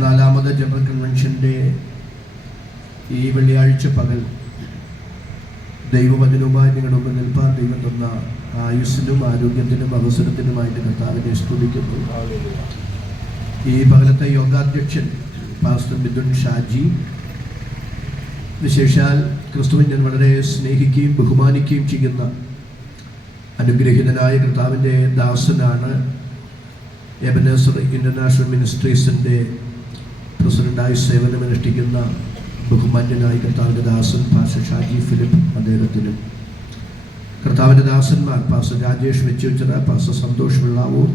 44ാമത് general കൺവെൻഷൻ്റെ ഈ വെള്ളിയാഴ്ച പകൽ ദൈവവചനവുമായി നിങ്ങളുടെ മുമ്പിൽ നിൽപ്പാൻ ദൈവം തന്ന ആയുസ്സിനും ആരോഗ്യത്തിനും അവസരത്തിനുമായിട്ട് കർത്താവിനെ സ്തുതിക്കുന്നു. ഈ പകലത്തെ യോഗാധ്യക്ഷൻ പാസ്റ്റർ മിഥുൻ ഷാജി, വിശേഷാൽ ക്രിസ്തുവിനെ ഞാൻ വളരെ സ്നേഹിക്കുകയും ബഹുമാനിക്കുകയും ചെയ്യുന്ന അനുഗ്രഹീതനായ കർത്താവിൻ്റെ ദാസനാണ്. എബനേസർ ഇൻ്റർനാഷണൽ മിനിസ്ട്രീസിൻ്റെ പ്രസിഡൻ്റായി സേവനമനുഷ്ഠിക്കുന്ന ബഹുമാന്യനായ കർത്താവിൻ്റെ ദാസൻ പാസ്റ്റർ ഷാജി ഫിലിപ്പ്, അദ്ദേഹത്തിനും കർത്താവിൻ്റെ ദാസന്മാർ പാസ്റ്റർ രാജേഷ് വെച്ചുച്ചിറ, പാസ്റ്റർ സന്തോഷ് വെള്ളാവൂർ,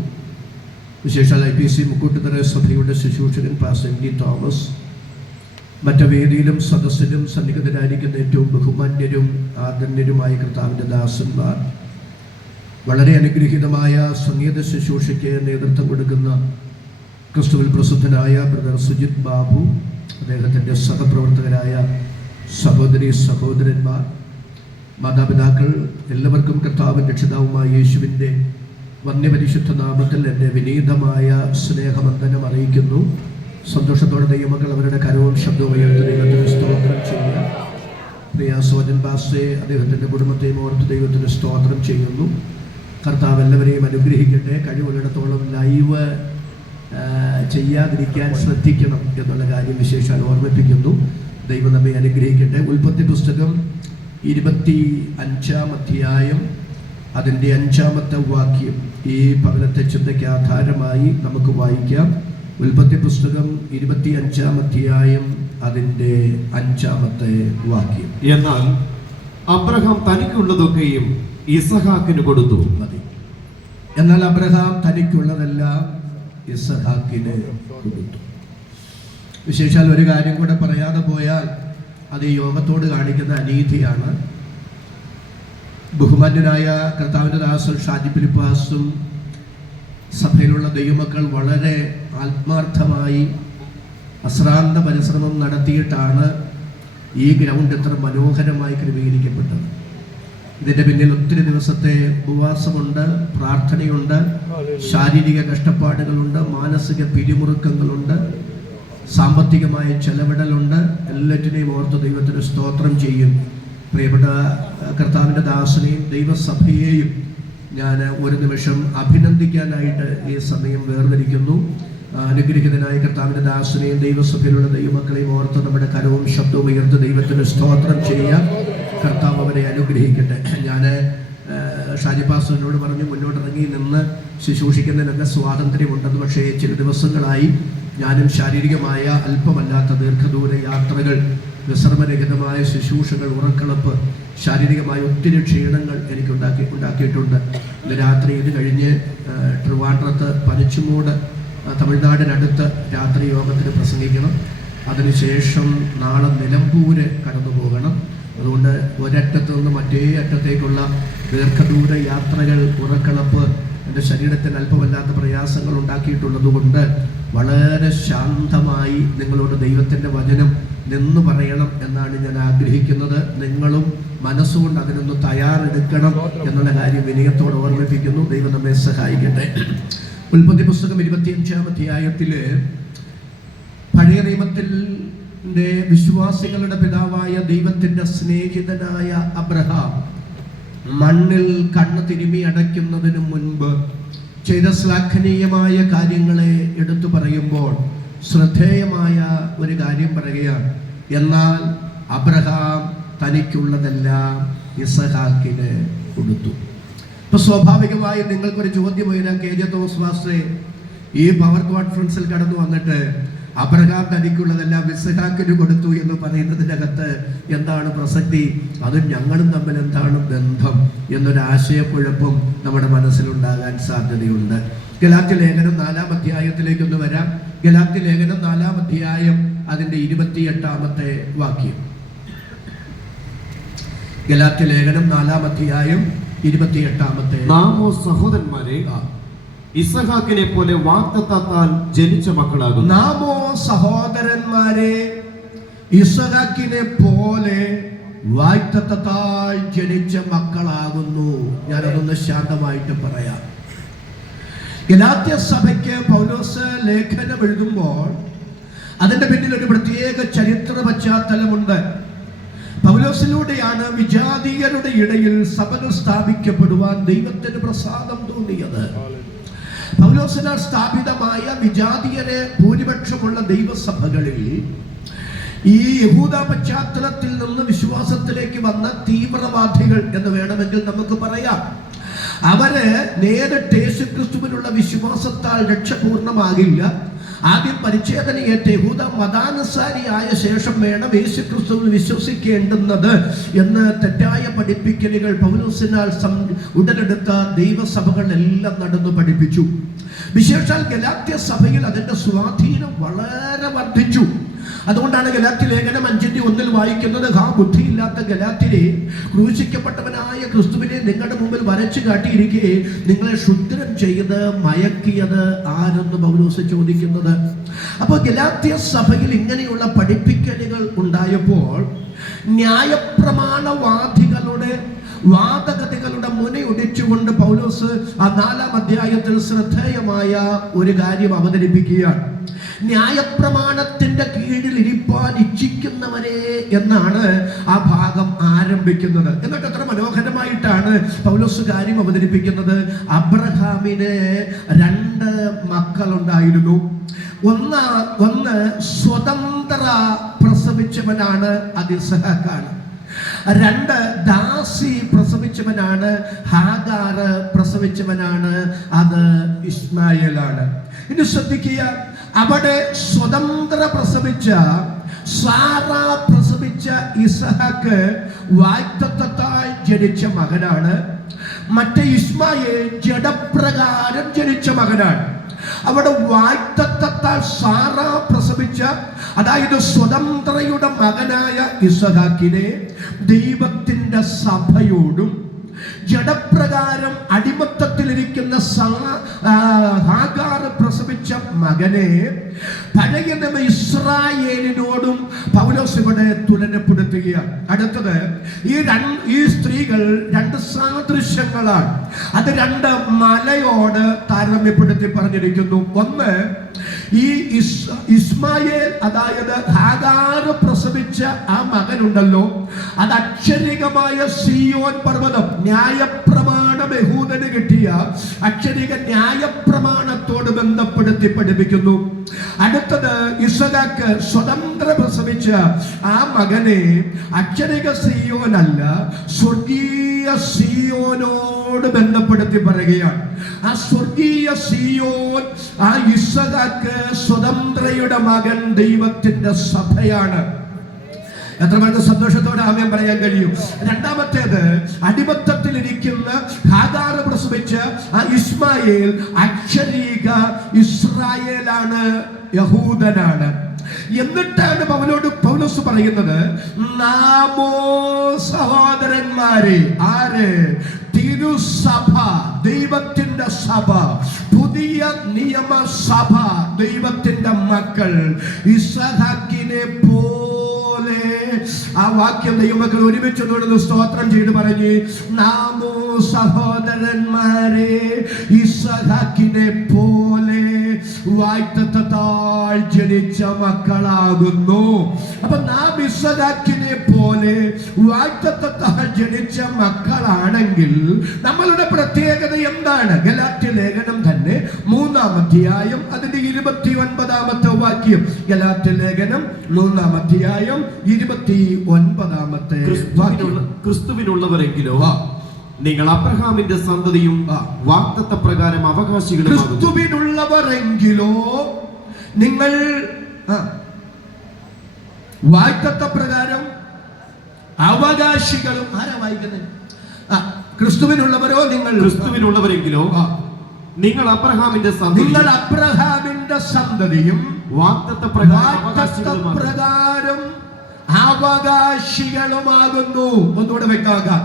വിശേഷാൽ IPC മുക്കൂട്ടുതറ സഭയുടെ ശുശ്രൂഷകൻ പാസ്റ്റർ MD തോമസ്, മറ്റു വേദിയിലും സദസ്സിലും സന്നിഹിതരായിരിക്കുന്ന ഏറ്റവും ബഹുമാന്യരും ആദരണീയരുമായ കർത്താവിൻ്റെ ദാസന്മാർ, വളരെ അനുഗ്രഹീതമായ സംഗീത ശുശ്രൂഷയ്ക്ക് നേതൃത്വം കൊടുക്കുന്ന ക്രിസ്തുവിൽ പ്രസിദ്ധനായ ബ്രദർ സുജിത് ബാബു, അദ്ദേഹത്തിൻ്റെ സഹപ്രവർത്തകരായ സഹോദരി സഹോദരന്മാർ, മാതാപിതാക്കൾ, എല്ലാവർക്കും കർത്താവിൻ രക്ഷിതാവുമായ യേശുവിൻ്റെ വന്യപരിശുദ്ധ നാമത്തിൽ എൻ്റെ വിനീതമായ സ്നേഹവന്ദനം അറിയിക്കുന്നു. സന്തോഷത്തോടെ ദൈവമക്കൾ അവരുടെ കരവും ശബ്ദവും ഉയർത്തി ദൈവത്തിന് സ്തോത്രം ചെയ്യുക. പ്രിയ സോജൻ ബാസെ, അദ്ദേഹത്തിൻ്റെ കുടുംബത്തെയും ഓർത്ത് ദൈവത്തിന് സ്തോത്രം ചെയ്യുന്നു. കർത്താവ് എല്ലാവരെയും അനുഗ്രഹിക്കട്ടെ. കഴിവുള്ളിടത്തോളം ലൈവ് ചെയ്യാതിരിക്കാൻ ശ്രദ്ധിക്കണം എന്നുള്ള കാര്യം വിശേഷാൽ ഓർമ്മിപ്പിക്കുന്നു. ദൈവം നമ്മെ അനുഗ്രഹിക്കട്ടെ. ഉൽപ്പത്തി പുസ്തകം 25-ാം അധ്യായം അതിൻ്റെ 5-ാമത്തെ വാക്യം ഈ പകലത്തെ ചിന്തയ്ക്ക് ആധാരമായി നമുക്ക് വായിക്കാം. ഉൽപ്പത്തി പുസ്തകം 25-ാം അധ്യായം അതിൻ്റെ 5-ാമത്തെ വാക്യം. എന്നാൽ അബ്രഹാം തനിക്കുള്ളതൊക്കെയും ഇസഹാക്കിന് കൊടുത്തു. മതി. എന്നാൽ അബ്രഹാം തനിക്കുള്ളതെല്ലാം ഇസഹാക്കിന് കൊടുത്തു. വിശേഷാൽ ഒരു കാര്യം കൂടെ പറയാതെ പോയാൽ അത് ഈ യോഗത്തോട് കാണിക്കുന്ന അനീതിയാണ്. ബഹുമാന്യനായ കർത്താവിൻ്റെ ദാസൻ ഷാജി ഫിലിപ്പാസും സഭയിലുള്ള ദൈവമക്കൾ വളരെ ആത്മാർത്ഥമായി അശ്രാന്ത പരിശ്രമം നടത്തിയിട്ടാണ് ഈ ഗ്രൗണ്ട് എത്ര മനോഹരമായി ക്രമീകരിക്കപ്പെട്ടത്. ഇതിൻ്റെ പിന്നിൽ ഒത്തിരി ദിവസത്തെ ഉപവാസമുണ്ട്, പ്രാർത്ഥനയുണ്ട്, ശാരീരിക കഷ്ടപ്പാടുകളുണ്ട്, മാനസിക പിരിമുറുക്കങ്ങളുണ്ട്, സാമ്പത്തികമായ ചെലവിടലുണ്ട്. എല്ലാറ്റിനെയും ഓർത്ത് ദൈവത്തിന് സ്തോത്രം ചെയ്യും. പ്രിയപ്പെട്ട കർത്താവിൻ്റെ ദാസനെയും ദൈവസഭയെയും ഞാൻ ഒരു നിമിഷം അഭിനന്ദിക്കാനായിട്ട് ഈ സമയം വേർതിരിക്കുന്നു. അനുഗ്രഹീതനായ കർത്താവിൻ്റെ ദാസനെയും ദൈവസഭയിലുള്ള ദൈവമക്കളെയും ഓർത്ത് നമ്മുടെ കരവും ശബ്ദവും ഉയർത്ത് ദൈവത്തിന് സ്തോത്രം ചെയ്യാം. കർത്താവ് അവരെ അനുഗ്രഹിക്കട്ടെ. ഞാൻ ഷാജി പാസ്റ്ററിനോട് പറഞ്ഞു, മുന്നോട്ടിറങ്ങി നിന്ന് ശുശ്രൂഷിക്കുന്നതിനൊക്കെ സ്വാതന്ത്ര്യമുണ്ടെന്ന്. പക്ഷേ ചില ദിവസങ്ങളായി ഞാനും ശാരീരികമായ അല്പമല്ലാത്ത ദീർഘദൂര യാത്രകൾ, വിശ്രമരഹിതമായ ശുശ്രൂഷകൾ, ഉറക്കളപ്പ്, ശാരീരികമായ ഒത്തിരി ക്ഷീണങ്ങൾ എനിക്ക് ഉണ്ടാക്കിയിട്ടുണ്ട്. ഇന്ന് രാത്രി ഇത് കഴിഞ്ഞ് ട്രിവാൻഡ്രത്ത് പനച്ചിമൂട് തമിഴ്നാടിനടുത്ത് രാത്രി യോഗത്തിന് പ്രസംഗിക്കണം. അതിനുശേഷം നാളെ നിലമ്പൂര് കടന്നു പോകണം. അതുകൊണ്ട് ഒരറ്റത്തു നിന്ന് മറ്റേ അറ്റത്തേക്കുള്ള ദീർഘദൂര യാത്രകൾ, ഉറക്കളപ്പ് എൻ്റെ ശരീരത്തിന് അല്പമല്ലാത്ത പ്രയാസങ്ങൾ ഉണ്ടാക്കിയിട്ടുള്ളത് കൊണ്ട് വളരെ ശാന്തമായി നിങ്ങളോട് ദൈവത്തിൻ്റെ വചനം നിന്ന് പറയണം എന്നാണ് ഞാൻ ആഗ്രഹിക്കുന്നത്. നിങ്ങളും മനസ്സുകൊണ്ട് അതിനൊന്ന് തയ്യാറെടുക്കണം എന്നുള്ള കാര്യം വിനയത്തോടെ ഓർമ്മിപ്പിക്കുന്നു. ദൈവം നമ്മെ സഹായിക്കട്ടെ. ഉൽപ്പത്തി പുസ്തകം 25-ാം അധ്യായത്തിൽ പഴയ നിയമത്തിൻ്റെ വിശ്വാസികളുടെ പിതാവായ ദൈവത്തിൻ്റെ സ്നേഹിതനായ അബ്രഹാം മണ്ണിൽ കണ്ണ് തിരുമി അടയ്ക്കുന്നതിന് മുൻപ് ചെയ്ത ശ്ലാഘനീയമായ കാര്യങ്ങളെ എടുത്തു പറയുമ്പോൾ ശ്രദ്ധേയമായ ഒരു കാര്യം പറയുകയാണ്. എന്നാൽ അബ്രഹാം തനിക്കുള്ളതെല്ലാം ഇസഹാക്കിന് കൊടുത്തു. ഇപ്പൊ സ്വാഭാവികമായി നിങ്ങൾക്കൊരു ചോദ്യം വരാം, KJ തോമസ് മാസ്റ്ററെ, ഈ പവർ കോൺഫറൻസിൽ കടന്നു വന്നിട്ട് അബ്രഹാം തനിക്കുള്ളതെല്ലാം ഇസഹാക്കിന് കൊടുത്തു എന്ന് പറയുന്നതിനകത്ത് എന്താണ് പ്രസക്തി? അതും ഞങ്ങളും തമ്മിൽ എന്താണ് ബന്ധം എന്നൊരു ആശയക്കുഴപ്പം നമ്മുടെ മനസ്സിലുണ്ടാകാൻ സാധ്യതയുണ്ട്. ഗലാത്യ ലേഖനം 4-ാം അധ്യായത്തിലേക്കൊന്ന് വരാം. ഗലാത്യ ലേഖനം 4-ാം അധ്യായം അതിൻ്റെ 28-ാമത്തെ വാക്യം. ഗലാത്യ ലേഖനം 4-ാം അധ്യായം 28-ാമത്തെ. നാമോ സഹോദരന്മാരെ ഇസഹാക്കിനെ പോലെ വാഗ്ദത്തത്താൽ ജനിച്ച മക്കളാകുന്നു. നാമോ സഹോദരന്മാരെ ഇസഹാക്കിനെ പോലെ വാഗ്ദത്തത്താൽ ജനിച്ച മക്കളാകുന്നു. ഞാനതൊന്ന് ശാന്തമായിട്ട് പറയാം. ഗലാത്യ സഭയ്ക്ക് പൗലോസ് ലേഖനം എഴുതുമ്പോൾ അതിന്റെ പിന്നിൽ ഒരു പ്രത്യേക ചരിത്ര പശ്ചാത്തലമുണ്ട്. പൗലോസിലൂടെയാണ് വിജാതീയരുടെ ഇടയിൽ സഭകൾ സ്ഥാപിക്കപ്പെടുവാൻ ദൈവത്തിന് പ്രസാദം തോന്നിയത്. പൗലോസിനാൽ സ്ഥാപിതമായ വിജാതീയരെ ഭൂരിപക്ഷമുള്ള ദൈവസഭകളിൽ ഈ യഹൂദ പശ്ചാത്തലത്തിൽ നിന്ന് വിശ്വാസത്തിലേക്ക് വന്ന തീവ്രവാദികൾ എന്ന് വേണമെങ്കിൽ നമുക്ക് പറയാം. അവര് നേരിട്ട് യേശുക്രിസ്തുവിനുള്ള വിശ്വാസത്താൽ രക്ഷപൂർണമാകില്ല. ആദ്യം പരിച്ഛേദനയേറ്റ യഹൂദ മതാനുസാരിയായ ശേഷം വേണം യേശുക്രിസ്തുവിൽ വിശ്വസിക്കേണ്ടുന്നത് എന്ന് തെറ്റായ പഠിപ്പിക്കലുകൾ പൗലോസിനാൽ ഉടലെടുത്ത ദൈവസഭകളെല്ലാം നടന്നു പഠിപ്പിച്ചു. വിശേഷാൽ ഗലാത്യ സഭയിൽ അതിന്റെ സ്വാധീനം വളരെ വർദ്ധിച്ചു. അതുകൊണ്ടാണ് ഗലാത്യ ലേഖനം 5:1 വായിക്കുന്നത്, ബുദ്ധിയില്ലാത്ത ഗലാത്യരെ, ക്രൂശിക്കപ്പെട്ടവനായ ക്രിസ്തുവിനെ നിങ്ങളുടെ മുമ്പിൽ വരച്ചു കാട്ടിയിരിക്കെ നിങ്ങളെ ക്ഷുദ്രം ചെയ്ത് മയക്കിയത് ആരെന്ന് പൗലോസ് ചോദിക്കുന്നത്. അപ്പോൾ ഗലാത്യ സഭയിൽ ഇങ്ങനെയുള്ള പഠിപ്പിക്കലുകൾ ഉണ്ടായപ്പോൾ ന്യായപ്രമാണവാദികളുടെ വാദഗതികളുടെ മുനയൊടിച്ചുകൊണ്ട് പൗലോസ് ആ 4-ാം അധ്യായത്തിൽ ശ്രദ്ധേയമായ ഒരു കാര്യം അവതരിപ്പിക്കുകയാണ്. ന്യായപ്രമാണത്തിന്റെ കീഴിൽ ഇരിപ്പാൻ ഇച്ഛിക്കുന്നവരെ എന്നാണ് ആ ഭാഗം ആരംഭിക്കുന്നത്. എന്നിട്ട് എത്ര മനോഹരമായിട്ടാണ് പൗലോസ് കാര്യം അവതരിപ്പിക്കുന്നത്. അബ്രഹാമിന് 2 മക്കളുണ്ടായിരുന്നു. ഒന്ന് സ്വതന്ത്ര പ്രസവിച്ചവനാണ്, അത് ഇസ്ഹാക്കാണ്. 2 ദാസി പ്രസവിച്ചവനാണ്, ഹാഗാർ പ്രസവിച്ചവനാണ്, അത് ഇസ്മായേലാണ്. ഇനി ശ്രദ്ധിക്കുക, അവിടെ സ്വതന്ത്ര പ്രസവിച്ച സാറ പ്രസവിച്ച ഇസ്ഹാക്ക് വാഗ്ദത്തത്താൽ ജനിച്ച മകനാണ്. മറ്റേ ഇസ്മായേൽ ജഡപ്രകാരം ജനിച്ച മകനാണ്. അവിടെ വാഗ്ദത്തത്താൽ സാറ പ്രസവിച്ച, അതായത് സ്വതന്ത്രയുടെ മകനായ ഇസ്ഹാക്കിനെ ദൈവത്തിന്റെ സഭയോടും ജഡപ്രകാരം അടിമത്തത്തിലിരിക്കുന്ന ഹാഗാർ പ്രസവിച്ച മകനെ പഴയ നിയമ ഇസ്രായേലിനോടും പൗലോസ് ഇവിടെ തുലനപ്പെടുത്തുകയാണ്. അടുത്തത്, ഈ സ്ത്രീകൾ 2 സാദൃശ്യങ്ങളാണ്. അത് 2 മലയോട് താരതമ്യപ്പെടുത്തി പറഞ്ഞിരിക്കുന്നു. ഒന്ന്, ഈ ഇസ്മായേൽ, അതായത് ഹാഗാർ പ്രസവിച്ച ആ മകനുണ്ടല്ലോ, അത് അക്ഷരികമായ സിയോൻ പർവ്വതം, ന്യായപ്രമാണം യഹൂദന് കിട്ടിയ അക്ഷരിക ന്യായപ്രമാണത്തോട് ബന്ധപ്പെടുത്തി പഠിപ്പിക്കുന്നു. അടുത്തത്, ഇസ്ഹാക്ക് സ്വതന്ത്ര പ്രസവിച്ച ആ മകനെ അക്ഷരിക സിയോനല്ല, സ്വർഗീയ സിയോനോട് ബന്ധപ്പെടുത്തി പറയുകയാണ്. ആ സ്വർഗീയ സിയോൻ, ആ ഇസ്ഹാക്ക് സ്വതന്ത്രയുടെ മകൻ ദൈവത്തിന്റെ സഭയാണ്. എത്ര പേർക്ക് സന്തോഷത്തോടെ ആമേൻ പറയാൻ കഴിയും? രണ്ടാമത്തേത്, അടിമത്തത്തിലിരിക്കുന്ന ഹാഗാർ പ്രസവിച്ച ആ ഇസ്മായേൽ അക്ഷരീക ഇസ്രായേലാണ്, യഹൂദനാണ്. എന്നിട്ടാണ് പൗലോസ് പറയുന്നത്, നാമോ സഹോദരന്മാരെ, ആര്? തിരുസഭ, ദൈവത്തിന്റെ സഭ, പുതിയ നിയമ സഭ, ദൈവത്തിന്റെ മക്കൾ, ഇസ്ഹാക്കിനെ പോലെ. ആ വാക്യം ദൈവമക്കൾ ഒരുമിച്ച് നോടുന്നു സ്തോത്രം ചെയ്ത് പറഞ്ഞ്, നാമോ സഹോദരന്മാരെ ഇസ്ഹാക്കിനെ പോലെ വാഗ്ദത്തത്താൽ ജനിച്ച മക്കളാകുന്നു. അപ്പൊ നാം ഇസ്ഹാക്കിനെ പോലെ വാഗ്ദത്തത്താൽ ജനിച്ച മക്കളാണെങ്കിൽ നമ്മളുടെ പ്രത്യേകത എന്താണ്? ഗലാത്യ ലേഖനം തന്നെ 3-ാം അധ്യായം അതിന്റെ 29-ാമത്തെ വാക്യം. ഗലാത്യ ലേഖനം 3-ാം അധ്യായം 29-ാമത്തെ വാക്യം. ക്രിസ്തുവിനുള്ളവരെങ്കിലോ നിങ്ങൾ അബ്രഹാമിന്റെ സന്തതിയും വാഗ്ദത്ത പ്രകാരം അവകാശികളും. ക്രിസ്തുവിനുള്ളവരെങ്കിലോ നിങ്ങൾ വാഗ്ദത്ത പ്രകാരം അവകാശികളും. ആരാ വായിക്കുന്നത്? ക്രിസ്തുവിനുള്ളവരോ നിങ്ങൾ ക്രിസ്തുവിനുള്ളവരെങ്കിലോ നിങ്ങൾ അബ്രഹാമിന്റെ സന്തതിയും വാഗ്ദത്ത പ്രകാരം അവകാശികളുമാകുന്നു. ഒന്നുകൂടെ വ്യക്തമാക്കാം.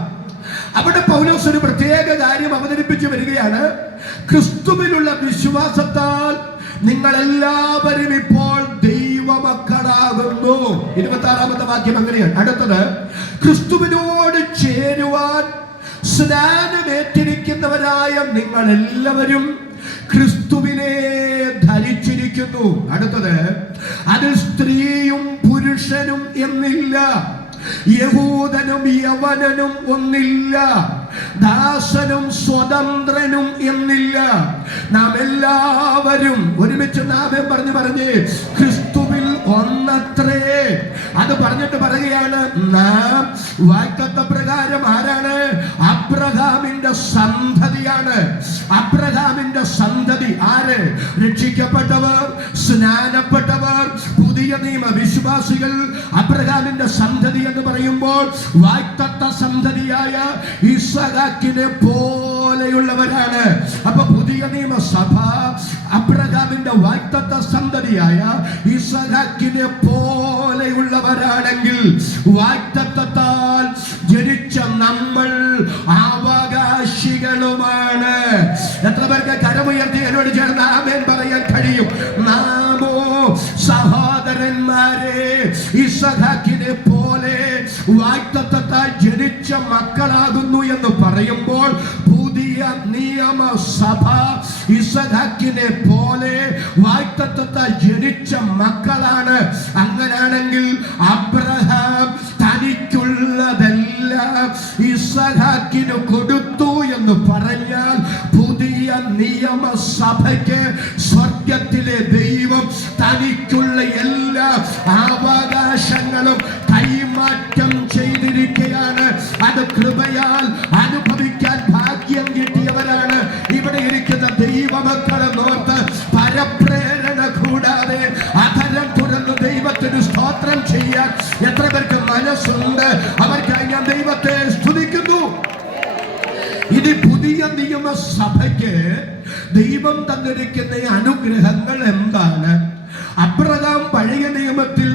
അവിടെ പൗലോസ് ഒരു പ്രത്യേക കാര്യം അവതരിപ്പിച്ചു വരികയാണ്. ക്രിസ്തുവിലുള്ള വിശ്വാസത്താൽ നിങ്ങൾ എല്ലാവരും ഇപ്പോൾ ദൈവമക്കളാകുന്നു. 26-ാമത്തെ വാക്യം അങ്ങനെയാണ്. അടുത്തത്, ക്രിസ്തുവിനോട് ചേരുവാൻ സ്നാനമേറ്റിരിക്കുന്നവരായ നിങ്ങൾ എല്ലാവരും ക്രിസ്തുവിനെ ധരിച്ചിരിക്കുന്നു. വിധിച്ചിരിക്കുന്നു. അടുത്തത്, അത് സ്ത്രീയും പുരുഷനും എന്നില്ല, യഹൂദനും യവനനും ഒന്നില്ല, ദാസനും സ്വതന്ത്രനും എന്നില്ല, നാം എല്ലാവരും ഒരുമിച്ച് നാമേ പറഞ്ഞ് ക്രിസ്തുവിൽ ഒന്നത്രേ. അത് പറഞ്ഞിട്ട് പറയുകയാണ്, നാം വാഗ്ദത്ത പ്രകാരം ആരാണ്? അബ്രഹാമിന്റെ സന്തതിയാണ്. അബ്രഹാമിന്റെ സന്തതി ആര്? രക്ഷിക്കപ്പെട്ടവർ, സ്നാനപ്പെട്ടവർ, പുതിയ നിയമ വിശ്വാസികൾ. അബ്രഹാമിന്റെ സന്തതി എന്ന് പറയുമ്പോൾ വാഗ്ദത്ത സന്തതിയായ ഇസ്ഹാക്കിനെ പോലെയുള്ളവരാണ്. അപ്പൊ പുതിയ നിയമസഭ അബ്രഹാമിന്റെ വാഗ്ദത്ത സന്തതിയായ ഇസ്ഹാക്കിനെ പോലെയുള്ളവരാണെങ്കിൽ വാഗ്ദത്തത്താൽ ജനിച്ച നമ്മൾ അവകാശികളുമാണ്. എത്ര പേർക്ക് കരമുയർത്തി എന്നോട് ചേർന്ന് ആമേൻ പറയാൻ കഴിയും? നാമോ സഹോദരന്മാരെ ഇസ്ഹാക്കിനെ പോലെ വാഗ്ദത്തത്താൽ ജനിച്ച മക്കളാകുന്നു എന്ന് പറയുമ്പോൾ പുതിയ നിയമസഭ ഇസ്ഹാക്കിനെ പോലെ വാഗ്ദത്തത്താൽ ജനിച്ച മക്കളാണ്. അങ്ങനാണെങ്കിൽ അബ്രഹാം തനിക്കുള്ളതെല്ലാം ഇസ്ഹാക്കിന് കൊടുത്തു എന്ന് പറഞ്ഞാൽ പുതിയ നിയമസഭയ്ക്ക് സ്വർഗത്തിലെ ദൈവം തനിക്കുള്ള എല്ലാ അവകാശങ്ങളും കൈമാറ്റം ചെയ്തിരിക്കുകയാണ്. അത് കൃപയാൽ അനുഭവിക്കാൻ ഭാഗ്യം കിട്ടിയവരാണ് ഇവിടെ ഇരിക്കുന്ന ദൈവമക്കളെ നോർത്ത് പരപ്രേരണ കൂടാതെ അധരം തുറന്ന് ദൈവത്തിന് സ്തോത്രം ചെയ്യാൻ എത്ര പേർക്ക് മനസ്സുണ്ട്? അവർക്കായി ഞാൻ ദൈവത്തെ സ്തുതിക്കുന്നു. ഇത് പുതിയ നിയമസഭയ്ക്ക് ദൈവം തന്നിരിക്കുന്ന അനുഗ്രഹങ്ങൾ എന്താണ്? അബ്രഹാം പഴയ നിയമത്തിൽ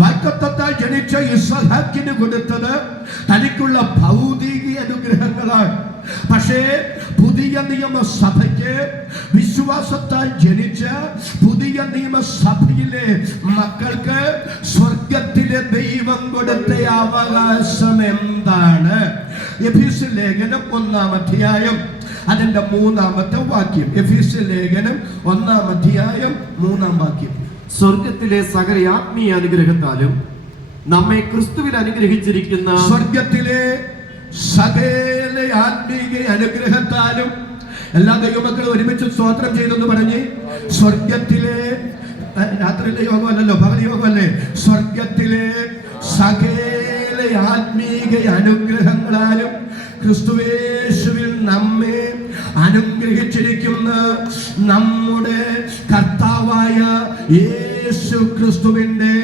വാഗ്ദത്തത്താൽ ജനിച്ച ഇസ്ഹാക്കിന് കൊടുത്തത് തനിക്കുള്ള ഭൗതിക അനുഗ്രഹങ്ങളാണ്. പക്ഷേ പുതിയ നിയമസഭയ്ക്ക് വിശ്വാസത്താൽ ജനിച്ച പുതിയ നിയമസഭയിലെ മക്കൾക്ക് സ്വർഗത്തിലെ ദൈവം കൊടുത്ത അവകാശം എന്താണ്? എഫെസ്യ ലേഖനം 1-ാം അധ്യായം അതിന്റെ 3-ാമത്തെ വാക്യം. എഫെസ്യ ലേഖനം 1-ാം അധ്യായം 3-ാം വാക്യം. സ്വർഗത്തിലെ സകല ആത്മീയ അനുഗ്രഹത്താലും നമ്മെ ക്രിസ്തുവിൽ അനുഗ്രഹിച്ചിരിക്കുന്ന സ്വർഗത്തിലെ സകല ആത്മീയ അനുഗ്രഹത്താലും എല്ലാ ദൈവമക്കളും ഒരുമിച്ച് സ്തോത്രം ചെയ്തെന്ന് പറഞ്ഞ് സ്വർഗത്തിലെ രാത്രിയിലെ യോഗമല്ലല്ലോ, പകൽ യോഗമല്ലേ? സ്വർഗത്തിലെ സകല ആത്മീയ അനുഗ്രഹങ്ങളാലും ക്രിസ്തുവേശുവിൽ നമ്മെ അനുഗ്രഹിച്ചിരിക്കുന്ന നമ്മുടെ കർത്താവായ യേശു ക്രിസ്തുവിന്റെ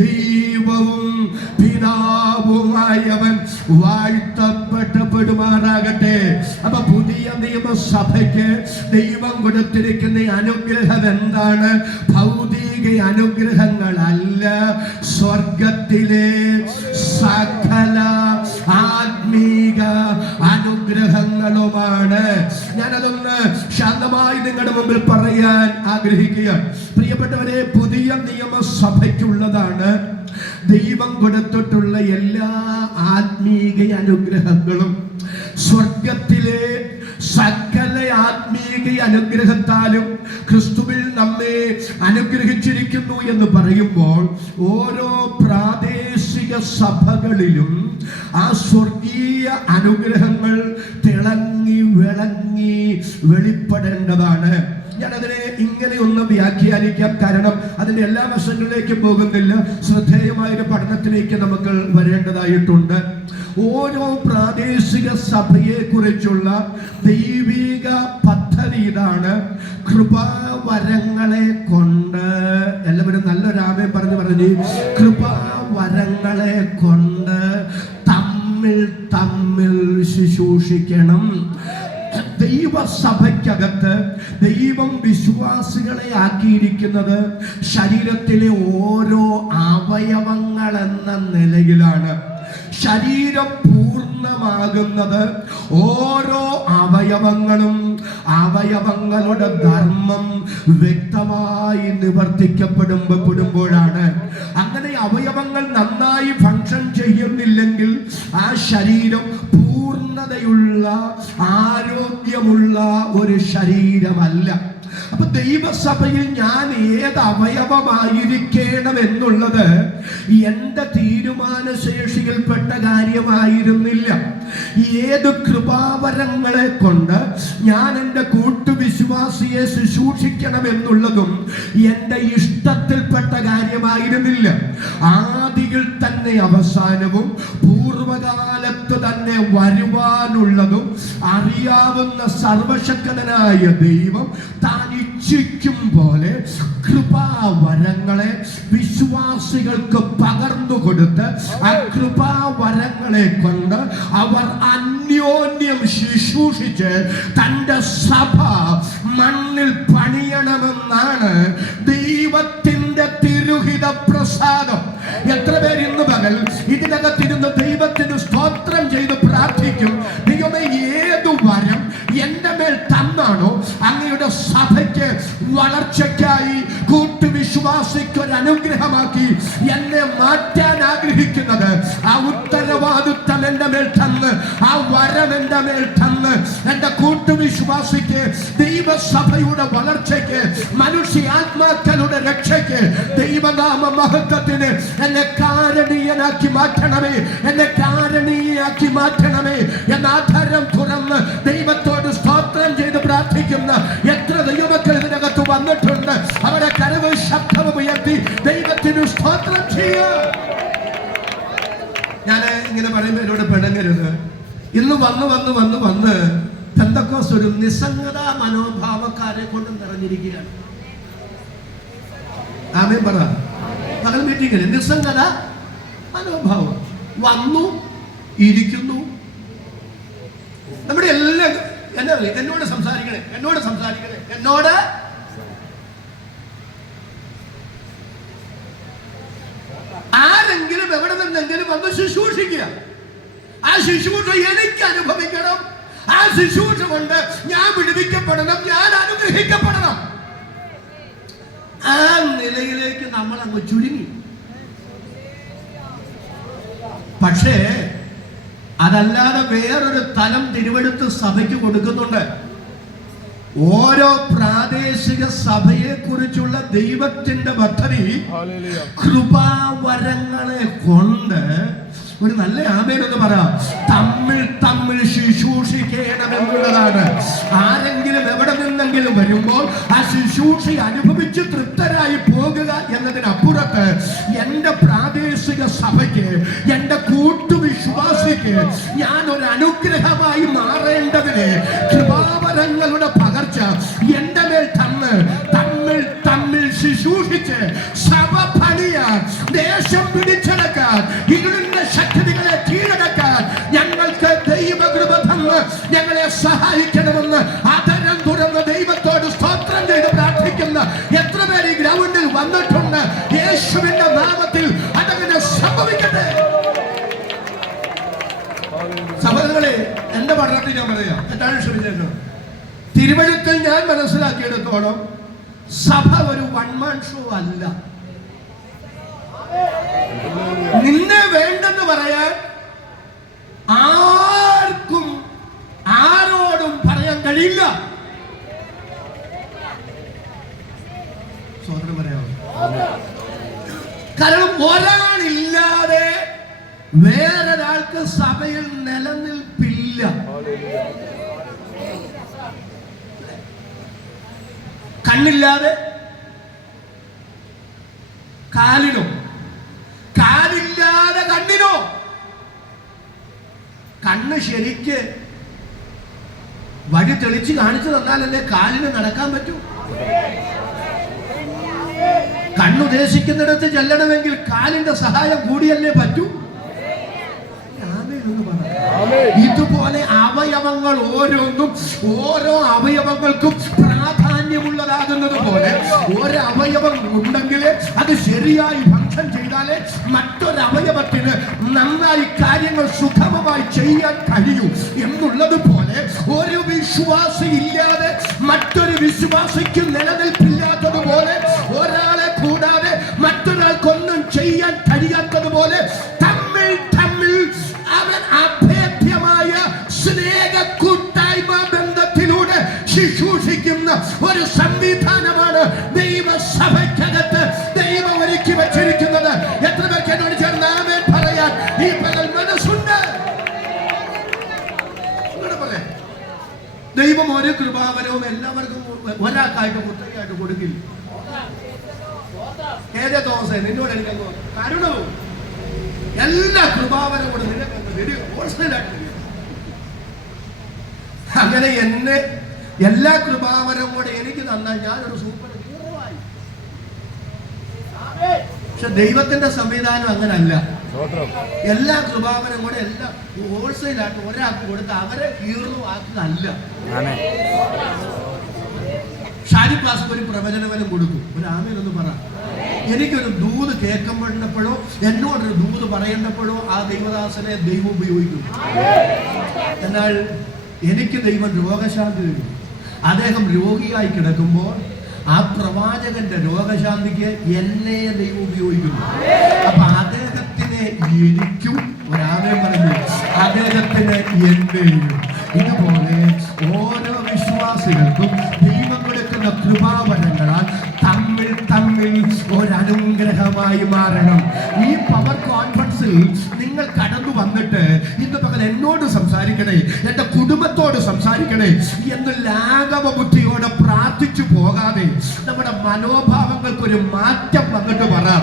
ദൈവവും പിതാവുമായവൻ വാഴ്ത്തപ്പെട്ടപ്പെടുമാറാകട്ടെ. അപ്പൊ പുതിയ നിയമസഭയ്ക്ക് ദൈവം കൊടുത്തിരിക്കുന്ന അനുഗ്രഹം എന്താണ്? ഭൗതിക അനുഗ്രഹങ്ങളല്ല, സ്വർഗത്തിലെ സകല ആത്മീക അനുഗ്രഹങ്ങളുമാണ്. ഞാനതൊന്ന് ശാന്തമായി നിങ്ങളുടെ മുമ്പിൽ പറയാൻ ആഗ്രഹിക്കുക. പ്രിയപ്പെട്ടവരെ, പുതിയ നിയമസഭയ്ക്കുള്ളതാണ് ദൈവം കൊടുത്തിട്ടുള്ള എല്ലാ ആത്മീക അനുഗ്രഹങ്ങളും. സ്വർഗത്തിലെ സകല ആത്മീക അനുഗ്രഹത്താലും ക്രിസ്തുവിൽ നമ്മെ അനുഗ്രഹിച്ചിരിക്കുന്നു എന്ന് പറയുമ്പോൾ ഓരോ പ്രാദേശിക സഭകളിലും ആ സ്വർഗീയ അനുഗ്രഹങ്ങൾ തിളങ്ങി വിളങ്ങി വെളിപ്പെടേണ്ടതാണ്. ഞാനതിനെ ഇങ്ങനെ ഒന്ന് വ്യാഖ്യാനിക്കാം, കാരണം അതിന്റെ എല്ലാ വശങ്ങളിലേക്കും പോകുന്നില്ല. ശ്രദ്ധേയമായൊരു പഠനത്തിലേക്ക് നമുക്ക് വരേണ്ടതായിട്ടുണ്ട്. ഓരോ പ്രാദേശിക സഭയെ കുറിച്ചുള്ള ദൈവിക പദ്ധതി ഇതാണ്: കൃപാവരങ്ങളെ കൊണ്ട്, എല്ലാവരും നല്ലൊരാമേ പറഞ്ഞ് കൃപാവരങ്ങളെ കൊണ്ട് തമ്മിൽ തമ്മിൽ ശുശ്രൂഷിക്കണം. ദൈവസഭയ്ക്കകത്ത് ദൈവം വിശ്വാസികളെ ആക്കിയിരിക്കുന്നത് ശരീരത്തിലെ ഓരോ അവയവങ്ങൾ എന്ന നിലയിലാണ്. ശരീരം പൂർണ്ണമാകുന്നത് ഓരോ അവയവങ്ങളും അവയവങ്ങളുടെ ധർമ്മം വ്യക്തമായി നിവർത്തിക്കപ്പെടുമ്പോഴാണ്. അങ്ങനെ അവയവങ്ങൾ നന്നായി ഫങ്ഷൻ ചെയ്യുന്നില്ലെങ്കിൽ ആ ശരീരം പൂർണ്ണതയുള്ള ആരോഗ്യമുള്ള ഒരു ശരീരമല്ല. അപ്പൊ ദൈവസഭയിൽ ഞാൻ ഏത് അവയവമായിരിക്കണം എന്നുള്ളത് എന്റെ തീരുമാനശേഷിയിൽപ്പെട്ട കാര്യമായിരുന്നില്ല. ഏത് കൃപാവരങ്ങളെ കൊണ്ട് ഞാൻ എൻ്റെ കൂട്ടുവിശ്വാസിയെ ശുശ്രൂഷിക്കണം എന്നുള്ളതും എൻ്റെ ഇഷ്ടത്തിൽപ്പെട്ട കാര്യമായിരുന്നില്ല. ആദിയിൽ തന്നെ അവസാനവും പൂർവകാലത്ത് തന്നെ വരുവാനുള്ളതും അറിയാവുന്ന സർവശക്തനായ ദൈവം താൻ ഇച്ഛിക്കും പോലെ കൃപാവരങ്ങളെ വിശ്വാസികൾക്ക് പകർന്നു കൊടുത്ത് ആ കൃപാവരങ്ങളെ കൊണ്ട് അവർ അന്യോന്യം ശുശ്രൂഷിച്ച് തന്റെ സഭ മണ്ണിൽ പണിയണമെന്നാണ് ദൈവത്തിന്റെ തിരുഹിത പ്രസാദം. എത്ര പേർ ഇന്ന് പകൽ ഇതിനകത്തിരുന്ന് ദൈവത്തിന് സ്തോത്രം ചെയ്ത് പ്രാർത്ഥിക്കും, ദൈവമേ ഏതു വരം എന്റെ മേൽ തന്നാണോ അങ്ങയുടെ സഭയ്ക്ക് വളർച്ചയ്ക്കായി കൂട്ടുവിശ്വാസിക്ക് ഒരു അനുഗ്രഹമാക്കി എന്നെ മാറ്റാൻ ആഗ്രഹിക്കുന്നത്, ആ ഉത്തരവാദിത്വം എന്റെ മേൽ തന്ന്, ആ വരം എന്റെ മേൽ തന്ന് എന്റെ കൂട്ടുവിശ്വാസിക്ക് ദൈവസഭയുടെ വളർച്ചയ്ക്ക് മനുഷ്യാത്മാക്കളുടെ രക്ഷയ്ക്ക് ദൈവനാമ മഹത്വത്തിന് എന്നെ കാരണീയനാക്കി മാറ്റണമേ, എന്നെ കാരണീയാക്കി മാറ്റണമേ എന്ന ആധാരം തുറന്ന് ദൈവത്തോട് സ്തോത്രം ചെയ്ത് പ്രാർത്ഥിക്കുന്ന എത്ര ദൈവമക്കൾ ഇതിനകത്ത് വന്നിട്ടുണ്ട്. അവരെ കരവ് ശബ്ദവും ഉയർത്തി ദൈവത്തിന് സ്തോത്രം ചെയ്യുക. ഞാൻ ഇങ്ങനെ പറയുമ്പോൾ എന്നോട് പിണങ്ങരുത്. ഇന്ന് വന്ന് പെന്തക്കോസ്ത് ഒരു നിസ്സംഗതാ മനോഭാവക്കാരെ കൊണ്ട് നിറഞ്ഞിരിക്കുകയാണ്. ആമേൻ പറ. പകൽ മീറ്റിംഗിൽ നിസ്സംഗത മനോഭാവം വന്നു ഇരിക്കുന്നു. നമ്മുടെ എല്ലാം എന്നാ എന്നോട് സംസാരിക്കണേ എന്നോട് ആരെങ്കിലും എവിടെ നിന്നെങ്കിലും വന്ന് ശുശ്രൂഷിക്കുക. ആ ശുശ്രൂഷ എനിക്ക് അനുഭവിക്കണം. ആ ശുശ്രൂഷ കൊണ്ട് ഞാൻ വിടുവിക്കപ്പെടണം, ഞാൻ അനുഗ്രഹിക്കപ്പെടണം. ആ നിലയിലേക്ക് നമ്മൾ അങ്ങ് ചുരുങ്ങി. പക്ഷേ അതല്ലാതെ വേറൊരു തലം തിരുവെടുത്ത് സഭയ്ക്ക് കൊടുക്കുന്നുണ്ട്. ഓരോ പ്രാദേശിക സഭയെ കുറിച്ചുള്ള ദൈവത്തിന്റെ പദ്ധതി കൃപാവരങ്ങളെ കൊണ്ട് ഒരു നല്ല ആമേനെന്ന് പറയാം തമ്മിൽ ശുശ്രൂഷിക്കണമെന്നുള്ളതാണ്. ആരെങ്കിലും എവിടെ നിന്നെങ്കിലും വരുമ്പോൾ ആ ശുശ്രൂഷ അനുഭവിച്ച് തൃപ്തരായി പോകുക എന്നതിനപ്പുറത്ത് എന്റെ പ്രാദേശിക സഭയ്ക്ക്, എന്റെ കൂട്ടുവിശ്വാസിക്ക് ഞാൻ ഒരു അനുഗ്രഹമായി മാറേണ്ടതിന് കൃപാവരങ്ങളുടെ പകർച്ച എന്റെ മേൽ തമ്മിൽ ശുശ്രൂഷിച്ച് സഭ പണിയാൻ, ദേശം പിടിച്ചെടുക്കാൻ, ഇരുളിന്റെ ശക്തികളെ കീഴടക്കാൻ ഞങ്ങൾക്ക് ദൈവകൃപ തന്ന് ഞങ്ങളെ സഹായിക്കണമെന്ന് ആദരം തുറന്ന് ദൈവത്തോട് സ്തോത്രം ചെയ്ത് പ്രാർത്ഥിക്കുന്ന എത്ര പേര് ഈ ഗ്രൗണ്ടിൽ വന്നിട്ടുണ്ട്? യേശുവിന്റെ നാമത്തിൽ അതങ്ങനെ സംഭവിക്കട്ടെ. സഹോദരങ്ങളെ, എന്റെ പഠനത്തിൽ ഞാൻ പറയാം, എന്താണ് ശ്രമിച്ചത്? തിരുവഴുത്തിൽ ഞാൻ മനസ്സിലാക്കിയെടുത്തോളം സഭ ഒരു വൺ മാൻ ഷോ അല്ല. നിന്നെ വേണ്ടെന്ന് പറയാൻ ആർക്കും ആരോടും പറയാൻ കഴിയില്ല. സോദരൻ പറയാമോ? കാരണം ഒരാളില്ലാതെ വേറൊരാൾക്ക് സഭയിൽ നിലനിൽപ്പില്ല. കണ്ണില്ലാതെ കാലിനോ, കാലില്ലാതെ കണ്ണിനോ? കണ്ണ് ശരിക്ക് വഴി തെളിച്ച് കാണിച്ചു തന്നാലല്ലേ കാലിന് നടക്കാൻ പറ്റൂ. കണ്ണുദ്ദേശിക്കുന്നിടത്ത് ചെല്ലണമെങ്കിൽ കാലിന്റെ സഹായം കൂടിയല്ലേ പറ്റൂ. ഇതുപോലെ അവയവങ്ങൾ ഓരോന്നും ഓരോ അവയവങ്ങൾക്കും പ്രാധാന്യമുള്ളതാകുന്നത് പോലെ ഒരവയവം ഉണ്ടെങ്കിൽ അത് ശരിയായി ഫംഗ്ഷൻ ചെയ്താലേ മറ്റൊരവയവത്തിന് നന്നായി കാര്യങ്ങൾ സുഗമമായി ചെയ്യാൻ കഴിയൂ എന്നുള്ളത് പോലെ ഒരു വിശ്വാസി ഇല്ലാതെ മറ്റൊരു വിശ്വാസിക്ക് നിലനിൽപ്പില്ലാത്തതുപോലെ ഒരാളെ കൂടാതെ മറ്റൊരാൾക്കൊന്നും ചെയ്യാൻ കഴിയാത്തതുപോലെ തമ്മിൽ അവൻ അഭേദ്യമായ സ്നേഹ കൂട്ടായ്മ ബന്ധത്തിലൂടെ ശുശ്രൂഷിക്കുന്ന ഒരു സംവിധാനമാണ് ദൈവസഭയ്ക്കകത്ത് ദൈവം ഒരുക്കി വച്ചിരിക്കുന്നത്. എത്ര പേർക്ക് എന്നോട് ചേർന്ന് ആമേൻ പറയാൻ ഈ പകൽ മനസ്സുണ്ട്? ദൈവം ഒരു കൃപാവരവും എല്ലാവർക്കും ഒരാൾക്കായിട്ട് കുത്തകയായിട്ട് കൊടുക്കില്ല. ഏതേ തോമസേ നിന്നോട് എനിക്ക് കരുണവും എല്ലാ കൃപാവരം കൊണ്ട് നിനക്ക് അങ്ങനെ എന്നെ എല്ലാ കൃപാവരം കൂടെ എനിക്ക് തന്നാൽ ഞാനൊരു സൂപ്പർ ഹീറോയായി. പക്ഷെ ദൈവത്തിന്റെ സംവിധാനം അങ്ങനല്ല. എല്ലാ കൃപാവരം കൂടെ എല്ലാം ഹോൾസെയിലായിട്ട് ഒരാൾക്ക് കൊടുത്ത് അവരെ ഹീറോ ആക്കുകയല്ല. ഷാരി പാസ്ക്ക് ഒരു പ്രവചനവനം കൊടുക്കും. ഒരു ആമേനൊന്ന് പറ. എനിക്കൊരു ദൂത് കേൾക്കപ്പെടപ്പോഴോ എന്നോടൊരു ദൂത് പറയേണ്ടപ്പോഴോ ആ ദൈവദാസനെ ദൈവം ഉപയോഗിക്കും. എന്നാൽ എനിക്ക് ദൈവം രോഗശാന്തി തരും. അദ്ദേഹം രോഗിയായി കിടക്കുമ്പോൾ ആ പ്രവാചകന്റെ രോഗശാന്തിക്ക് എന്നെ ദൈവം ഉപയോഗിക്കുന്നു. അപ്പൊ അദ്ദേഹത്തിന് എനിക്കും ഒരാമേൻ പറഞ്ഞു, അദ്ദേഹത്തിന് എന്നെയും. ഇതുപോലെ ഓരോ വിശ്വാസികൾക്കും ദൈവം കൊടുക്കുന്ന കൃപാവരങ്ങളാൽ തമ്മിൽ തമ്മിൽ ഒരനുഗ്രഹമായി മാറണം. ഈ പവർ കോൺഫറൻസിൽ നിങ്ങൾ കടന്നു വന്നിട്ട് ഇന്ന് പകൽ എന്നോട് സംസാരിക്കണേ, എന്റെ കുടുംബത്തോട് സംസാരിക്കണേ എന്ന് ലാഘവ ബുദ്ധിയോടെ പ്രാർത്ഥിച്ചു പോകാതെ നമ്മുടെ മനോഭാവങ്ങൾക്കൊരു മാറ്റം വന്നിട്ട് പറയാം.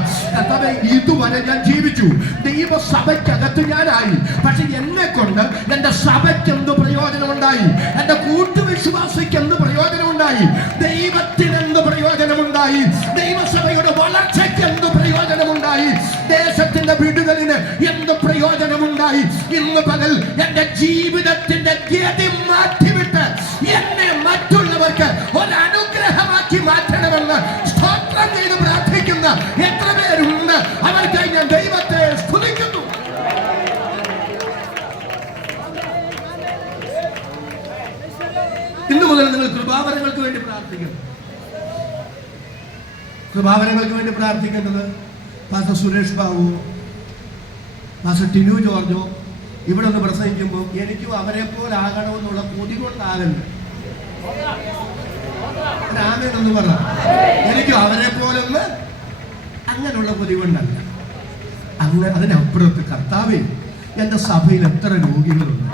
ഇതുവരെ ഞാൻ ജീവിച്ചു, ദൈവസഭയ്ക്കകത്ത് ഞാനായി, പക്ഷെ എന്നെ കൊണ്ട് എന്റെ സഭയ്ക്ക് എന്ത് പ്രയോജനമുണ്ടായി? എന്റെ കൂട്ടുവിശ്വാസിക്ക് എന്ത് പ്രയോജനമുണ്ടായി? ദൈവത്തിന് എന്ത് പ്രയോജനമുണ്ടായി? ദൈവസഭയുടെ വളർച്ചയ്ക്ക് എന്ത് പ്രയോജനമുണ്ടായി? ദേശത്തിന്റെ വിടുതലിന് എന്ത് പ്രയോജനമുണ്ടായി? ഇന്ന് പകൽ എന്റെ ജീവിതത്തിന്റെ ഗതി മാറ്റിവിട്ട് എന്നെ മറ്റുള്ളവർക്ക് ഒരനുഗ്രഹമാക്കി മാറ്റണമെന്ന് സ്തോത്രം ചെയ്ത് പ്രാർത്ഥിക്കുന്ന എത്ര പേരുണ്ട്? അവർക്കായി ഞാൻ ദൈവത്തെ സ്തുതിക്കുന്നു. ഇന്നു മുതൽ നിങ്ങൾ കൃപാവരങ്ങൾക്ക് വേണ്ടി പ്രാർത്ഥിക്കണം. കൃപാവരങ്ങൾക്ക് വേണ്ടി പ്രാർത്ഥിക്കേണ്ടത് പാസ്റ്റർ സുരേഷ് ബാബു, പാസ്റ്റർ ടിനു ജോർജോ ഇവിടെ ഒന്ന് പ്രസംഗിക്കുമ്പോൾ എനിക്കും അവരെ പോലെ ആകണമെന്നുള്ള കൊതി കൊണ്ടാകല്ല. ആമേനൊന്ന് പറ. എനിക്കും അവരെ പോലൊന്ന് അങ്ങനെയുള്ള കൊതി കൊണ്ടല്ല. അങ്ങനെ അതിനപ്പുറത്ത് കർത്താവേ, എന്റെ സഭയിൽ എത്ര രോഗികളുണ്ട്,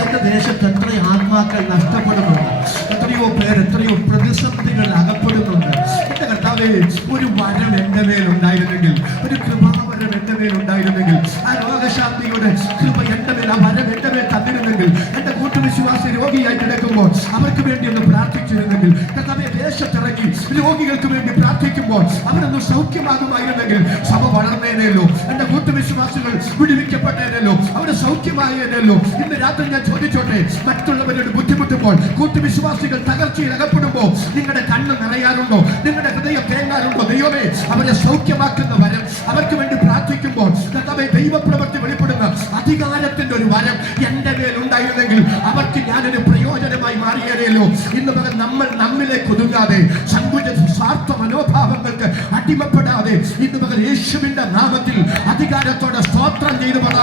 എന്റെ ദേശത്ത് എത്ര ആത്മാക്കൾ നഷ്ടപ്പെടുന്നുണ്ട്, എത്രയോ പേർ എത്രയോ പ്രതിസന്ധികൾ അകപ്പെടുന്നുണ്ട്. എന്റെ കർത്താവേ, ഒരു വരം എന്റെ മേലുണ്ടായിരുന്നെങ്കിൽ, ഒരു കൃപാവരം എന്റെ മേലുണ്ടായിരുന്നെങ്കിൽ, ആ രോഗശാന്തിയുടെ കൃപ എന്റെ മേൽ, ആ വരം എന്റെ മേൽ തന്നിരുന്നെങ്കിൽ, എന്റെ കൂട്ടുവിശ്വാസി രോഗിയായി കിടക്കുമ്പോൾ അവർക്ക് വേണ്ടി ഒന്ന് പ്രാർത്ഥിച്ചിരുന്നെങ്കിൽ, കർത്താവേ, ദേശത്തിറങ്ങി രോഗികൾക്ക് വേണ്ടി പ്രാർത്ഥിക്കുമ്പോൾ അവരൊന്ന് സൗഖ്യമാകുമായിരുന്നെങ്കിൽ സഭ വളർന്നേനല്ലോ, എന്റെ കൂട്ടുവിശ്വാസികൾ വിടുവിക്കപ്പെട്ടേനല്ലോ, അവര് സൗഖ്യമായേനല്ലോ. ഇന്ന് രാത്രി ഞാൻ ചോദിച്ചോട്ടെ, മറ്റുള്ളവരോട് ബുദ്ധിമുട്ടുമ്പോൾ, കൂട്ടുവിശ്വാസികൾ തകർച്ചയിൽ അകപ്പെടുമ്പോൾ നിങ്ങളുടെ കണ്ണ് നിറയാറുണ്ടോ? നിങ്ങളുടെ ഹൃദയം തേങ്ങാറുണ്ടോ? ദൈവമേ, അവരെ സൗഖ്യമാക്കുന്ന വരം അവർക്ക് വേണ്ടി പ്രാർത്ഥിക്കുമ്പോൾ കർത്താവേ, ദൈവപ്രവൃത്തി വെളിപ്പെടുന്ന അധികാരത്തിന്റെ ഒരു വരം എന്റെ മേൽ ഉണ്ടായിരുന്നെങ്കിൽ അവർക്ക് ഞാനൊരു പ്രയോജനമായി മാറിയേനല്ലോ. ഇന്ന് പകൽ നമ്മൾ നമ്മിലേക്ക് ഒതുങ്ങാതെ, സങ്കുച സ്വാർത്ഥ മനോഭാവങ്ങൾക്ക് അടിമപ്പെടാതെ ഇന്ന് പകൽ യേശുവിന്റെ നാമത്തിൽ അധികാരത്തോടെ സ്തോത്രം ചെയ്തു പറ.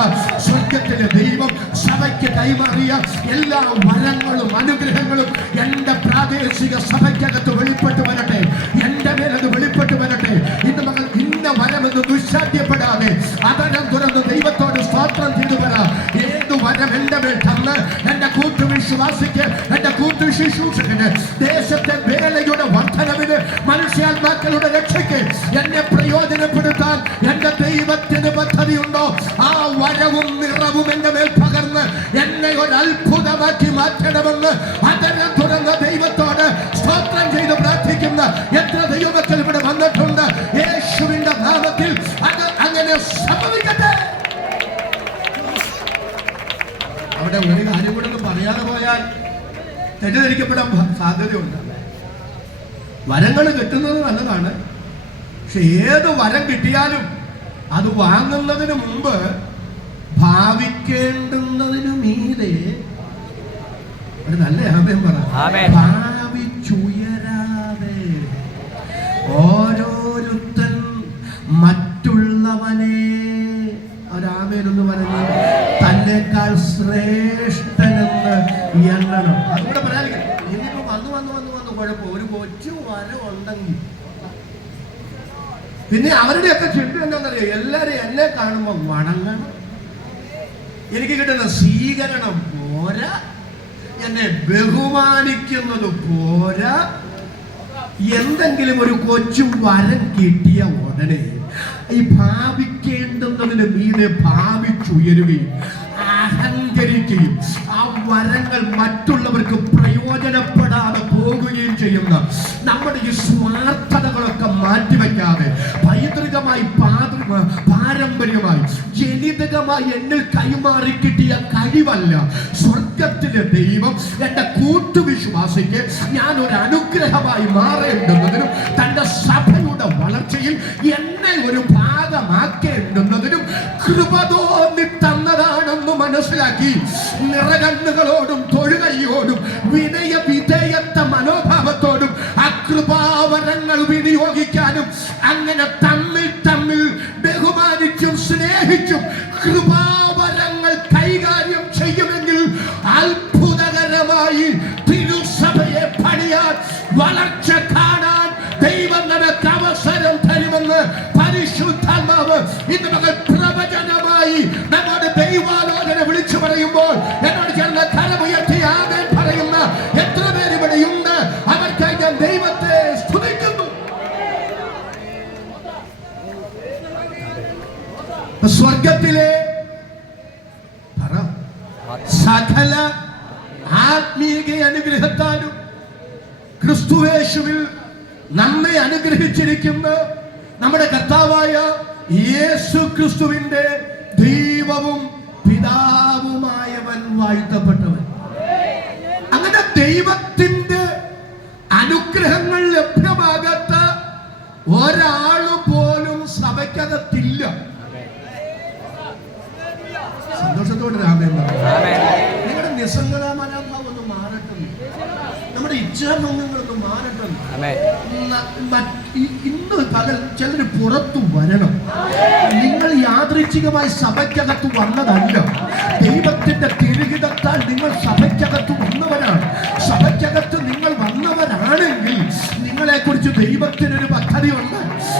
സ്വർഗത്തിലെ ദൈവം സഭയ്ക്ക് കൈമാറിയ എല്ലാ വരങ്ങളും അനുഗ്രഹങ്ങളും എന്റെ പ്രാദേശിക സഭയ്ക്കകത്ത് വെളിപ്പെട്ടു വരട്ടെ, എന്റെ മേലത് വെളിപ്പെട്ടു വരട്ടെ. ഇന്ന് മകൾ ഇന്ന വരമെന്ന് ദുശാഠ്യപ്പെടാതെ അതരം തുറന്ന് ദൈവത്തോട് സ്തോത്രം ചെയ്തു പറ. ഏത് വരം എന്റെ മേൽ തന്ന് എന്റെ കൂട്ടുവിശ്വാസിക്ക്, എന്റെ കൂട്ടുശുശ്രൂഷകന്, ദേശത്തെ വേലയുടെ വർധനവിന്, മനുഷ്യാത്മാക്കളുടെ രക്ഷയ്ക്ക് എന്നെ പ്രയോജനപ്പെടുത്താൻ എന്റെ ദൈവത്തിന് പദ്ധതിയുണ്ടോ? ആ വരവും നിറവും എന്റെ മേൽ പകർന്ന് എന്നെ ഒരു അത്ഭുതമാക്കി മാറ്റണമെന്ന് അതരം തുറന്ന ദൈവത്തോട് സ്തോത്രം ചെയ്ത് പ്രാർത്ഥിക്കുന്ന എത്ര ദൈവമക്കൾ ഇവിടെ വന്നിട്ടുണ്ട്. യേശുവിന്റെ നാമത്തിൽ അത് അങ്ങനെ സംഭവിക്കട്ടെ. അവിടെ ഒരു കാര്യം കൂടെ ഒന്ന് പറയാതെ പോയാൽ തെറ്റിദ്ധരിക്കപ്പെടാൻ സാധ്യതയുണ്ട്. വരങ്ങൾ കിട്ടുന്നത് നല്ലതാണ്, പക്ഷെ ഏത് വരം കിട്ടിയാലും അത് വാങ്ങുന്നതിന് മുമ്പ് ഭാവിക്കേണ്ടുന്നതിനു മീതെ ഒരു നല്ല ആമേൻ പറ. ഭാവിച്ചുയരാതെ ഓരോരുത്തൻ മറ്റുള്ളവനെ, ഒരാമേനൊന്ന് പറഞ്ഞു, തന്നെക്കാൾ ശ്രേഷ്ഠനെന്ന് എണ്ണണം. അതുകൂടെ പറയാൻ ഇനിയിപ്പോ വന്നു കുഴപ്പം, ഒരു കൊച്ചു വര ഉണ്ടെങ്കിൽ. പിന്നെ അവരുടെയൊക്കെ ചിന്ത എന്താണെന്നറിയോ? എല്ലാരും എന്നെ കാണുമ്പോൾ വണങ്ങണം, എനിക്ക് കിട്ടുന്ന സ്വീകരണം പോരാ, എന്നെ ബഹുമാനിക്കുന്നത് പോരാ. എന്തെങ്കിലും ഒരു കൊച്ചു വരം കിട്ടിയ ഉടനെ ഈ ഭാവിക്കേണ്ടുന്നതിന് മീതെ ഭാവിച്ചുയരുകയും അഹങ്കരിക്കുകയും ആ വരങ്ങൾ മറ്റുള്ളവർക്ക് പ്രയോജനപ്പെടാതെ പോകുകയും ചെയ്യുന്ന നമ്മുടെ ഈ സ്വാർത്ഥതകളൊക്കെ മാറ്റിവെക്കാതെ പൈതൃകമായി പാരമ്പര്യമായി ജനിതകമായി എന്നിൽ കൈമാറി കിട്ടിയ കഴിവല്ല, സ്വർഗത്തിലെ ദൈവം എന്റെ കൂട്ടുവിശ്വാസിക്ക് ഞാൻ ഒരു അനുഗ്രഹമായി മാറേണ്ടുന്നതിനും തന്റെ സഭയുടെ വളർച്ചയിൽ എന്നെ ഒരു ഭാഗമാക്കേണ്ടുന്നതിനും കൃപ തോന്നി തന്നതാണെന്ന് മനസ്സിലാക്കി നിറകണ്ണുകളോടും തൊഴുകയോടും വിനയ വിധേയത്വ മനോഭാവത്തോടും ആ കൃപാവരങ്ങൾ വിനിയോഗിക്കാനും അങ്ങനെ തമ്മിൽ തമ്മിൽ ബഹുമാനിച്ചും സ്നേഹിച്ചും കൃപാവരങ്ങൾ കൈകാര്യം ചെയ്യുമെങ്കിൽ അത്ഭുതകരമായി തിരുസഭയെ പണിയാൻ, വളർച്ച കാണാൻ ദൈവം നമുക്ക് അവസരം തരുമെന്ന് പരിശുദ്ധാത്മാവ് ഇന്ന് മകൾ പ്രവചനമായി നമ്മുടെ ദൈവാലോചന വിളിച്ചു പറയുമ്പോൾ എന്നോട് ചേർന്ന് കരമുയർത്തി ആമേൻ പറയുന്ന എത്ര പേര് ഇവിടെയുണ്ട്? അവർക്കായി ഞാൻ ദൈവത്തെ സ്തുതിക്കുന്നു. സ്വർഗത്തിലെ സകല ആത്മീയ അനുഗ്രഹത്താലും ക്രിസ്തുവേശുവിൽ നമ്മെ അനുഗ്രഹിച്ചിരിക്കുന്ന നമ്മുടെ കർത്താവായ യേശു ക്രിസ്തുവിന്റെ ദൈവവും പിതാവുമായവൻ വാഴ്ത്തപ്പെട്ടവൻ. അങ്ങനെ ദൈവത്തിന്റെ അനുഗ്രഹങ്ങൾ ലഭ്യമാകാത്ത ഒരാള് പോലും സഭയ്ക്കകത്തില്ല. സന്തോഷത്തോടെ രാമേ നിങ്ങളുടെ നിസ്സംഗതാ മനോഭാവം ഒന്ന് മാറട്ടെ, നമ്മുടെ ഇച്ഛാഭംഗങ്ങളൊന്നും മാറട്ടെ. ഇന്ന് പകൽ ചിലർ പുറത്തു വരണം. നിങ്ങൾ യാദൃച്ഛികമായി സഭയ്ക്കകത്ത് വന്നതല്ല, ദൈവത്തിന്റെ തിരുഹിതത്താൽ നിങ്ങൾ സഭയ്ക്കകത്ത് വന്നവരാണ്. സഭയ്ക്കകത്ത് നിങ്ങൾ വന്നവരാണെങ്കിൽ നിങ്ങളെ കുറിച്ച് ദൈവത്തിനൊരു പദ്ധതിയുണ്ട്.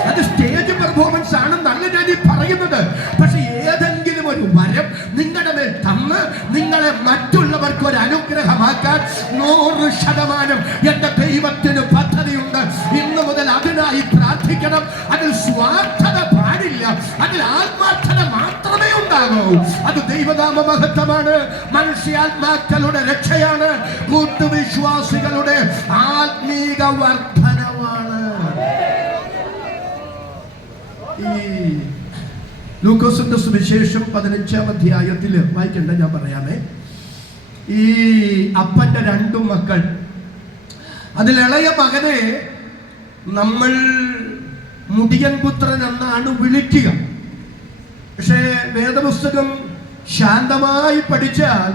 അത് സ്റ്റേജ് പെർഫോമൻസ് ആണെന്നല്ല ഞാൻ ഈ പറയുന്നത്. പക്ഷെ ഏതെങ്കിലും ഒരു വരം നിങ്ങളുടെ മേൽ തന്ന് നിങ്ങളെ മറ്റുള്ളവർക്ക് ഒരു അനുഗ്രഹമാക്കാൻ 100% എന്റെ ദൈവത്തിന് പദ്ധതിയുണ്ട്. ഇന്നു മുതൽ അതിനായി പ്രാർത്ഥിക്കണം. അതിൽ സ്വാർത്ഥത പാടില്ല, അതിൽ ആത്മാർത്ഥത മാത്രമേ ഉണ്ടാകൂ. അത് ദൈവനാമ മഹത്വമാണ്, മനുഷ്യാത്മാക്കളുടെ രക്ഷയാണ്, കൂട്ടുവിശ്വാസികളുടെ ആത്മീക വർധനവാണ്. ഈ ലൂക്കോസിന്റെ സുവിശേഷം 15-ാം അധ്യായത്തിൽ വായിക്കണ്ട, ഞാൻ പറയാമേ. ഈ അപ്പന്റെ 2 മക്കൾ, അതിൽ ഇളയ മകനെ നമ്മൾ മുടിയൻ പുത്രൻ എന്നാണ് വിളിക്കുക. പക്ഷേ വേദപുസ്തകം ശാന്തമായി പഠിച്ചാൽ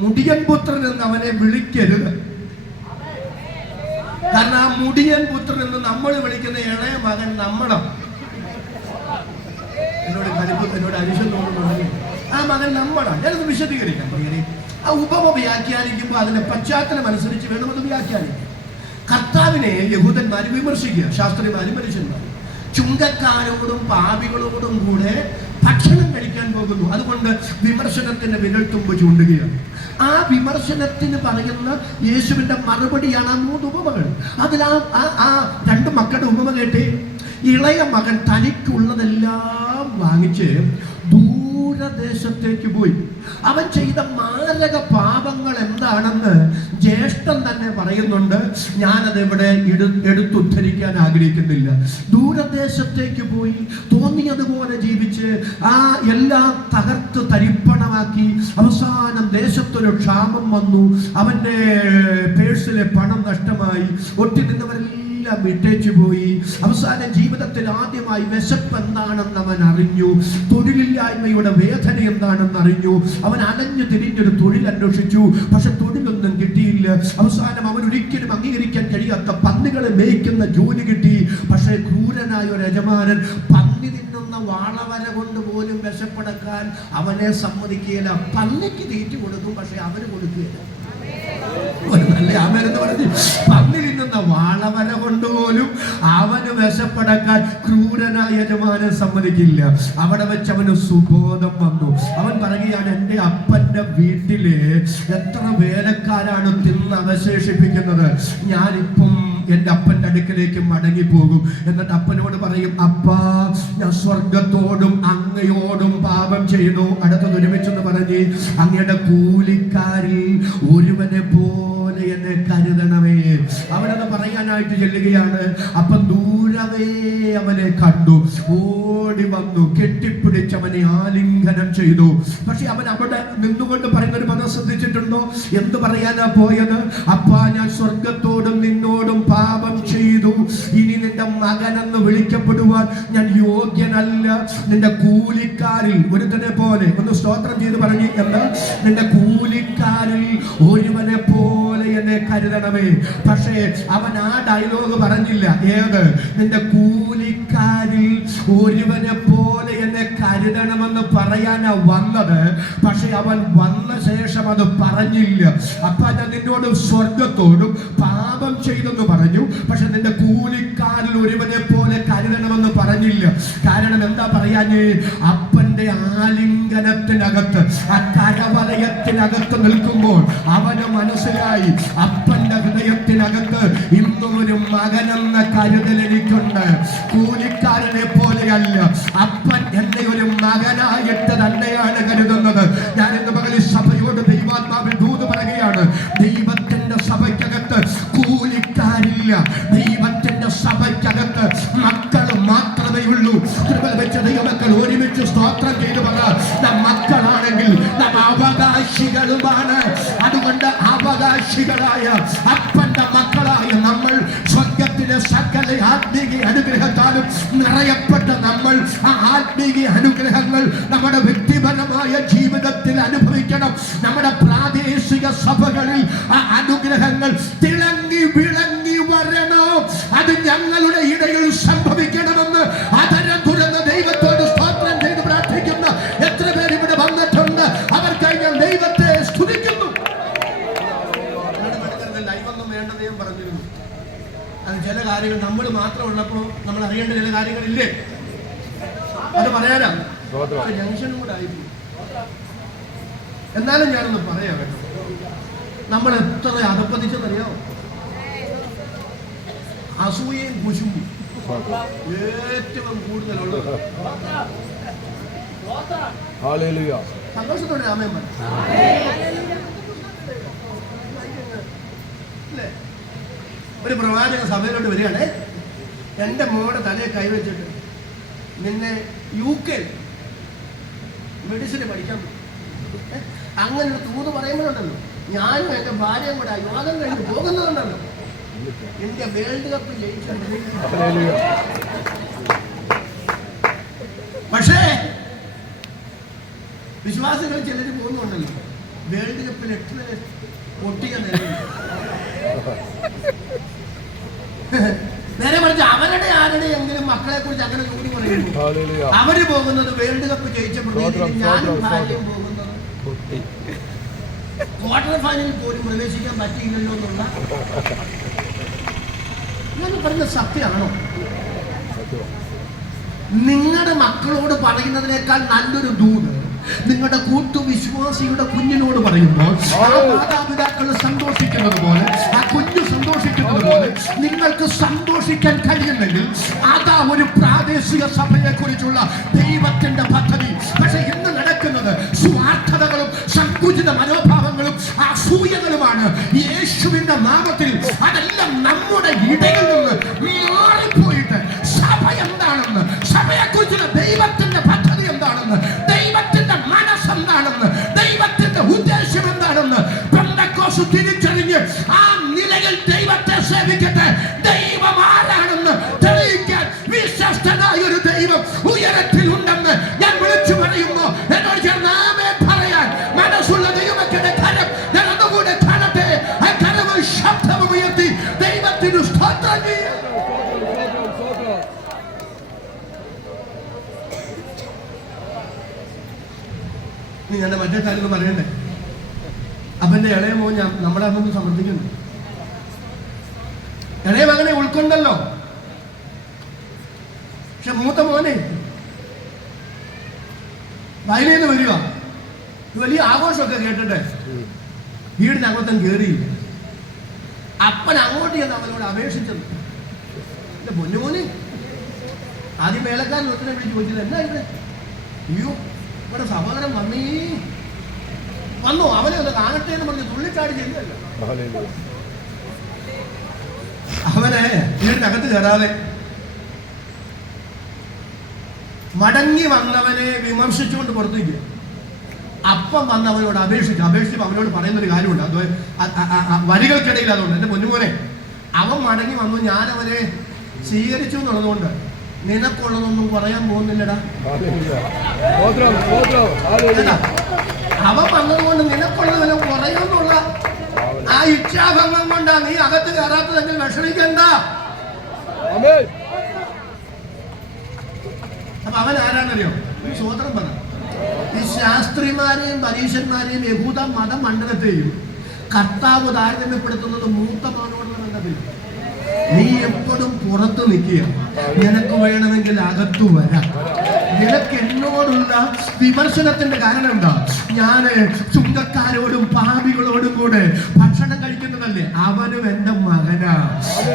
മുടിയൻ പുത്രൻ എന്ന് അവനെ വിളിക്കരുത്. കാരണം ആ മുടിയൻ പുത്രൻ എന്ന് നമ്മൾ വിളിക്കുന്ന ഇളയ മകൻ നമ്മുടെ എന്നോട് അരിശം തോന്നുന്നു. ആ മകൻ നമ്മളാണ്. ഞാനത് വിശദീകരിക്കാം. ആ ഉപമ വ്യാഖ്യാനിക്കുമ്പോൾ അതിന്റെ പശ്ചാത്തലം അനുസരിച്ച് വേണം അത് വ്യാഖ്യാനിക്കാം. കർത്താവിനെ യഹൂദന്മാർ വിമർശിക്കുക, ശാസ്ത്രിമാരും മനുഷ്യന്മാരും. ചുങ്കക്കാരോടും പാപികളോടും കൂടെ ഭക്ഷണം കഴിക്കാൻ പോകുന്നു. അതുകൊണ്ട് വിമർശനത്തിന്റെ വിരൽത്തുമ്പ് ചൂണ്ടുകയാണ്. ആ വിമർശനത്തിന് പറയുന്ന യേശുവിന്റെ മറുപടിയാണ് ആ 3 ഉപമകൾ. അതിൽ ആ 2 മക്കളുടെ ഉപമ കേട്ടേ. ഇളയ മകൻ തനിക്കുള്ളതെല്ലാം വാങ്ങിച്ച് ദൂരദേശത്തേക്ക് പോയി. അവൻ ചെയ്ത മാരക പാപങ്ങൾ എന്താണെന്ന് ജ്യേഷ്ഠൻ തന്നെ പറയുന്നുണ്ട്. ഞാനത് ഇവിടെ എടുത്തുദ്ധരിക്കാൻ ആഗ്രഹിക്കുന്നില്ല. ദൂരദേശത്തേക്ക് പോയി തോന്നിയതുപോലെ ജീവിച്ച് ആ എല്ലാം തകർത്ത് തരിപ്പണമാക്കി അവസാനം ദേശത്തൊരു ക്ഷാമം വന്നു. അവന്റെ പേഴ്സിലെ പണം നഷ്ടമായി. ഒട്ടി നിന്നവരെല്ലാം വിട്ടേച്ചു പോയി. അവസാന ജീവിതത്തിൽ ആദ്യമായി വിശപ്പ് എന്താണെന്ന് അവൻ അറിഞ്ഞു. തൊഴിലില്ലായ്മയുടെ വേദന എന്താണെന്ന് അറിഞ്ഞു. അവൻ അലഞ്ഞു തിരിഞ്ഞൊരു തൊഴിൽ അന്വേഷിച്ചു. പക്ഷെ തൊഴിലൊന്നും കിട്ടിയില്ല. അവസാനം അവൻ ഒരിക്കലും അംഗീകരിക്കാൻ കഴിയാത്ത പന്നികളെ മേയ്ക്കുന്ന ജോലി കിട്ടി. പക്ഷെ ക്രൂരനായ ഒരു യജമാനൻ പന്നി തിന്നുന്ന വാളവര കൊണ്ട് പോലും വിശപ്പടക്കാൻ അവനെ സമ്മതിക്കുകയില്ല. പന്നിക്ക് തീറ്റി കൊടുക്കും, പക്ഷെ അവന് കൊടുക്കുകയില്ല. ഒരു നല്ല ആമേനെന്ന് പറഞ്ഞ് പന്നി തിന്നുന്ന വാളവര കൊണ്ടുപോലും അവന് വിശപ്പടക്കാൻ ക്രൂരനായ യജമാനൻ സമ്മതിക്കില്ല. അവിടെ വെച്ച് അവന് സുബോധം വന്നു. അവൻ പറയുകയാണ്, എൻ്റെ അപ്പന്റെ വീട്ടില് എത്ര വേലക്കാരാണ് തിന്ന് അവശേഷിപ്പിക്കുന്നത്, ഞാനിപ്പം എൻ്റെ അപ്പന്റെ അടുക്കലേക്ക് മടങ്ങി പോകും. എന്നിട്ട് അപ്പനോട് പറയും, അപ്പാ ഞാൻ സ്വർഗത്തോടും അങ്ങയോടും പാപം ചെയ്തു. അടുത്തത് ഒരുമിച്ചെന്ന് പറഞ്ഞ്, അങ്ങയുടെ കൂലിക്കാരിൽ ഒരുവനെ പോലെ എന്നെ കരുതണമേ. അവനത് പറയാനായിട്ട് ചെല്ലുകയാണ്. അപ്പം ദൂരവേ അവനെ കണ്ടു, ഓടി വന്നു, കെട്ടിപ്പിടിച്ചവനെ ആലിംഗനം ചെയ്തു. പക്ഷെ അവൻ അവിടെ നിന്നുകൊണ്ട് പറയുന്നൊരു പദം ശ്രദ്ധിച്ചിട്ടുണ്ടോ? എന്ത് പറയാനാ പോയത്? അപ്പാ ഞാൻ സ്വർഗത്തോടും നിന്നോടും പാപം ചെയ്തു, ഇനി നിന്റെ മകനെന്ന് വിളിക്കപ്പെടുവാൻ ഞാൻ യോഗ്യനല്ല. നിന്റെ കൂലിക്കാരിൽ ഒരുത്തനെ പോലെ, ഒന്ന് സ്തോത്രം ചെയ്ത് പറഞ്ഞു, എന്താ? നിന്റെ കൂലിക്കാരിൽ ഒരുവനെ പോലെ എന്നെ കരുതണമേ. പക്ഷേ അവൻ ആ ഡയലോഗ് പറഞ്ഞില്ല. ഏത്? നിന്റെ കൂലിക്കാരിൽ ഒരുവനെ പോലെ എന്നെ കരുതണമെന്ന് പറയാനാ വന്നത്. പക്ഷെ അവൻ വന്ന ശേഷം അത് പറഞ്ഞില്ല. അപ്പൊ ഞാൻ നിന്നോട് സ്വർഗത്തോടും പാപം ചെയ്തെന്ന് പറഞ്ഞു, പക്ഷെ നിന്റെ കൂലിക്കാരിൽ ഒരുവനെ പോലെ കരുതണമെന്ന് പറഞ്ഞില്ല. കാരണം എന്താ പറയാന്? അപ്പന്റെ ആലിംഗനത്തിനകത്ത്, ആ കരവലയത്തിനകത്ത് നിൽക്കുമ്പോൾ അവന് മനസ്സിലായി, അപ്പന്റെ ഹൃദയത്തിനകത്ത് ഇന്നും ഒരു മകനെന്ന കരുതൽ എനിക്കുണ്ട്. കൂലിക്കാരനെ പോലെയല്ല, അപ്പൻ എന്നെ ഒരു മകനായിട്ട് തന്നെയാണ് കരുതുന്നത്. ഞാൻ ഇന്ന് പകൽ സഭയോട് ദൈവാത്മാവിൽ ദൂത് പറയുകയാണ്, ദൈവത്തിന്റെ സഭയ്ക്കകത്ത് കൂലിക്കാരില്ല. ദൈവത്തിന്റെ സഭയ്ക്കകത്ത് മക്കൾ മാത്രമേ ഉള്ളൂ. വെച്ച ദൈവമക്കൾ ഒരുമിച്ച് സ്തോത്രം ചെയ്ത് പറ, മക്കളാണെങ്കിൽ നാം അവകാശികളുമാണ്. അതുകൊണ്ട് അവകാശികളായ അപ്പന്റെ മക്കളായ നമ്മൾ സ്വർഗത്തിലെ സകല ആത്മീയ അനുഗ്രഹത്താലും നിറയപ്പെട്ട നമ്മൾ ആ ആത്മീയ അനുഗ്രഹങ്ങൾ നമ്മുടെ വ്യക്തിപരമായ ജീവിതത്തിൽ അനുഭവിക്കണം. നമ്മുടെ പ്രാദേശിക സഭകളിൽ ആ അനുഗ്രഹങ്ങൾ തിളങ്ങി വിളങ്ങി വരണോ. അത് ഞങ്ങളുടെ ഇടയിൽ സംഭവിക്കണമെന്ന് അതരം തുറന്ന ദൈവത്തോട് സ്തോത്രം ചെയ്ത് പ്രാർത്ഥിക്കുന്ന എത്ര പേര് ഇവിടെ വന്നിട്ടുണ്ട്? അവർക്കായി ഞാൻ ദൈവത്തെ സ്തുതിക്കുന്നു. ലൈവൊന്നും വേണ്ടത് ഞാൻ പറഞ്ഞിരുന്നു. അത് ചില കാര്യങ്ങൾ നമ്മൾ മാത്രമുള്ളപ്പോൾ നമ്മൾ അറിയേണ്ട ചില കാര്യങ്ങളില്ലേ, അത് പറയാനാ ജംഗ്ഷനും കൂടെ ആയിപ്പോയി. എന്നാലും ഞാനൊന്ന് പറയാം കേട്ടോ. നമ്മൾ എത്ര അധപ്പതിച്ചെന്നറിയാമോ? അസൂയയും കുശുമ്പും ഏറ്റവും കൂടുതലുള്ളത്. സന്തോഷത്തോടെ ആമേൻ പറ. ഒരു പ്രവാചക സഭയിലോട്ട് വരികയാണ്. എൻ്റെ മോടെ തലയെ കൈവച്ചിട്ട്, നിന്നെ UK മെഡിസിന് പഠിക്കാൻ അങ്ങനെ ഒരു തൂത് പറയുമ്പോഴുണ്ടല്ലോ, ഞാനും എൻ്റെ ഭാര്യയും കൂടെ യോഗം കഴിഞ്ഞ് പോകുന്നതുണ്ടല്ലോ, ഇന്ത്യ വേൾഡ് കപ്പ് ജയിച്ചു. പക്ഷേ വിശ്വാസികൾ ചിലർ പോകുന്നുണ്ടല്ലോ, വേൾഡ് കപ്പിൽ 8 നില പൊട്ടിയ നേരെ മറിച്ച് അവരുടെ ആരുടെയെങ്കിലും മക്കളെ കുറിച്ച് അങ്ങനെ കൂടി പറയുമ്പോൾ അവര് പോകുന്നത് വേൾഡ് കപ്പ് ജയിച്ചപ്പോൾ ഞാനും ഭാര്യയും പോകുന്നത് ക്വാർട്ടർ ഫൈനലിൽ പോലും പ്രവേശിക്കാൻ പറ്റിയില്ലല്ലോ എന്നുള്ള ഞാൻ പറയുന്ന സത്യമാണോ? നിങ്ങളുടെ മക്കളോട് പറയുന്നതിനേക്കാൾ നല്ലൊരു ദൂത് നിങ്ങളുടെ കൂട്ടുവിശ്വാസിയുടെ കുഞ്ഞിനോട് പറയുമ്പോൾ ആ മാതാപിതാക്കൾ സന്തോഷിക്കുന്നത് പോലെ, ആ കുഞ്ഞു സന്തോഷിക്കുന്നത് പോലെ നിങ്ങൾക്ക് സന്തോഷിക്കാൻ കഴിയുന്നെങ്കിൽ അതാ ഒരു പ്രാദേശിക സഭയെ കുറിച്ചുള്ള ദൈവത്തിന്റെ പദ്ധതി. പക്ഷെ ഇന്ന് നടക്കുന്നത് സ്വാർത്ഥതകളും സങ്കുചിത മനോഭാവങ്ങളും അസൂയകളുമാണ്. യേശുവിന്റെ നാമത്തിൽ അതെല്ലാം നമ്മുടെ ഇടയിൽ നിന്ന് മാറിപ്പോയിട്ട് സഭ എന്താണെന്ന്, സഭയെക്കുറിച്ചുള്ള ദൈവത്തിന്റെ പദ്ധതി എന്താണെന്ന്, ദൈവത്തിന്റെ മനസ്സെന്താണെന്ന്, ദൈവത്തിന്റെ ഉദ്ദേശം എന്താണെന്ന് പെന്തക്കോസ്ത് തിരിച്ചറിഞ്ഞ് ആ നിലയിൽ ദൈവത്തെ സേവിക്കട്ടെ. ദൈവം ആരാണെന്ന് തെളിയിക്കാൻ വിശ്വസ്തനായ ഒരു ദൈവം ഉയരത്തിൽ ഉണ്ടെന്ന് ഞാൻ വിളിച്ചു പറയുമ്പോ എന്നോട് ചേർന്ന് ആമേൻ പറയാൻ മനസ്സുള്ള ദൈവമക്കളുടെ കരം ഞാൻ ഒന്നുകൂടെ കാണട്ടെ. ആ കരവും ശബ്ദവും ഉയർത്തി ദൈവത്തിന് സ്തോത്രം ചെയ്യാം. നീ എന്റെ മറ്റേ കാര്യം പറയണ്ടേ? അപ്പൊ അവന്റെ ഇളയ മോൻ നമ്മളെ അതൊന്നും സമർത്ഥിക്കുന്നു. ഇളയ മകനെ ഉൾക്കൊണ്ടല്ലോ. പക്ഷെ മൂത്ത മോനെ വയലേന്ന് വരിക, വലിയ ആഘോഷമൊക്കെ കേട്ടിട്ട് വീടിനകത്തും കയറിയില്ല. അപ്പൻ അങ്ങോട്ട് ചെന്ന് അവനോട് അപേക്ഷിച്ചത്, എന്റെ പൊന്നുമോനെ, ആദ്യം മേളക്കാരൻ ഒത്തിനെ വിളിച്ച് ചോദിച്ചത്, എന്നാ ഇവിടെ? അയ്യോ, ഇവിടെ സഹോദരൻ വന്നു, അവനെ ഒന്ന് കാണട്ടെ എന്ന് പറഞ്ഞ് തുള്ളിച്ചാടി ചെല്ലല്ലോ. അവനെ വീടിനകത്ത് കയറാതെ മടങ്ങി വന്നവനെ വിമർശിച്ചുകൊണ്ട് പുറത്തേക്ക്. അപ്പം വന്നവനോട് അപേക്ഷിച്ച് അവനോട് പറയുന്നൊരു കാര്യമുണ്ട്. അത് വരികൾക്കിടയിൽ അതുകൊണ്ട്, എന്റെ പൊന്നുമോനെ, അവൻ മടങ്ങി വന്നു, ഞാൻ അവനെ സ്വീകരിച്ചു എന്നുള്ളതുകൊണ്ട് നിനക്കുള്ളതൊന്നും പറയാൻ പോകുന്നില്ലടാ. അവൻ വന്നതുകൊണ്ട് നിനക്കുള്ളതെല്ലാം കുറയുന്നുള്ള ആ ഇച്ഛാഭംഗം കൊണ്ടാ നീ അകത്ത് കയറാത്തതെങ്കിൽ വിഷമിക്കണ്ട. അപ്പൊ അവൻ ആരാന്നറിയോ? സ്വതന്ത്രം പറ. ഈ ശാസ്ത്രിമാരെയും പരീക്ഷന്മാരെയും യഹൂദ മതമണ്ഡലത്തെയും കർത്താവ് താരതമ്യപ്പെടുത്തുന്നത് മൂത്ത മാനോടുള്ള ബന്ധത്തിൽ. നീ എപ്പോഴും പുറത്തു നിൽക്കുക, നിനക്ക് വേണമെങ്കിൽ അകത്തു വരാം. നിനക്ക് എന്നോടുള്ള വിമർശനത്തിന്റെ കാരണം എന്താ? ഞാന് ചുങ്കക്കാരോടും പാപികളോടും കൂടെ ഭക്ഷണം കഴിക്കുന്നതല്ലേ? അവനും എന്റെ മകനാ.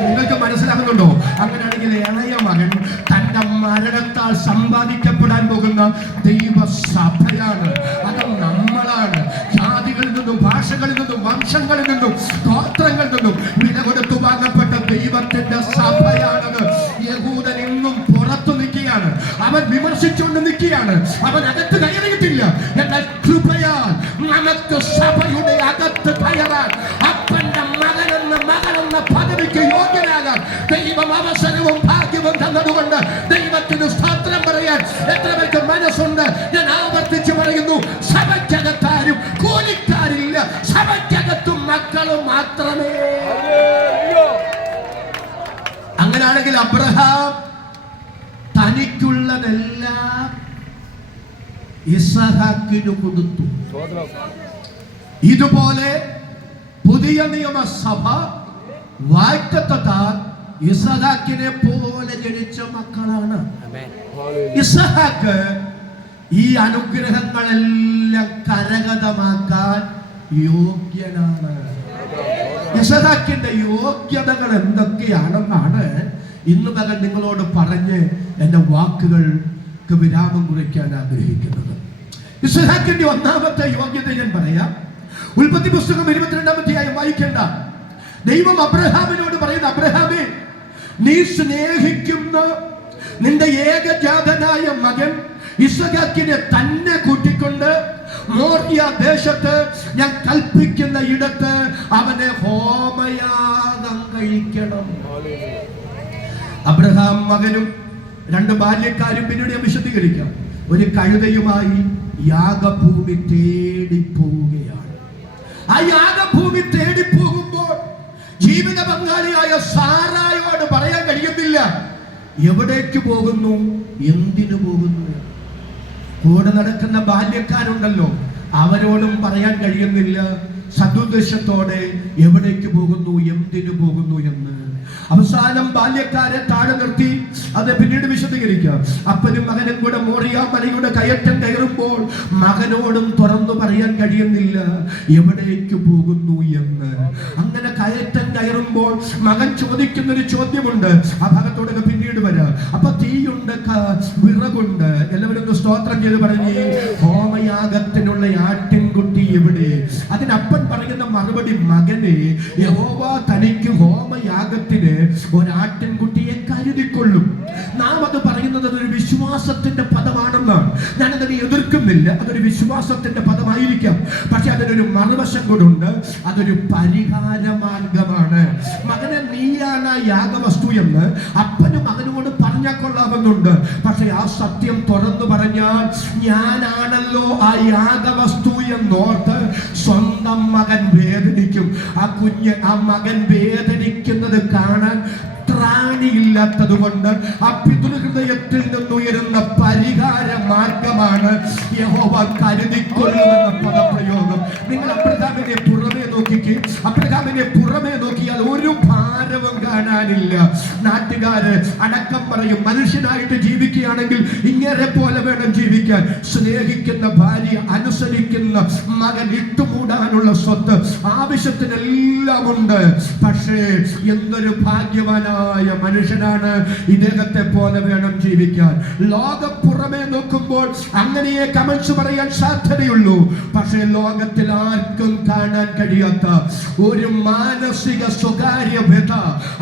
നിങ്ങൾക്ക് മനസ്സിലാകുന്നുണ്ടോ? അങ്ങനെയാണെങ്കിൽ ഇളയ മകൻ തന്റെ മരണത്താൽ സമ്പാദിക്കപ്പെടാൻ പോകുന്ന ദൈവസഭയാണ്. അത് നമ്മളാണ്. ജാതികളിൽ നിന്നും ഭാഷകളിൽ നിന്നും വംശങ്ങളിൽ നിന്നും ഗോത്രങ്ങളിൽ നിന്നും വില കൊടുത്തു വാങ്ങപ്പെട്ട ദൈവത്തിന്റെ സഭയാണത്. യഹൂദൻ ഇന്നും പുറത്തു നിൽക്കുകയാണ്. അവൻ വിമർശിച്ചുകൊണ്ട് നിൽക്കുകയാണ്. അവൻ അകത്ത് കയറിയിട്ടില്ല. എന്നാൽ കൃപയാൽ നമുക്ക് സഭയുടെ അകത്ത് കയറാൻ, അപ്പന്റെ മകനെന്ന പദവിക്ക് യോഗ്യനാകാൻ ദൈവം അവസരവും ഭാഗ്യവും തന്നതുകൊണ്ട് ദൈവത്തിന് സ്തോത്രം പറയാൻ എത്ര പേർക്ക് മനസ്സുണ്ട്? ഞാൻ ആവർത്തിച്ച് പറയുന്നു, സഭയ്ക്കകത്താരും കൂലിക്കാരില്ല, സഭയ്ക്കകത്തും മക്കളും മാത്രമേ. അങ്ങനെയാണെങ്കിൽ അബ്രഹാം തനിക്കുള്ളതെല്ലാം ഇസഹാക്കിന് കൊടുത്തു. ഇതുപോലെ പുതിയ നിയമസഭ വാഗ്ദത്തത്താൽ ഇസഹാക്കിനെ പോലെ ജനിച്ച മക്കളാണ്. ഇസഹാക്ക് ഈ അനുഗ്രഹങ്ങളെല്ലാം കരഗതമാക്കാൻ യോഗ്യനാണ്. ഇസഹാക്കിന്റെ യോഗ്യതകൾ എന്തൊക്കെയാണെന്നാണ് ഇന്ന് മകൻ നിങ്ങളോട് പറഞ്ഞ് എന്റെ വാക്കുകൾക്ക് വിരാമം കുറിക്കാൻ ആഗ്രഹിക്കുന്നത്. ഇസഹാക്കിന്റെ ഒന്നാമത്തെ യോഗ്യത ഞാൻ പറയാം. ഉൽപ്പത്തി പുസ്തകം 22 വായിക്കേണ്ട. ദൈവം അബ്രഹാമിനോട് പറയുന്ന, അബ്രഹാമേ, നീ സ്നേഹിക്കുന്ന നിന്റെ ഏകജാതനായ മകൻ ഇസഹാക്കിനെ തന്നെ കൂട്ടിക്കൊണ്ട് മോറിയ ദേശത്ത് ഞാൻ കൽപ്പിക്കുന്ന ഇടത്ത് അവനെ ഹോമയാഗം കഴിക്കണം. അബ്രഹാം മകനും 2 ബാല്യക്കാരും, പിന്നീട് ഞാൻ വിശദീകരിക്കാം, ഒരു കഴുതയുമായി യാഗഭൂമി തേടിപ്പോവുകയാണ്. ആ യാഗഭൂമി തേടിപ്പോകുമ്പോൾ ജീവിത പങ്കാളിയായ സാറായോട് പറയാൻ കഴിയുന്നില്ല എവിടേക്ക് പോകുന്നു, എന്തിനു പോകുന്നു. കൂടെ നടക്കുന്ന ബാല്യക്കാരുണ്ടല്ലോ, അവരോടും പറയാൻ കഴിയുന്നില്ല സദുദ്ദേശത്തോടെ എവിടേക്ക് പോകുന്നു, എന്തിനു പോകുന്നു എന്ന്. അവസാനം ബാല്യക്കാരെ താഴെ നിർത്തി. അത് പിന്നീട് വിശദീകരിക്കാം. അപ്പനും മകനും കൂടെ മോറിയ മലയുടെ കയറ്റം കയറുമ്പോൾ മകനോടും തുറന്നു പറയാൻ കഴിയുന്നില്ല എവിടേക്ക് പോകുന്നു എന്ന്. അങ്ങനെ കയറ്റം കയറുമ്പോൾ മകൻ ചോദിക്കുന്നൊരു ചോദ്യമുണ്ട്. ആ ഭാഗത്തോടൊക്കെ പിന്നീട് വരാം. അപ്പൊ തീയുണ്ട്, വിറകുണ്ട്. എല്ലാവരും ഒന്ന് സ്തോത്രം ചെയ്ത് പറഞ്ഞേ, ഹോമയാഗത്തിനുള്ള ആട്ടിൻകുട്ടി എവിടെ? അതിനപ്പൻ പറയുന്ന മറുപടി, മകനെ, യഹോവ തനിക്ക് ഹോമയാഗത്തിന് ഒരാട്ടിൻകുട്ടിയെ കരുതിക്കൊള്ളും. നാം അത് പറയുന്നത് അതൊരു വിശ്വാസത്തിന്റെ പദമാണെന്നാണ്. ഞാനതിനെ എതിർക്കുന്നില്ല. അതൊരു വിശ്വാസത്തിന്റെ പദമായിരിക്കാം. പക്ഷെ അതിനൊരു മറുവശം കൂടുണ്ട്. അതൊരു പരിഹാര മാർഗമാണ്. മകനെ, നീയാണ് യാഗവസ്തു എന്ന് അപ്പനും മകനോട് പറഞ്ഞാൽ കൊള്ളാമെന്നുണ്ട്. പക്ഷെ ആ സത്യം തുറന്നു പറഞ്ഞാൽ ഞാനാണല്ലോ ആ യാഗവസ്തു എന്നോർത്ത് സ്വന്തം മകൻ വേദനിക്കും. ആ മകൻ വേദനിക്കുന്നത് കാണാൻ എത്ര ത്രാണിയില്ലാത്തത് കൊണ്ട് ആ പിതൃഹൃദയത്തിൽ നിന്നുയരുന്ന പരിഹാര മാർഗമാണ് യഹോവ കരുതിക്കൊള്ളുമെന്ന പദപ്രയോഗം. നിങ്ങൾ അബ്രഹാമിനെ പുറമേ നോക്കിക്കേ. അബ്രഹാമിനെ പുറമേ നോക്കിയാൽ ഒരു ഭാരവും കാണാനില്ല. നാട്ടുകാര് അടക്കം പറയും, മനുഷ്യനായിട്ട് ജീവിക്കുകയാണെങ്കിൽ ഇങ്ങനെ പോലെ വേണം ജീവിക്കാൻ. സ്നേഹിക്കുന്ന ഭാര്യ, അനുസരിക്കുന്ന മകൻ, ഇട്ടുമൂടാനുള്ള സ്വത്ത്, ആവശ്യത്തിനെല്ലാം ഉണ്ട്. പക്ഷേ എന്തൊരു ഭാഗ്യവാനായ മനുഷ്യനാണ്. ഇദ്ദേഹത്തെ പോലെ വേണം ജീവിക്കാൻ. ലോകം പുറമേ നോക്കുമ്പോൾ അങ്ങനെയേ കമൻസ് പറയാൻ സാധ്യതയുള്ളൂ. പക്ഷേ ലോകത്തിൽ ആർക്കും കാണാൻ കഴിയാത്ത ഒരു മാനസിക സ്വകാര്യ വ്യത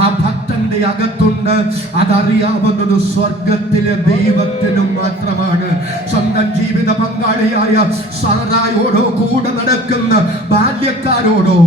ആ ഭക്തന്റെ അകത്തുണ്ട്. അതറിയാവുന്നത് സ്വർഗത്തിലെ ദൈവത്തിനും മാത്രമാണ്. സ്വന്തം ജീവിത പങ്കാളിയായ സാറായോടോ കൂടെ നടക്കുന്ന ബാല്യക്കാരോടോ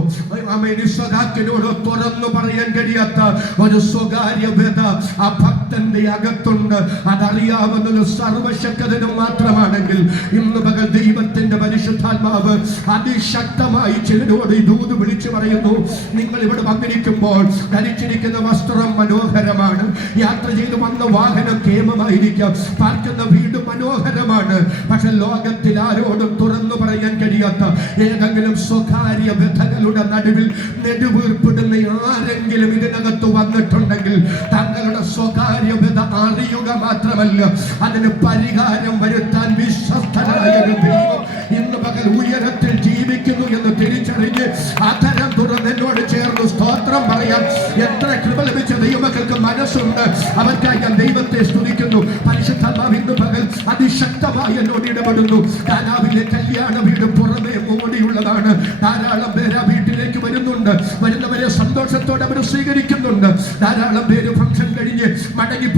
ഇസ്ഹാക്കിനോടോ തുറന്നു പറയാൻ കഴിയാത്ത ഒരു സ്വകാര്യ വ്യത ആ ഭക്തന്റെ അകത്തുണ്ട്. അതറിയാവുന്നത് സർവശക്തനും മാത്രമാണെങ്കിൽ ഇന്ന് പകൽ ദൈവത്തിന്റെ പരിശുദ്ധാത്മാവ് അതിശക്തമായി ചിലരോട് ഈ ദൂത് വിളിച്ചു പറയുന്നു. നിങ്ങൾ ഇവിടെ വന്നിരിക്കുമ്പോൾ ധരിച്ചിരിക്കുന്ന വസ്ത്രം മനോഹരമാണ്, യാത്ര ചെയ്ത് വന്ന വാഹനം കേമമായിരിക്കാം, പാർക്കുന്ന വീട് മനോഹരമാണ്. പക്ഷെ ലോകത്തിൽ ആരോടും തുറന്നു പറയാൻ കഴിയാത്ത ഏതെങ്കിലും സ്വകാര്യ വ്യഥകളുടെ നടുവിൽ നെടുവീർപ്പിടുന്ന ആരെങ്കിലും ഇതിനകത്ത് വന്നിട്ടുണ്ടെങ്കിൽ തങ്ങളുടെ സ്വകാര്യ വ്യഥ അറിയുക മാത്രമല്ല, അതിന് പരിഹാരം വരുത്താൻ വിശ്വസ്തനായ ദൈവം ഇന്ന് പകൽ ഉയരത്തിൽ ജീവിക്കുന്നു എന്ന് തിരിച്ചറിഞ്ഞ് അധരം തുറന്ന് എന്നോട് ചേർന്ന് സ്തോത്രം പറയാൻ എത്ര കൃപ ലഭിച്ച ദൈവമക്കൾക്ക് മനസ്സുണ്ട്. അവർക്കായി ഞാൻ ദൈവത്തെ സ്തുതിക്കുന്നു. പരിശുദ്ധാത്മാവ് ഇന്ന് പകൽ അതിശക്തമായി എന്നോട് ഇടപെടുന്നു. കാനാവിലെ കല്യാണ വീട് പുറമേ മൂടിയുള്ളതാണ്. ധാരാളം പേര് ആ വീട്ടിലേക്ക് വരുന്നുണ്ട്. വരുന്നവരെ സന്തോഷത്തോടെ അവർ സ്വീകരിക്കുന്നുണ്ട്. ധാരാളം പേര് ഫംഗ്ഷൻ കഴിഞ്ഞ് മടങ്ങി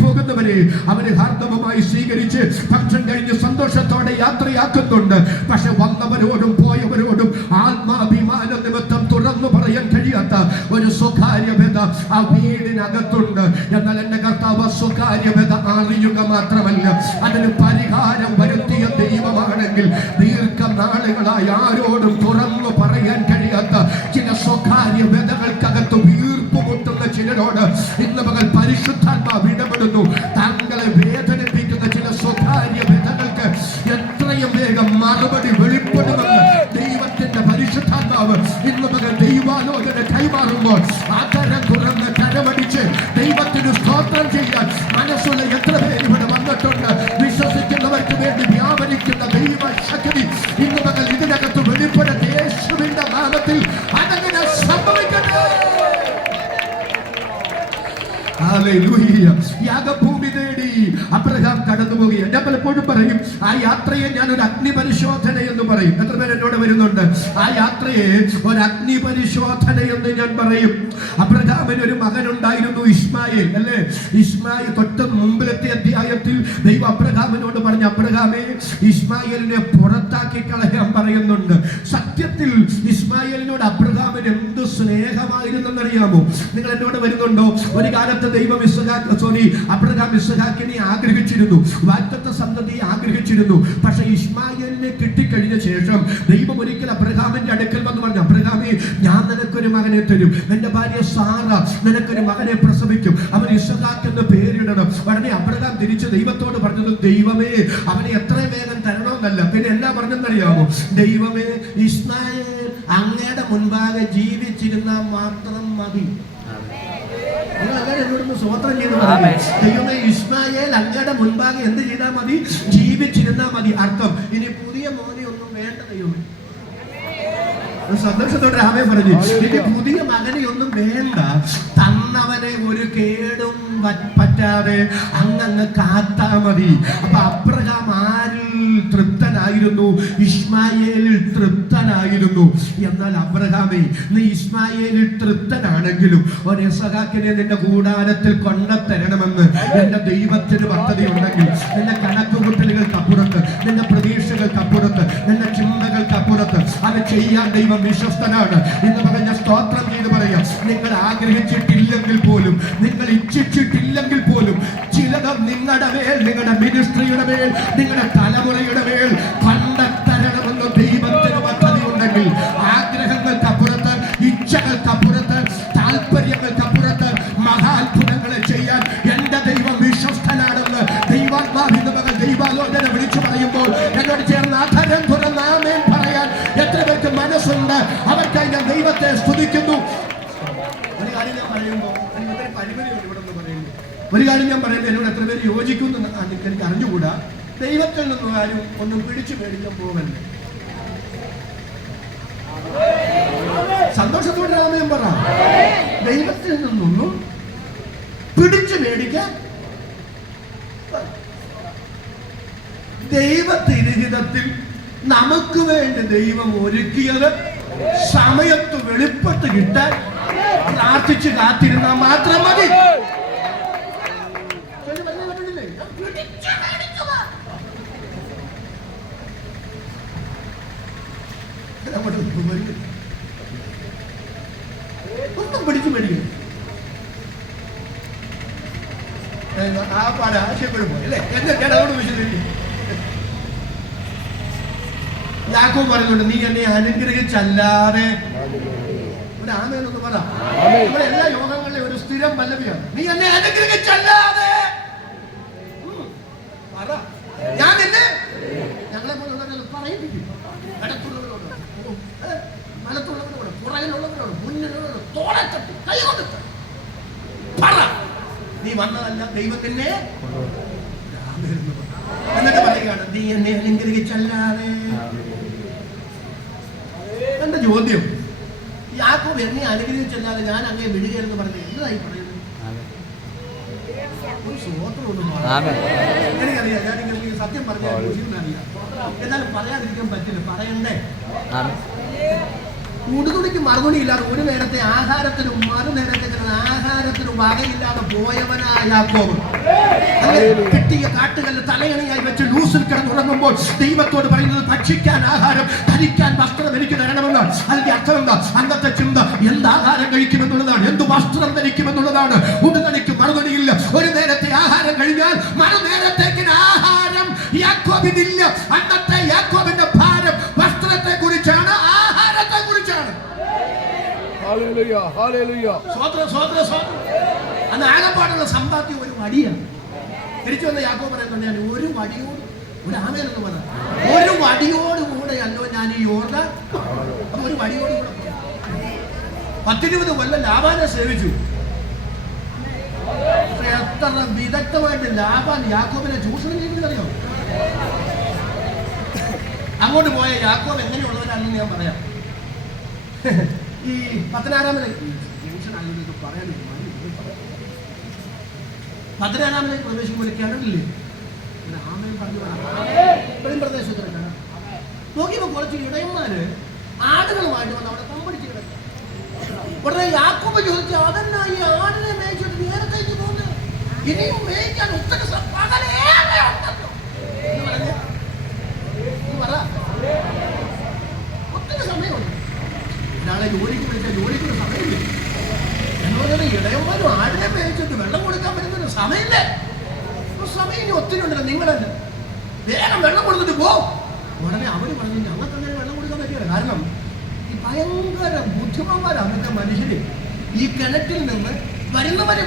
പോകുന്നവരെ അവര് ഹാർദവമായി സ്വീകരിച്ച് ഫംഗ്ഷൻ കഴിഞ്ഞ് സന്തോഷത്തോടെ യാത്രയാക്കുന്നുണ്ട്. പക്ഷെ വന്നവരോടും പോയവരോടും ആത്മാഭിമാന നിമിത്തം തുറന്നു പറയാൻ കഴിയാത്ത ഒരു സ്വകാര്യത ആ വീടിനകത്തുണ്ട്. എന്നാൽ എന്റെ കർത്താവ് സ്വകാര്യത അറിയുക മാത്രമല്ല, അതിന് പരിഹാരം വരുത്തിയ ദൈവമാണെങ്കിൽ ദീർഘനാളുകളായി ആരോടും തുറന്നു പറയാൻ കഴിയാത്ത ചില സ്വകാര്യ വ്യതകൾക്കകത്ത് വീർപ്പുമുട്ടുന്ന ചിലരോട് ഇന്ന് പകൽ പരിശുദ്ധാത്മാവ് ഇടപെടുന്നു. താങ്കളെ വേദനിപ്പിക്കുന്ന ചില സ്വകാര്യ വ്യതകൾക്ക് എത്രയും വേഗം മറുപടി വെളിപ്പെടുമെന്ന് ദൈവത്തിന്റെ പരിശുദ്ധാത്മാവ് ഇന്ന് പകൽ ദൈവാലോചന കൈമാറുമ്പോൾ ആധാരം തുറന്ന് കരമടിച്ച് ദൈവത്തിന് സ്തോത്രം ചെയ്യാൻ മനസ്സുള്ള എത്ര പേര് ഇവിടെ വന്നിട്ടുണ്ട്. വിശ്വസിക്കുന്നവർക്ക് വേണ്ടി വ്യാപരിക്കുന്ന ദൈവശക്തി ഇന്ന് പകൽ ഇതിനകത്ത് വെളിപ്പെടുന്ന യേശുവിന്റെ നാമത്തിൽ അതങ്ങനെ സംഭവിക്കട്ടെ. യാഗഭൂമി തേടി അബ്രഹാം കടന്നു പോകുക. ഞാൻ പലപ്പോഴും പറയും, ആ യാത്രയെ ഞാൻ ഒരു അഗ്നി പരിശോധന എന്ന് പറയും. എത്ര പേര് എന്നോട് വരുന്നുണ്ട്? ആ യാത്രയെ ഒരു അഗ്നി പരിശോധന എന്ന് ഞാൻ പറയും. അബ്രഹാമിന് ഒരു മകനുണ്ടായിരുന്നു, ഇസ്മായേൽ, അല്ലേ? ഇസ്മായേൽ തൊട്ട് മുമ്പിലത്തെ അധ്യായത്തിൽ ദൈവം അബ്രഹാമിനോട് പറഞ്ഞു, അബ്രഹാമേ, ഇസ്മായേലിനെ പുറത്താക്കി കളയാൻ പറയുന്നുണ്ട്. സത്യത്തിൽ ഇസ്മായേലിനോട് അബ്രഹാമിന് എന്ത് സ്നേഹമായിരുന്നെന്നറിയാമോ? നിങ്ങൾ എന്നോട് വരുന്നുണ്ടോ? ഒരു കാലത്ത് ദൈവം അബ്രഹാം ഇസ്ഹാക്കിനെ ആഗ്രഹിച്ചിരുന്നു, വാഗ്ദത്ത സന്തതിയെ ആഗ്രഹിച്ചിരുന്നു. പക്ഷെ ഇസ്മായേലിനെ കിട്ടിക്കഴിഞ്ഞ ശേഷം ദൈവം ഒരിക്കൽ അബ്രഹാമിന്റെ അടുക്കൽ വന്ന് പറഞ്ഞു, അബ്രഹാമേ, ഞാൻ നിനക്കൊരു മകനെ തരും, എന്റെ ഭാര്യ സാറ നിനക്കൊരു മകനെ പ്രസവിക്കും, അവൻ ഇസ്ഹാക്ക് എന്ന് പേരിടണം. ഉടനെ അബ്രഹാം തിരിച്ച് ദൈവത്തോട് പറഞ്ഞത്, ദൈവമേ, അവനെ എത്രയും വേഗം തരണമെന്നല്ല, പിന്നെ എന്നാ പറഞ്ഞെന്നറിയാമോ? ദൈവമേ, ഇസ്മായേൽ അങ്ങയുടെ മുൻപാകെ ജീവിച്ചിരുന്നാൽ മാത്രം മതി. സ്വോത്രം ചെയ്ത് ദൈവമേ, ഇസ്മായേൽ അങ്ങയുടെ മുൻപാകെ എന്ത് ചെയ്താൽ മതി? ജീവിച്ചിരുന്നാൽ മതി. അർത്ഥം, ഇനി പുതിയ മോനെ ഒന്നും വേണ്ട ദൈവമേ. സന്തോഷത്തോടെ രാമേ പറഞ്ഞു, ഇനി പുതിയ മകനെ ഒന്നും വേണ്ട, തന്നവനെ ഒരു കേടും പറ്റാതെ അങ്ങ് കാത്താ മതി. അപ്പൊ അബ്രഹാം ആരിൽ തൃപ്തനായിരുന്നു? ഇസ്മായേലിൽ തൃപ്തനായിരുന്നു. എന്നാൽ അബ്രഹാമേ, നീ ഇസ്മായേലിൽ തൃപ്തനാണെങ്കിലും ഒരു ഇസ്ഹാക്കിനെ നിന്റെ കൂടാരത്തിൽ കൊണ്ടുതരണമെന്ന് എന്റെ ദൈവത്തിന് പദ്ധതി ഉണ്ടെങ്കിൽ, നിന്റെ കണക്കുകൂട്ടലുകൾക്കപ്പുറത്ത്, നിന്റെ പ്രതീക്ഷകൾക്കപ്പുറത്ത്, നിന്റെ ചിന്തകൾക്കപ്പുറത്ത് അത് ചെയ്യാൻ ദൈവം വിശ്വസ്തനാണ്. ഇന്ന് പറഞ്ഞ സ്തോത്രം ചെയ്ത് പറയാം, നിങ്ങൾ ആഗ്രഹിച്ചിട്ടില്ലെങ്കിൽ പോലും, നിങ്ങൾ ഇച്ഛിച്ചിട്ടില്ലെങ്കിൽ പോലും ചിലത് നിങ്ങളുടെ മേൽ, നിങ്ങളുടെ മിനിസ്ട്രിയുടെ മേൽ, നിങ്ങളുടെ തലമുറയുടെ മേൽ കണ്ടെത്തരണമെന്ന് ദൈവത്തിന് പദ്ധതി ഉണ്ടെങ്കിൽ, ആഗ്രഹങ്ങൾക്കപ്പുറത്ത്, ഇച്ഛകൾക്കപ്പുറത്ത്, താല്പര്യങ്ങൾക്കപ്പുറത്ത് ആഗ്രഹിക്കുന്നു. ഒരു കാര്യം ഞാൻ പറയുമ്പോൾ എനിക്കൊരു പരിമിതിയുണ്ട് ഇവിടെ എന്ന് പറയുന്നു. ഒരു കാര്യം ഞാൻ പറയുമ്പോൾ എന്നോട് എത്ര പേര് യോജിക്കുന്നു എനിക്ക് അറിഞ്ഞുകൂടാ. ദൈവത്തിൽ നിന്നും ആരും ഒന്നും പിടിച്ചു മേടിക്കാൻ പോകല്ലേ. സന്തോഷത്തോടെ രാമയം പറ. ദൈവത്തിൽ നിന്നൊന്നും പിടിച്ചു മേടിക്കാൻ ദൈവത്തിരഹിതത്തിൽ നമുക്ക് വേണ്ടി ദൈവം ഒരുക്കിയത് സമയത്ത് വെളിപ്പെട്ട് കിട്ടാൻ പ്രാർത്ഥിച്ച് കാത്തിരുന്നാൽ മാത്രം മതി. ഒന്നും പിടിച്ചു മേടിക്കുന്നു. ആ പാട് ആശയപ്പെടുമ്പോ അല്ലേ എന്തൊക്കെയാണ് അവിടെ വിശദീകരിക്കും. യാക്കോബ് പറയുന്നുണ്ട്, നീ എന്നെ അനുഗ്രഹിച്ചല്ലാതെ. ഒരു ആമേനൊന്ന് പറ. നമ്മുടെ എല്ലാ യോഗങ്ങളിലും ഒരു സ്ഥിരം പല്ലവിയാണ്, നീ എന്നെ അനുഗ്രഹിച്ചല്ലാതെ. പറ. ഞാൻ എന്നെ ഞങ്ങളെ പോലെ പറയിപ്പിക്കും. ഇടത്തുള്ളവരോട്, വലത്തുള്ളവരോട്, പുറകിലുള്ളവരോട്, മുന്നിലുള്ളവരോട് തോളെ തട്ടി കൈ കൊടുത്ത് പറ, നീ വന്നതല്ല ദൈവത്തിനെ. എന്നിട്ട് പറയുകയാണ്, നീ എന്നെ അനുഗ്രഹിച്ചല്ലാതെ. എന്റെ ചോദ്യം, യാക്കോബ് എന്നെ അനുഗ്രഹിച്ചല്ലാതെ ഞാൻ അങ്ങേ വിടുകയെന്ന് പറഞ്ഞ് എന്തായി പറയുന്നത്? എനിക്കറിയാം, ഞാനിങ്ങനെ സത്യം പറഞ്ഞാൽ അറിയാം, എന്നാലും പറയാതിരിക്കാൻ പറ്റില്ല, പറയണ്ടേ. ഉടുതുണിക്ക് മറുതുണി ഇല്ലാതെ ഒരു നേരത്തെ ആഹാരത്തിനും മറുനേരത്തേക്ക് ആഹാരത്തിനും വകയില്ലാതെ പോയവനായ യാക്കോബ് കിട്ടിയ കാട്ടുകല്ല് തലയണയായി വെച്ച് ലൂസിൽ കിടന്നുറങ്ങുമ്പോൾ ദൈവത്തോട് പറയുന്നത്, ഭക്ഷിക്കാൻ ആഹാരം, ധരിക്കാൻ വസ്ത്രം എനിക്ക് തരണമെന്ന്. അതിന്റെ അർത്ഥം എന്താ? അന്നത്തെ ചിന്ത എന്താഹാരം കഴിക്കുമെന്നുള്ളതാണ്, എന്ത് വസ്ത്രം ധരിക്കുമെന്നുള്ളതാണ്. ഉടുതുണിക്ക് മറുതുണിയില്ല. ഒരു നേരത്തെ ആഹാരം കഴിഞ്ഞാൽ മറുനേരത്തേക്ക് ആഹാരം യാക്കോബിനില്ല. അന്നത്തെ യാക്കോബിന്റെ ഭാരം വസ്ത്രത്തെ കുറിച്ചാണ്, ആഹാരത്തെ കുറിച്ചാണ്. അന്ന് ആകപ്പാടുള്ള സമ്പാദ്യം ഒരു വടിയാണ്. തിരിച്ചു വന്ന യാക്കോബ് പറയുന്നുണ്ട്, ഞാൻ ഒരു വടിയോട്, ഒരു ആമേനെന്ന് പറഞ്ഞ ഒരു വടിയോടുകൂടെ അല്ലോ ഞാൻ ഈ യോർദാൻ. അപ്പൊ ഒരു വടിയോട് കൂടെ 10-20 കൊല്ലം ലാബാനെ സേവിച്ചു. എത്ര വിദഗ്ധമായിട്ട് ലാബാൻ യാക്കോബിനെ ചൂഷണം ചെയ്യുന്നറിയോ? അങ്ങോട്ട് പോയ യാക്കോബ് എങ്ങനെയുള്ളവരാണെന്ന് ഞാൻ പറയാം. ഈ 16-ാമലേക്ക് പ്രവേശിക്കുമ്പോൾ കിണറില്ലേ ഒരു ആമയും പറഞ്ഞു പ്രദേശത്തിലാണ് നോക്കിയപ്പോ കുറച്ച് ഇടയന്മാര് ആടുകളുമായിട്ട് വന്ന് അവിടെ തമ്പടിച്ച് കിടക്കും. ഉടനെ യാക്കോബ് ചോദിച്ചു, അതെന്നാ ഈ ആടിനെ മേയിച്ചിട്ട് നേരത്തേക്ക് പോകുന്നത്? ഇനിയും മേയിക്കാൻ ഒത്തിരി ഒത്തിരി സമയമുണ്ട്. ഒരാളെ ജോലിക്ക് വിളിച്ചാൽ ജോലിക്കൊരു സമയമില്ല. എന്നോട് ഇടയന്മാരും ആടിനെ മേയിച്ചിട്ട് വെള്ളം കൊടുക്കാൻ പറ്റുന്ന സമയമില്ലേ? സമയം ഇനി ഒത്തിരി ഉണ്ടല്ലോ, നിങ്ങളല്ല വേഗം വെള്ളം കൊടുത്തിട്ട് പോ. ഉടനെ അവര് പറഞ്ഞു, ഞങ്ങൾക്ക് അങ്ങനെ വെള്ളം കൊടുക്കാൻ പറ്റില്ല. കാരണം ഈ ഭയങ്കര ബുദ്ധിമാന്മാരാണ് അന്നത്തെ മനുഷ്യര്. ഈ കിണറ്റിൽ നിന്ന് വരുന്നവര്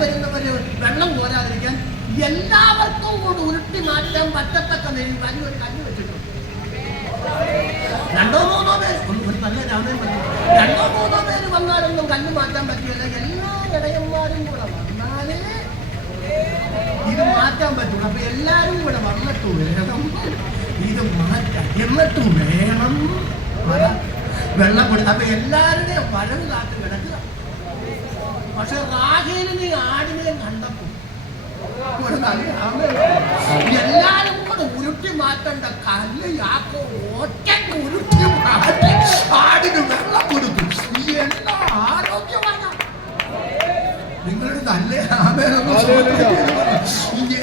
വെള്ളം പോരാതിരിക്കാൻ എല്ലാവർക്കും കൂടെ ഉരുട്ടി മാറ്റാൻ പറ്റത്തക്ക വലിയൊരു കല്ല് വെച്ചിട്ടുണ്ട്. 2-3 പേര്, ഒരു നല്ല രാമൻ പറഞ്ഞു, 2-3 പേര് വന്നാലൊന്നും കല്ല് മാറ്റാൻ പറ്റില്ല. എല്ലാ ഇടയന്മാരും കൂടെ വന്നാലേ ഇത് മാറ്റാൻ പറ്റുള്ളൂ. അപ്പൊ എല്ലാരും കൂടെ വന്നിട്ട് വേണം ഇത് മാറ്റാൻ. എന്നിട്ട് വേണം വെള്ളം കൊടുക്കുക. അപ്പൊ എല്ലാവരുടെയും വരവ് കാത്ത് കിടക്കുക. പക്ഷെ റാഹേലിനെ ആടിനെയും കണ്ടപ്പോ എല്ലാരും കൂടെ ഉരുട്ടി മാറ്റേണ്ട കല്ല് യാക്കോബ് ഒറ്റയ്ക്ക് ഉരുട്ടി മാറ്റി ആടിന് വെള്ളം കൊടുത്തു. എല്ലാ ആരോഗ്യമാണ് നിങ്ങളുടെ നല്ല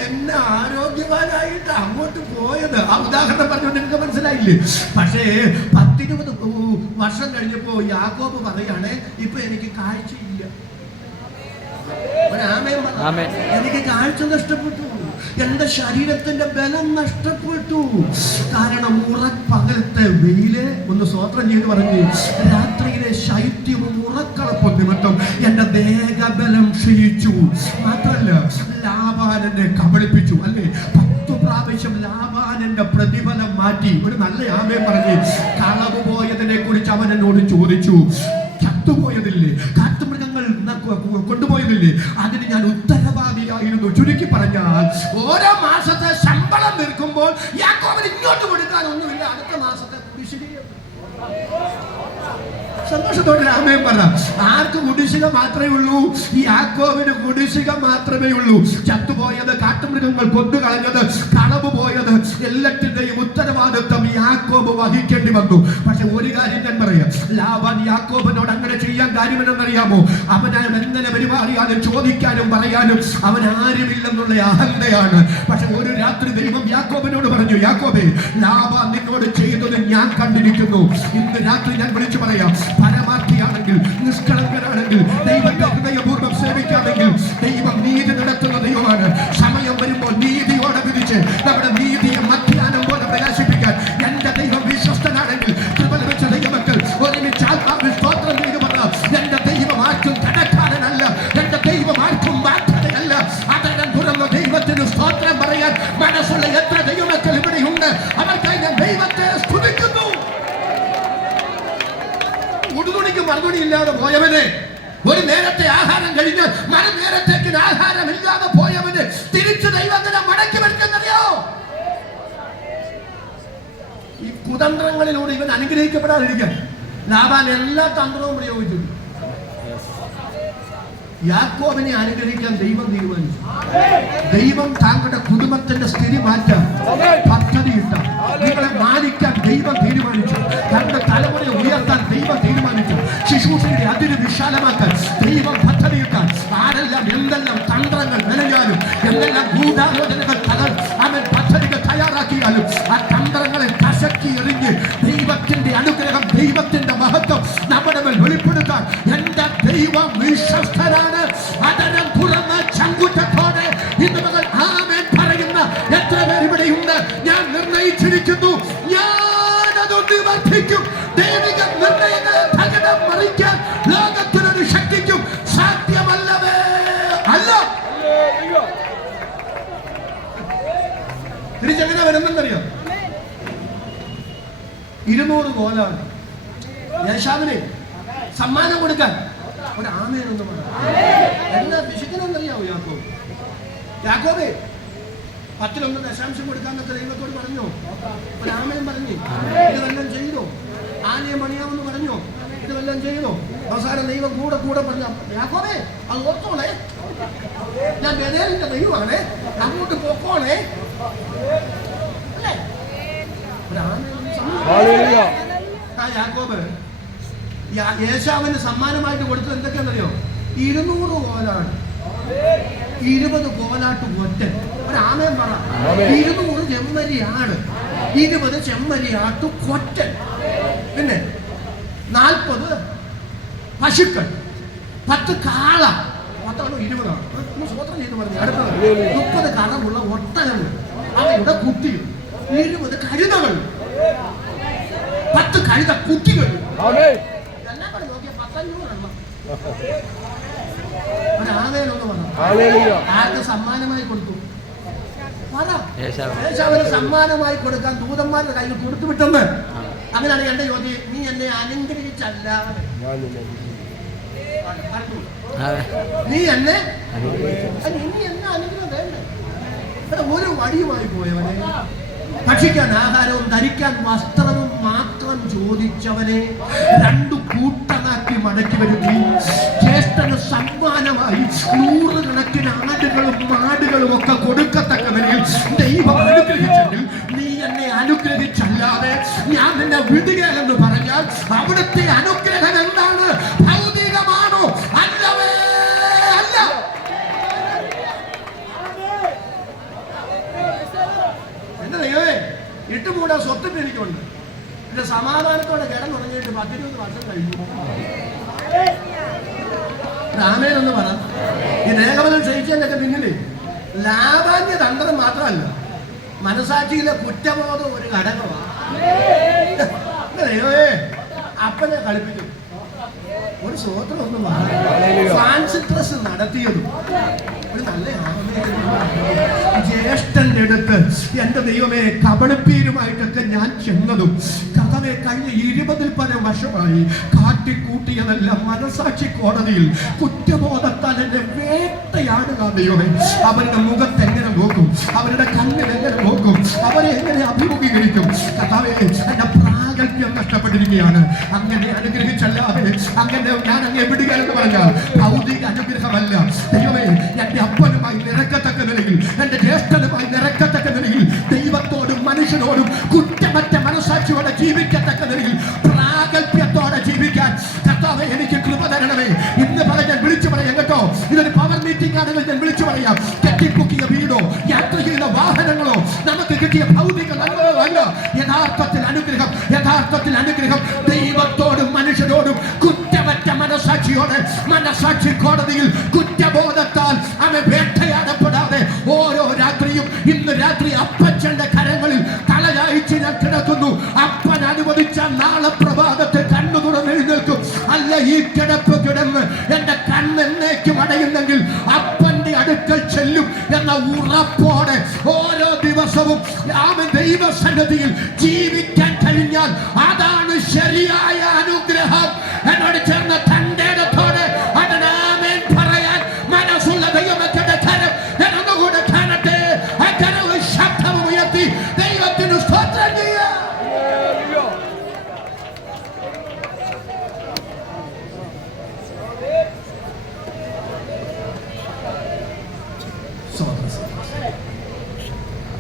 എന്നെ ആരോഗ്യവാനായിട്ട് അങ്ങോട്ട് പോയത്. ആ ഉദാഹരണം പറഞ്ഞുകൊണ്ട് എനിക്ക് മനസ്സിലായില്ലേ? പക്ഷേ 10-20 വർഷം കഴിഞ്ഞപ്പോ യാക്കോബ് പറയാണ്, ഇപ്പൊ എനിക്ക് കാഴ്ചയില്ല. എനിക്ക് കാഴ്ച നഷ്ടപ്പെട്ടു, എന്റെ ശരീരത്തിന്റെ ബലം നഷ്ടപ്പെട്ടു. കാരണം പകലത്തെ വെയില് ഒന്ന് സ്വോത്രം ചെയ്ത് പറഞ്ഞു, രാത്രിയിലെ ശൈത്യവും ഉറക്കളപ്പും നിമിത്തം എന്റെ ദേഹബലം ക്ഷയിച്ചു. മാത്രല്ല ലാബാനെ കബളിപ്പിച്ചു. അല്ലേ, 10 പ്രാവശ്യം ലാബാനെ പ്രതിഫലം മാറ്റി. ഒരു നല്ല ആമേൻ പറഞ്ഞ് കളവ് പോയതിനെ കുറിച്ച് അവൻ എന്നോട് ചോദിച്ചു. ചത്തുപോയതില്ലേ, കാട്ടുമൃഗങ്ങൾ കൊണ്ടുപോയതില്ലേ, അതിന് ഞാൻ ഉത്തരവാദിയായിരുന്നു. ചുരുക്കി പറഞ്ഞാൽ ഓരോ മാസത്തെ ശമ്പളം നിൽക്കുമ്പോൾ യാക്കോബിന് ഇങ്ങോട്ട് കൊടുക്കാനൊന്നുമില്ല. അടുത്ത മാസത്തെ കുടിശ്ശികയും. സന്തോഷത്തോടെ ആമേൻ പറ. ആർക്ക് കുടിശ്ശിക മാത്രമേ ഉള്ളൂ? ഈ യാക്കോബിന് കുടിശ്ശിക മാത്രമേ ഉള്ളൂ. ചത്തുപോയത്, കാട്ടുമൃഗങ്ങൾ കൊന്നുകളഞ്ഞത്, കളവ് പോയത്, എല്ലാത്തിന്റെയും ഉത്തരവാദിത്വം യാക്കോബ് വഹിക്കേണ്ടി വന്നു. പക്ഷെ ഒരു കാര്യം ഞാൻ പറയാം, ലാബാൻ യാക്കോബിനോട് അങ്ങനെ ചെയ്യാൻ കാര്യമെന്നറിയാമോ? അവനോട് എങ്ങനെ പെരുമാറിയാലും ചോദിക്കാനും പറയാനും അവൻ ആരുമില്ലെന്നുള്ള അഹന്തയാണ്. പക്ഷെ ഒരു രാത്രി ദൈവം യാക്കോബിനോട് പറഞ്ഞു, യാക്കോബേ, ലാബാൻ നിന്നോട് ചെയ്തത് ഞാൻ കണ്ടിരിക്കുന്നു. ഇന്ന് രാത്രി ഞാൻ വിളിച്ചു പറയാം, പരമാർത്ഥിയാണെങ്കിൽ, നിഷ്കളങ്കനാണെങ്കിൽ, ദൈവത്തെ ഹൃദയപൂർവ്വം സേവിക്കാമെങ്കിൽ ദൈവം നീതി നടത്തുന്ന ദൈവമാണ്. സമയം വരുമ്പോൾ നീതിയോടെ വിധിച്ച് നമ്മുടെ നീതിയെ മധ്യാനം പോലെ പ്രകാശിപ്പിക്കാൻ എന്റെ ദൈവം വിശ്വസ്തനാണെങ്കിൽ, കൃപ ലഭിച്ച ദൈവമക്കൾ ഒരുമിച്ച് ആത്മാവിൽ സ്തോത്രം ചെയ്തു പറഞ്ഞാൽ, എന്റെ ദൈവം ആർക്കും കടക്കാരനല്ല, എന്റെ ദൈവം ആർക്കും ബാധ്യതയല്ല. അതരം തുറന്ന ദൈവത്തിന് സ്തോത്രം പറയാൻ മനസ്സുള്ള എത്ര ദൈവമക്കൾ ഇവിടെയുണ്ട്, അവർക്കായി ഞാൻ ദൈവത്തെ സ്തുതിക്കുന്നു. ഉടുതുണിക്ക് മറുതുണി ഇല്ലാതെ പോയവന്, ഒരു നേരത്തെ ആഹാരം കഴിഞ്ഞ് മറു നേരത്തേക്ക് ആഹാരം ഇല്ലാതെ പോയവന് തിരിച്ചു ദൈവത്തിനെ മടക്കി വരുന്നറിയോ? ഈ കുതന്ത്രങ്ങളിലൂടെ ഇവൻ അനുഗ്രഹിക്കപ്പെടാതിരിക്കാൻ ലാബാൻ എല്ലാ തന്ത്രവും പ്രയോഗിച്ചു. യാക്കോബിനെ അനുഗ്രഹിക്കാൻ ദൈവം തീരുമാനിച്ചു. ദൈവം താങ്കളുടെ കുടുംബത്തിന്റെ സ്ഥിതി മാറ്റാൻ പദ്ധതിയിട്ട, നിങ്ങളെ മാനിക്കാൻ ദൈവം തീരുമാനിച്ചു. താങ്കളുടെ തലമുറയെ ഉയർത്താൻ ദൈവം തീരുമാനിച്ചു. ശുശ്രൂഷയുടെ അതിര് വിശാലമാക്കാൻ ദൈവം പദ്ധതിയിട്ടാൽ ആരെല്ലാം എന്തെല്ലാം തന്ത്രങ്ങൾ മെനഞ്ഞാലും, എന്തെല്ലാം ഗൂഢാലോചനകൾ അവൻ പദ്ധതികൾ തയ്യാറാക്കിയാലും ആ തന്ത്രങ്ങളെ കശക്കി എറിഞ്ഞ് ദൈവത്തിന്റെ അനുഗ്രഹം, ദൈവത്തിന്റെ മഹത്വം നമ്മുടെ മേൽ വെളിപ്പെടുത്താൻ എന്റെ ദൈവം വിശ്വസ്തനാണ്. അതരം തുറന്ന ചങ്കുറ്റത്തോടെ ഇന്ന് മകൾ ആമേൻ പറയുന്ന എത്ര പേർ ഇവിടെയുണ്ട്? ഞാൻ നിർണയിച്ചിരിക്കുന്നു, ഞാനത് നിവർത്തിക്കും. ദൈവിക നിർണയങ്ങളെ തകിടം മറിക്കാൻ ലോകത്തിനൊരു ശക്തിക്കും സാധ്യമല്ലവേ അല്ല. തിരിച്ചെങ്ങനെ വരുന്നറിയോ? 200 കോലാണ് യേശാവിന് സമ്മാനം കൊടുക്കാൻ. ഒരു ആമേനൊന്നും എന്നാ വിശുദ്ധനെന്നറിയാവോ യാക്കോബ്? യാക്കോബേ, 10% കൊടുക്കാന്നൊക്കെ ദൈവത്തോട് പറഞ്ഞോ? ഒരു ആമേൻ പറഞ്ഞു. ഇത് വല്ലതും ചെയ്തോ? ആനയെ പണിയാമെന്ന് പറഞ്ഞോ? ഇത് വല്ലതും ചെയ്തോ? അവസാനം ദൈവം കൂടെ പറഞ്ഞു, യാക്കോബേ, അത് ഓർത്തോളേ, ഞാൻ ബേഥേലിന്റെ ദൈവമാണേ, അങ്ങോട്ട് പോക്കോണേ. അല്ലേ? ഒരു ആമേൻ. ആ യാക്കോബ് യേശാവിന് സമ്മാനമായിട്ട് കൊടുത്തത് എന്തൊക്കെയാണെന്നറിയോ? 200 കോലാണ്, 20 കോലാട്ട് ഒറ്റ. ഒരു ആമേൻ പറ. 200 ചെമ്മരി ആട്, 20 ചെമ്മരി ആട്ടു കൊറ്റൻ, പിന്നെ 40 പശുക്കൾ, 10 കാള, 20 സ്വതന്ത്രം ചെയ്ത് പറഞ്ഞു. അടുത്തത് 30 കറമുള്ള ഒട്ടകങ്ങൾ, അവയുടെ കുട്ടികൾ, 20 കഴുതകൾ, 10 കഴുത കുട്ടികൾ. ആർക്ക് സമ്മാനമായി കൊടുത്തു? യേശാവിന് സമ്മാനമായി കൊടുക്കാൻ ദൂതന്മാരുടെ കയ്യിൽ കൊടുത്തു വിട്ടെന്ന്. അങ്ങനെയാണ് എന്റെ ചോദ്യം, നീ എന്നെ അനുഗ്രഹിച്ചല്ലാതെ, നീ എന്നെ അനുഗ്രഹം വേണ്ടേ? ഒരു വടിയുമായി പോയവനെ, ഭക്ഷിക്കാൻ ആഹാരവും ധരിക്കാൻ വസ്ത്രവും മാത്രം ചോദിച്ചവനെ 2 കൂട്ടമാക്കി മടക്കി വരുത്തി. ജ്യേഷ്ഠന് സമ്മാനമായി 100 കണക്കിന് ആടുകളും മാടുകളും ഒക്കെ കൊടുക്കത്തക്കവനിൽ ദൈവം അനുഗ്രഹിച്ചെങ്കിൽ, നീ എന്നെ അനുഗ്രഹിച്ചല്ലാതെ ഞാൻ നിന്നെ വിടുകയെന്ന് പറഞ്ഞാൽ അവിടുത്തെ അനുഗ്രഹം എന്താണ്? ഭൗതികമാണോ? അല്ലവേ അല്ല. എന്റെ ദൈവമേ, 8 മൂട സ്വത്തിട്ട് എനിക്കുണ്ട്. എന്റെ സമാധാനത്തോടെ കിടന്നുറങ്ങിയിട്ട് 10-20 വർഷം കഴിഞ്ഞു. രാമേനൊന്ന് പറ. ഈ രേഖബലം ക്ഷയിച്ചതിനൊക്കെ പിന്നില് ലാഭാന്യ തന്ത്രം മാത്രമല്ല, മനസാക്ഷിയിലെ കുറ്റബോധം ഒരു ഘടകമാണ്. ദൈവമേ, അപ്പനെ കളിപ്പിക്കും. ഒരു സ്വോത്രമൊന്നും ട്രാൻസിട്രസ് നടത്തിയതും ഒരു നല്ല ജ്യേഷ്ഠന്റെ അടുത്ത് എന്റെ ദൈവമേ കബളിപ്പീരുമായിട്ടൊക്കെ ഞാൻ ചെന്നതും കർത്താവെ കഴിഞ്ഞ 20 വർഷമായി കാട്ടിക്കൂട്ടിയതെല്ലാം മനസാക്ഷി കോടതിയിൽ കുറ്റബോധത്താൽ എന്നെ വേട്ടയാടുക ദൈവമേ. അവരുടെ മുഖത്ത് എങ്ങനെ നോക്കും, അവരുടെ കണ്ണിൽ എങ്ങനെ നോക്കും, അവരെ എങ്ങനെ അഭിമുഖീകരിക്കും? കർത്താവെ, എന്റെ പ്രാഗൽഭ്യം നഷ്ടപ്പെട്ടിരിക്കുകയാണ്. അങ്ങനെ അനുഗ്രഹിച്ചല്ലാതെ അങ്ങനെ ഞാൻ അങ്ങ് വിടുകയെന്ന് പറഞ്ഞാൽ ഭൗതിക അനുഗ്രഹമല്ല ദൈവമേ. എന്റെ അപ്പനുമായി നിരക്കത്തക്ക നിലയിൽ, എന്റെ ജ്യേഷ്ഠനുമായി നിരക്കത്തക്ക നിലയിൽ, ദൈവത്തോടും മനുഷ്യനോടും കുറ്റമറ്റ മനസാക്ഷിയോടെ ജീവിക്കത്തക്ക നിലയിൽ പ്രാഗൽഭ്യത്തോടെ ജീവിക്കാൻ കർത്താവേ എനിക്ക് കൃപ തരണമേ. ഇന്ന് ഞാൻ വിളിച്ചു പറയാം കേട്ടോ. ഇതൊരു പവർ മീറ്റിംഗ് ആണെങ്കിൽ ഞാൻ വിളിച്ചു പറയാം. കെട്ടിപ്പൊക്കിയ വീടോ യാത്ര ചെയ്യുന്ന വാഹനങ്ങളോ നമുക്ക് കിട്ടിയ ഭൗതിക നന്മകളോ അല്ല. യഥാർത്ഥത്തിൽ അനുഗ്രഹം ദൈവത്തോടും മനുഷ്യരോടും കുറ്റമറ്റ മനസാക്ഷിയോടെ, മനസാക്ഷി കോടതിയിൽ കുറ്റബോധത്താൽ അവൻ വേട്ടയാടപ്പെടാതെ ഓരോ രാത്രിയും, ഇന്ന് രാത്രി അപ്പച്ചന്റെ കരങ്ങളിൽ തലയായിച്ച് ഞാൻ കിടക്കുന്നു. അപ്പൻ അനുവദിച്ച നാളെ പ്രഭാതത്തെ കണ്ണു തുറന്നെഴുന്നേൽക്കും. അല്ല, ഈ കിടപ്പ് കിടന്ന് എന്റെ കണ്ണെന്നേക്കും അടയുന്നെങ്കിൽ അപ്പന്റെ അടുക്കൽ ചെല്ലും എന്ന ഉറപ്പോടെ ഓരോ ദിവസവും അവൻ ദൈവസന്നിധിയിൽ ജീവിക്കാൻ കഴിഞ്ഞാൽ അതാണ് ശരിയായ അനുഗ്രഹം. എന്നോട് ചേർന്ന തന്റെ ഇടത്തോടെ അതിനാമേൻ പറയാൻ മനസ്സുള്ള ദൈവമക്കളുടെ കരം ഞാൻ ഒന്നുകൂടെ കാണട്ടെ. ആ കരവ് ശബ്ദം ഉയർത്തി ദൈവത്തിന് സ്തോത്രം ചെയ്യാം.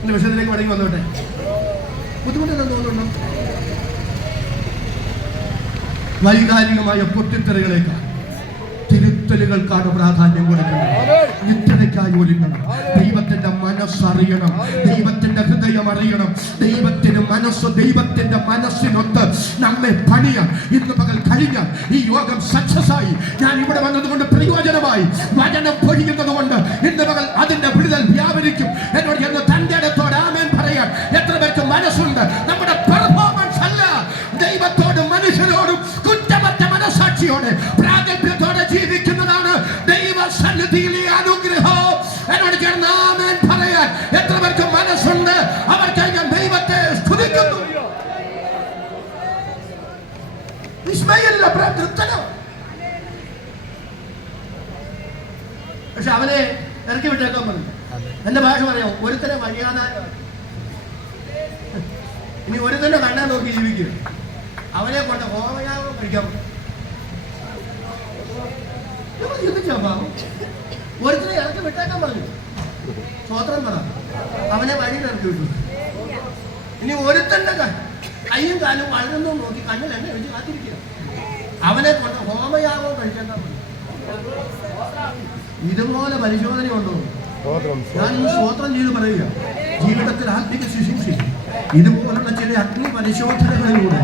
എന്റെ വിഷയത്തിലേക്ക് മടങ്ങി വന്നോട്ടെ. ബുദ്ധിമുട്ടെന്ന് തോന്നുന്നുണ്ടോ? വൈകാരികമായ പൊട്ടിത്തെറികളേക്കാൾ തിരുത്തലുകൾക്കാണ് പ്രാധാന്യം കൊടുക്കുന്നത്. നിത്യതയ്ക്കായി ഒരുങ്ങണം. ദൈവത്തിന്റെ മനസ്സറിയണം, ദൈവത്തിന്റെ ഹൃദയം അറിയണം. ദൈവത്തിന്റെ മനസ്സ്, ദൈവത്തിന്റെ മനസ്സിനൊത്ത് നമ്മെ പണിയാൻ ഇന്ന് പകൽ കഴിഞ്ഞാൽ ഈ യോഗം സക്സസ് ആയി. ഞാൻ ഇവിടെ വന്നതുകൊണ്ട് പ്രയോജനമായി. വചനം പൊഴിയുന്നത് കൊണ്ട് ഇന്ന് പകൽ അതിന്റെ വിടുതൽ വ്യാപരിക്കും. എന്നോട് എന്ന് തന്റെ ഇടത്തോടെ ആമേൻ പറയാൻ എത്ര പേർക്ക് മനസ്സുണ്ട്? നമ്മുടെ പെർഫോമൻസ് അല്ല, ദൈവത്തോടും മനുഷ്യരോടും കുറ്റമറ്റ മനസാക്ഷിയോടെ പ്രാഗൽഭ്യത്തോടെ ജീവിക്കുന്നതാണ് ദൈവസന്നിധിയിലെ അനുഗ്രഹം. എന്നോട് ചേർന്ന് ആമേൻ പറയാൻ എത്ര പേർക്ക് മനസ്സുണ്ട്? അവർക്ക് ഞാൻ ദൈവത്തെ സ്തുതിക്കുന്നു. ഇസ്മായിലിന്റെ തൃപ്തനോ? പക്ഷെ അവനെ ഇറക്കി വിട്ടേക്കാൻ പറഞ്ഞു. എന്റെ ഭാഷ പറയാം, ഒരുത്തനെ വഴിയാതെ ഇനി ഒരുത്തന്നെ കണ്ണാൻ നോക്കി ജീവിക്കുക. അവനെ കൊണ്ട് ഹോമയാഗം കഴിക്കാൻ ഒരുത്തനെ ഇറക്കി വിട്ടേക്കാൻ പറഞ്ഞു. സ്വോത്രം പറ. അവനെ വഴിയിൽ ഇറക്കി വിട്ടു. ഇനി ഒരുത്തന്റെ കയ്യും കാലും വഴുതുന്നു നോക്കി കണ്ണിൽ എന്നെ വെച്ച് കാത്തിരിക്കുക. അവനെ കൊണ്ട് ഹോമയാഗം കഴിച്ചേക്കാൻ പറഞ്ഞു. ഇതുപോലെ പരിശോധന ഉണ്ടോ? ഞാൻ ഈ സ്വോത്രം ചെയ്ത് പറയുക. ജീവിതത്തിൽ ആത്മിക ശുശ്രൂഷ ഇതുപോലുള്ള ചില അഗ്നി പരിശോധനകളിലൂടെ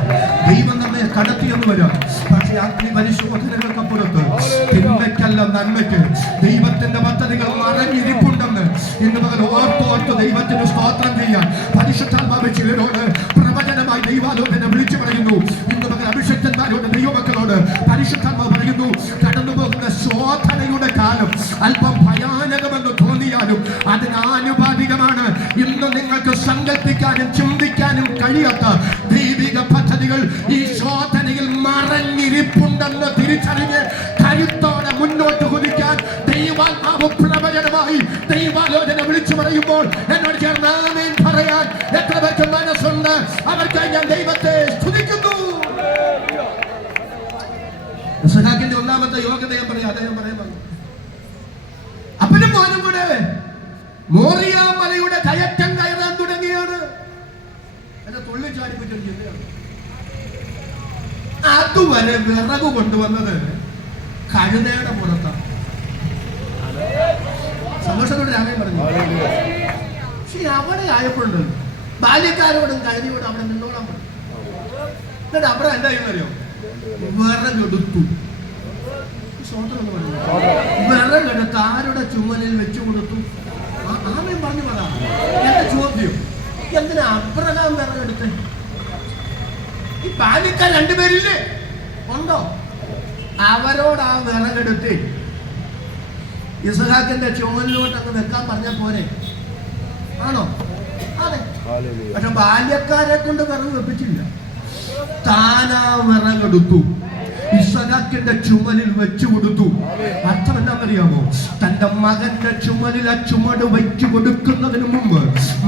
ദൈവം നമ്മെ കടത്തിയെന്ന് വരാം. പക്ഷെ അഗ്നി പരിശോധനകൾക്കപ്പുറത്ത് തിന്മയ്ക്കല്ല നന്മയ്ക്ക് ദൈവത്തിന്റെ പദ്ധതികൾ മറഞ്ഞിരിപ്പുണ്ടെന്ന് ഇന്ന് പകൽ ഓർത്തോർത്ത് ദൈവത്തിന് സ്തോത്രം ചെയ്യാൻ പരിശുദ്ധാത്മാവ് ചിലരോട് പ്രവചനമായി ദൈവാലോചന വിളിച്ചു പറയുന്നു. ഇന്ന് പകൽ അഭിഷക്തന്മാരോട്, ദൈവമക്കളോട് പരിശുദ്ധാത്മാവ് പറയുന്നു, കടന്നു പോകുന്ന ശോധനയുടെ കാലം അല്പം ഭയാനകമെന്ന് തോന്നിയാലും അതിനാനുപാതികമാണ്. ഇന്ന് നിങ്ങൾക്ക് സങ്കല്പിക്കാനും ചിന്തിക്കാനും കഴിയാത്ത ദൈവിക പദ്ധതികൾ ഈ ശോധനയിൽ മറഞ്ഞിരിപ്പുണ്ടെന്ന് തിരിച്ചറിഞ്ഞ് കരുത്തോടെ മുന്നോട്ട് കുതിക്കാൻ ദൈവാത്മാവ് പ്രവചനമായി ദൈവാലോചന വിളിച്ചു പറയുമ്പോൾ എന്നോട് ചേർന്ന് ആമേൻ പറയാൻ എത്ര പേർക്ക് മനസ്സുണ്ട്? അവർക്കായി ഞാൻ ദൈവത്തെ സ്തുതിക്കുന്നു. ഇസ്ഹാക്കിന്റെ ഒന്നാമത്തെ യോഗ്യത ഞാൻ പറയാം. അദ്ദേഹം പറയുന്നത് അപ്പനും മോനും കൂടെ മോറിയ മലയുടെ കയറ്റം കയറാൻ തുടങ്ങിയാണ്. എന്നെ തുള്ളിച്ചാടിപ്പിച്ചൊരു ചിന്തയാണ്. അതുവരെ വിറക് കൊണ്ടുവന്നത് കഴുതയുടെ പുറത്താണ്. സന്തോഷത്തോടെ രാമൻ പറഞ്ഞു. പക്ഷെ അവിടെ ആയപ്പോഴുണ്ട് ബാല്യക്കാരോടും കഴുതയോടും അവിടെ നിന്നോളാൻ പറഞ്ഞു. എന്നിട്ട് അവിടെ എന്താ ചെയ്യുന്നറിയോ? വിറകെടുത്തു. വിറകെടുത്ത് ആരുടെ ചുമലിൽ വെച്ചു കൊടുത്തു? ആമേൻ പറഞ്ഞു പറ. എന്റെ ചോദ്യം, എന്തിനാ അബ്രഹാം വിറകെടുത്ത്? ഈ ബാല്യക്കാർ രണ്ടുപേരില്ലേ ഉണ്ടോ? അവരോട് ആ വിറകെടുത്ത് ഇസ്ഹാക്കിന്റെ ചുമലിലോട്ട് അങ്ങ് വെക്കാൻ പറഞ്ഞ പോരെ? ആണോ? അതെ. പക്ഷെ ബാല്യക്കാരെ കൊണ്ട് വിറക് വെപ്പിച്ചില്ല. താനാ വിറകെടുത്തു, ഇസ്ഹാക്കിന്റെ ചുമലിൽ വെച്ചു കൊടുത്തു. അർത്ഥം എന്താണെന്നറിയാമോ? തന്റെ മകന്റെ ചുമലിൽ ആ ചുമട് വെച്ചു കൊടുക്കുന്നതിന് മുമ്പ്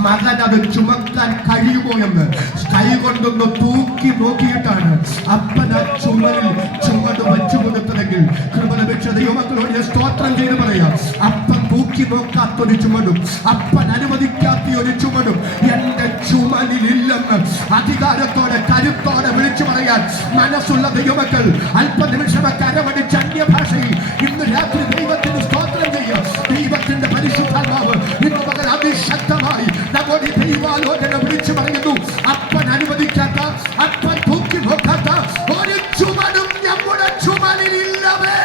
മകൻ അത് ചുമക്കാൻ കഴിയുമോ എന്ന് കൈ കൊണ്ടൊന്ന് തൂക്കി നോക്കിയിട്ടാണ് അപ്പൻ ആ ചുമലിൽ ചുമട് വെച്ചു കൊടുത്തതെങ്കിൽ കൃപ ലഭിച്ച ദൈവമക്കളോട് ഞാൻ സ്തോത്രം ചെയ്ത് പറയാം. അപ്പൻ തൂക്കി നോക്കാത്തൊരു ചുമടും അപ്പൻ അനുവദിക്കാത്ത ഒരു ചുമടും എന്റെ ചുമലിലില്ലെന്ന് അധികാരത്തോടെ കരുത്തോടെ വിളിച്ചു പറയാൻ മനസ്സുള്ള ദൈവമക്കൾ അല്പനിമിഷമൊക്കെ അരമണിച്ച് അന്യഭാഷയിൽ ഇന്ന് രാത്രി ദൈവത്തിന് സ്തോത്രം ചെയ്യാം. ദൈവത്തിന്റെ പരിശുദ്ധാത്മാവ് ഇന്ന് പകൽ അതിശക്തമായി നമ്മുടെ ദൈവാലോചന വിളിച്ചു പറയുന്നു. അപ്പൻ അനുവദിക്കാത്ത, അപ്പൻ തൂക്കി നോക്കാത്ത ഒരു ചുമടും നമ്മുടെ ചുമലിൽ ഇല്ലവേ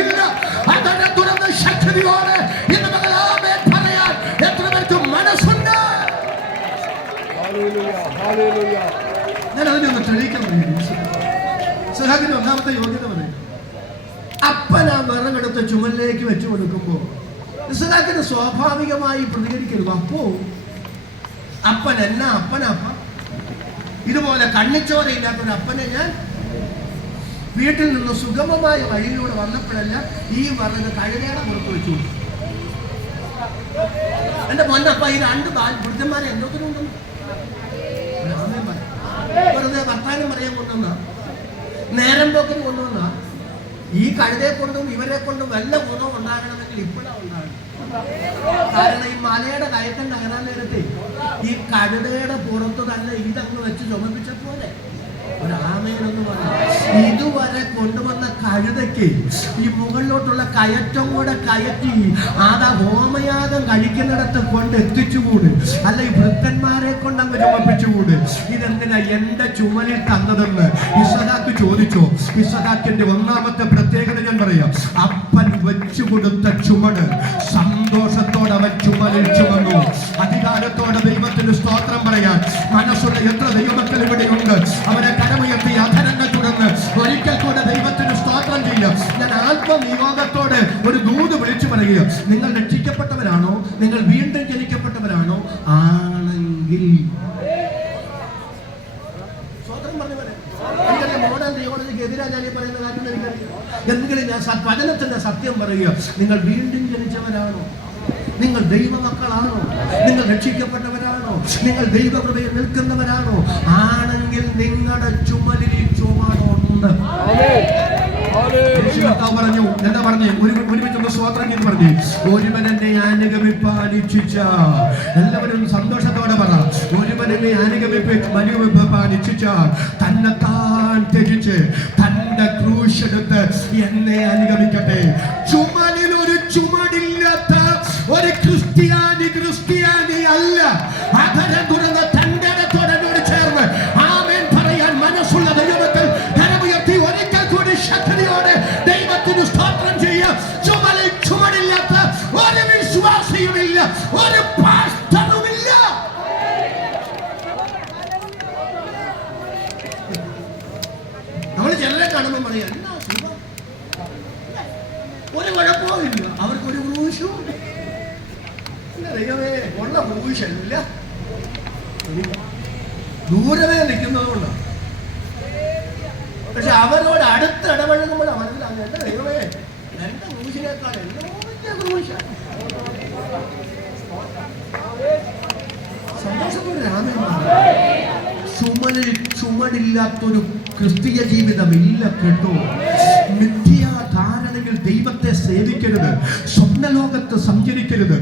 ഇല്ല. അതിനെ തുറന്ന് ശക്തിയോടെ ഇന്ന് പകൽ ആമേൻ പറയാൻ എത്ര പേർക്ക് മനസ്സുണ്ട്? ഞാൻ അതിനൊന്ന് തെളിയിക്കാൻ പറയുന്നു. ഇസ്ഹാക്കിന്റെ ഒന്നാമത്തെ യോഗ്യത പറയും. അപ്പൻ ആ വിറകെടുത്ത ചുമലിലേക്ക് വെച്ചു കൊടുക്കുമ്പോ ഇസ്ഹാക്കിന് സ്വാഭാവികമായി പ്രതികരിക്കരുത്. അപ്പോ അപ്പൻ എന്നാ അപ്പനപ്പ ഇതുപോലെ കണ്ണിച്ചോരയില്ലാത്തൊരു അപ്പനെ ഞാൻ വീട്ടിൽ നിന്ന് സുഗമമായ വഴിയിലൂടെ വന്നപ്പോഴല്ല ഈ വിറക് കഴുകേടെ പുറത്ത് വെച്ചു. എന്റെ പൊന്നപ്പ ഈ രണ്ട് വൃദ്ധന്മാരെ എന്തൊക്കെയുണ്ടെന്ന് വെറുതെ വർത്താനം പറയാൻ കൊണ്ടുവന്ന, നേരം പോക്കിന് കൊണ്ടുവന്ന, ഈ കഴുതയെ കൊണ്ടും ഇവരെ കൊണ്ടും വല്ല ഗുണവും ഉണ്ടാകണമെങ്കിൽ ഇപ്പോഴാണ് ഉണ്ടാകണം. കാരണം ഈ മലയുടെ കയറ്റം കയറാൻ നേരത്തെ ഈ കഴുതയുടെ പുറത്ത് തന്നെ ഇതങ്ങ് വെച്ച് ചുമപ്പിച്ച പോലെ ഒരു ആമേനെന്ന് പറഞ്ഞു. ഇതുവരെ കൊണ്ടുവന്ന കഴുതയ്ക്ക് ഈ മുകളിലോട്ടുള്ള കയറ്റം കൂടെ കയറ്റി ആദാ ഹോമയാഗം കഴിക്കുന്നിടത്ത് കൊണ്ട് എത്തിച്ചുകൂട്, അല്ല ഈ വൃദ്ധന്മാരെ കൊണ്ട് അങ്ങ് ചുമപ്പിച്ചുകൂട്. ഇതെന്തിനാ എന്റെ ചുമലിൽ തന്നതെന്ന് ഇസ്ഹാക്ക് ചോദിച്ചോ? ഇസ്ഹാക്കിന്റെ ഒന്നാമത്തെ പ്രത്യേകത ഞാൻ പറയാം. അപ്പൻ വെച്ചു കൊടുത്ത ചുമട് സന്തോഷത്തോടെ അവൻ ചുമലിൽ ചുമന്നു. അധികാരത്തോടെ ദൈവത്തിന് സ്തോത്രം പറയാൻ മനസ്സുള്ള എത്ര ദൈവമക്കൾ ഇവിടെയുണ്ട്? അവരെ കരമുയർത്തി അധരങ്ങൾ തുടർന്ന് ഒരിക്കൽ കൂടെ ദൈവത്തിന് സ്തോത്രം ചെയ്യാം. ഞാൻ ആത്മനിയോഗത്തോടെ ഒരു ദൂത് വിളിച്ചു പറയുക. നിങ്ങൾ രക്ഷിക്കപ്പെട്ടവരാണോ? നിങ്ങൾ വീണ്ടും ജനിക്കപ്പെട്ടവരാണോ? ആണെങ്കിൽ സ്തോത്രം പറഞ്ഞു പറയാം. എനിക്കറിയാം മോഡൽ തിയോളജിക്ക് എതിരാ ഞാൻ ഈ പറയുന്ന കാര്യം എനിക്കറിയാം. എന്തെങ്കിലും ഞാൻ വചനത്തിന്റെ സത്യം പറയുക. നിങ്ങൾ വീണ്ടും ജനിച്ചവരാണോ? നിങ്ങൾ ദൈവമക്കളാണോ? നിങ്ങൾ രക്ഷിക്കപ്പെട്ടവരാണോ? നിങ്ങൾ ദൈവകൃപയിൽ നിൽക്കുന്നവരാണോ? ആണെങ്കിൽ നിങ്ങളുടെ ചുമലിൽ ചുമടുണ്ട്. പറഞ്ഞു എന്താ പറഞ്ഞേ? ഒരുമിച്ചൊന്ന് സ്തോത്രം ചെയ്ത് പറഞ്ഞു. ഒരുവൻ എന്നെ അനുഗമിപ്പാൻ ഇച്ഛിച്ച, എല്ലാവരും സന്തോഷത്തോടെ പറ. ഒരുവൻ എന്നെ അനുഗമിപ്പാൻ ഇച്ഛിച്ചാൽ തന്നെത്താൻ ത്യജിച്ച് തന്റെ ക്രൂശെടുത്ത് എന്നെ അനുഗമിക്കട്ടെ. ചുമലിൽ ഒരു ചുമടില്ലാത്ത ഒരു ക്രിസ്ത്യാനി അല്ല. അധരം തുറന്ന് തന്റെ ഇടത്തോടെ ചേർന്ന് ആമേൻ പറയാൻ മനസ്സുള്ള ദൈവമക്കൾ കരമുയർത്തി ഒരിക്കൽ കൂടി ശക്തിയോടെ ദൈവത്തിന് സ്തോത്രം ചെയ്യാം. ചുമലിൽ ചുമടില്ലാത്ത ഒരു വിശ്വാസിയുമില്ല, ഒരു പാസ്റ്ററുമില്ല. നമ്മൾ ചിലരെ കാണുമ്പോൾ പറയാം ഒരു കുഴപ്പവും ഇല്ല, അവർക്കൊരു ക്രൂശും ദൈവമേ ഉള്ള ക്രൂശല്ല. ദൂരമേ നിൽക്കുന്നതുകൊണ്ടാണ്. പക്ഷെ അവരോട് അടുത്ത് ഇടപഴകുമ്പോൾ മനസ്സിലാകും എന്റെ ദൈവമേ എന്റെ ക്രൂശിനേക്കാൾ എന്തോ വലിയ ക്രൂശാണ്. ചുമലിൽ ചുമടില്ലാത്തൊരു ക്രിസ്തീയ ജീവിതം ഇല്ല കേട്ടോ. മിഥ്യാധാരണകൾ ദൈവത്തെ സേവിക്കരുത്, സ്വപ്നലോകത്ത് സഞ്ചരിക്കരുത്.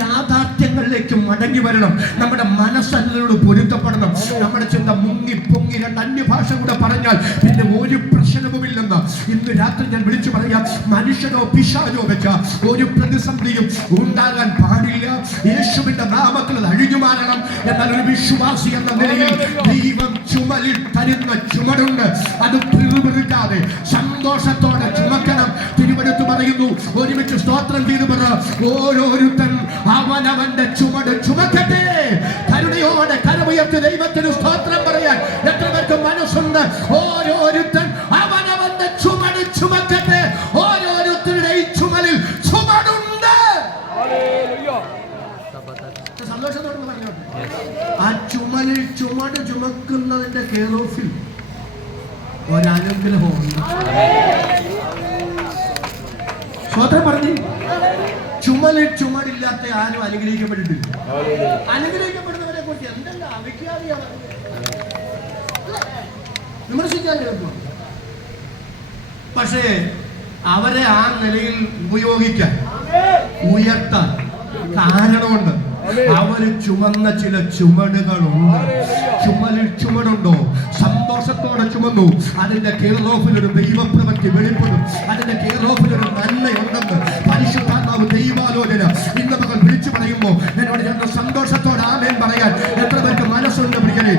യാഥാർത്ഥ്യങ്ങളിലേക്ക് മടങ്ങി വരണം. നമ്മുടെ മനസ്സതിനോട് പൊരുത്തപ്പെടണം. നമ്മുടെ ചിന്ത മുങ്ങി പൊങ്ങി രണ്ട് അന്യഭാഷ കൂടെ പറഞ്ഞാൽ പിന്നെ ഒരു പ്രശ്നവുമില്ലെന്ന് ഇന്ന് രാത്രി ഞാൻ വിളിച്ചു പറയാം. മനുഷ്യനോ പിശാചോ വെച്ച ഒരു പ്രതിസന്ധിയും ഉണ്ടാകാൻ പാടില്ല. യേശുവിന്റെ നാമത്തിൽ അത് അഴിഞ്ഞു മാറണം. എന്നാൽ ഒരു വിശ്വാസി എന്ന നിലയിൽ ദൈവം ചുമലിൽ തരുന്ന ചുമടുണ്ട്. അത് പിറുപിറുക്കാതെ സന്തോഷത്തോടെ ചുമക്കണം. തിരുവെടുത്ത് പറയുന്നു, ഒരുമിച്ച് സ്തോത്രം ചെയ്തു പറ. ഓരോരുത്തൻ അവനവന്റെ ചുമട് ചുമക്കട്ടെ. കരുണയോടെ കരമുയർത്തി ദൈവത്തിന് സ്തോത്രം പറയാൻ എത്ര പേർക്ക് മനസ്സുണ്ട്? ഓരോരുത്തൻ അവനവന്റെ ചുമട് ചുമക്കട്ടെ. ഓരോരുത്തരുടെയും ചുമലിൽ ചുമടുണ്ട്. സന്തോഷത്തോടെ പറഞ്ഞോട്ടെ. ആ ചുമലിൽ ചുമട് ചുമക്കുന്നതിന്റെ കെയർ ഓഫിൽ ഒരനുഗ്രഹമുണ്ട്. സ്വതന്ത്രം പറഞ്ഞു, ചുമടില്ലാത്ത ആരും അനുഗ്രഹിക്കപ്പെട്ടിട്ടില്ല. അനുഗ്രഹിക്കപ്പെടുന്നവരെ കുറിച്ച് എന്തെല്ലാം അവിഖ്യാതിയാണ് വിമർശിക്കാൻ കേൾക്കും. പക്ഷേ അവരെ ആ നിലയിൽ ഉപയോഗിക്കാൻ, ഉയർത്താൻ കാരണമുണ്ട്. അവര് ചുമന്ന ചില ചുമടുകളുണ്ട്. ചുമടുണ്ടോ? സന്തോഷത്തോടെ ചുമന്നു. അതിന്റെ കെയറോഫിൽ ഒരു ദൈവപ്രവൃത്തി വെളിപ്പെടും. അതിന്റെ കെയറോഫിൽ ഒരു നന്മയുണ്ടെന്ന് പരിശുദ്ധാത്മാവ് ദൈവാലോചന ഇന്ന് മകൾ വിളിച്ചു പറയുമ്പോ എന്നോട് ഞങ്ങൾ സന്തോഷത്തോടെ ആമേൻ പറയാൻ എത്ര പേർക്ക് മനസ്സുണ്ട് പ്രിയരെ?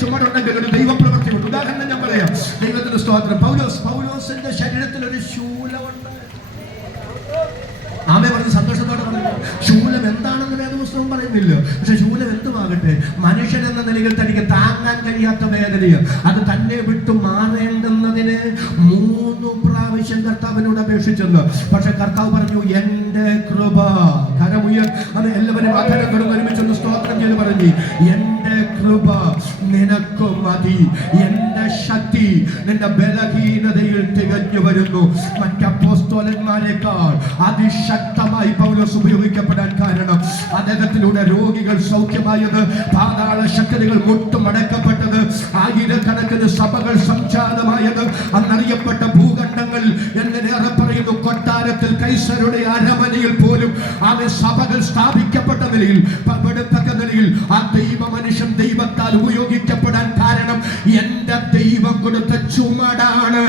ചുമടുണ്ടെങ്കിൽ ഒരു ദൈവപ്രവൃത്തി ഉണ്ട്. ഉദാഹരണം ഞാൻ പറയാം. ദൈവത്തിന്റെ സ്തോത്രം. പൗലോസിന്റെ ശരീരത്തിൽ ഒരു ശൂലമുണ്ട്. ആമേ പറഞ്ഞ് സന്തോഷത്തോടെ പറഞ്ഞു. ശൂലം എന്താണെന്ന് വേദപുസ്തകം പറയുന്നില്ല. പക്ഷെ ശൂലം എന്തുമാകട്ടെ, മനുഷ്യൻ എന്ന നിലയിൽ തനിക്ക് താങ്ങാൻ കഴിയാത്ത വേദനയും അത് തന്നെ വിട്ടു മാറേണ്ടുന്നതിന് 3 പ്രാവശ്യം കർത്താവിനോട് അപേക്ഷിച്ചെന്ന്. പക്ഷെ കർത്താവ് പറഞ്ഞു, എന്റെ കൃപ. അത് എല്ലാവരും ആധാരത്തോടും ഒരുമിച്ചൊന്ന് സ്തോത്രം ചെയ്ത് പറഞ്ഞു, എന്റെ കൃപ നിനക്ക് മതി. എന്റെ ശക്തി നിന്റെ ബലഹീനതയിൽ തികഞ്ഞു വരുന്നു. മറ്റപ്പോസ്തലന്മാരെക്കാൾ അതിശക്തമായി പൗലോസ് ഉപയോഗിക്കപ്പെടാൻ കാരണം അദ്ദേഹത്തിലൂടെ രോഗികൾ സൗഖ്യമായത്, പാതാള ശക്തികൾ മുട്ടുമടക്കപ്പെട്ടത്, ആയിരക്കണക്കിന് സഭകൾ സംജാതമായത്, അന്നറിയപ്പെട്ട ഭൂഖണ്ഡങ്ങളിൽ എന്നേറെ പറയുന്നു കൊട്ടാരത്തിൽ കൈസരുടെ അരമനയിൽ പോലും സഭകൾ സ്ഥാപിക്കപ്പെട്ട നിലയിൽ പങ്കെടുത്തക്ക നിലയിൽ ആ ദൈവ മനുഷ്യൻ ദൈവത്താൽ ഉപയോഗിക്കപ്പെടാൻ കാരണം എന്റെ ദൈവം കൊടുത്ത ചുമടാണ്.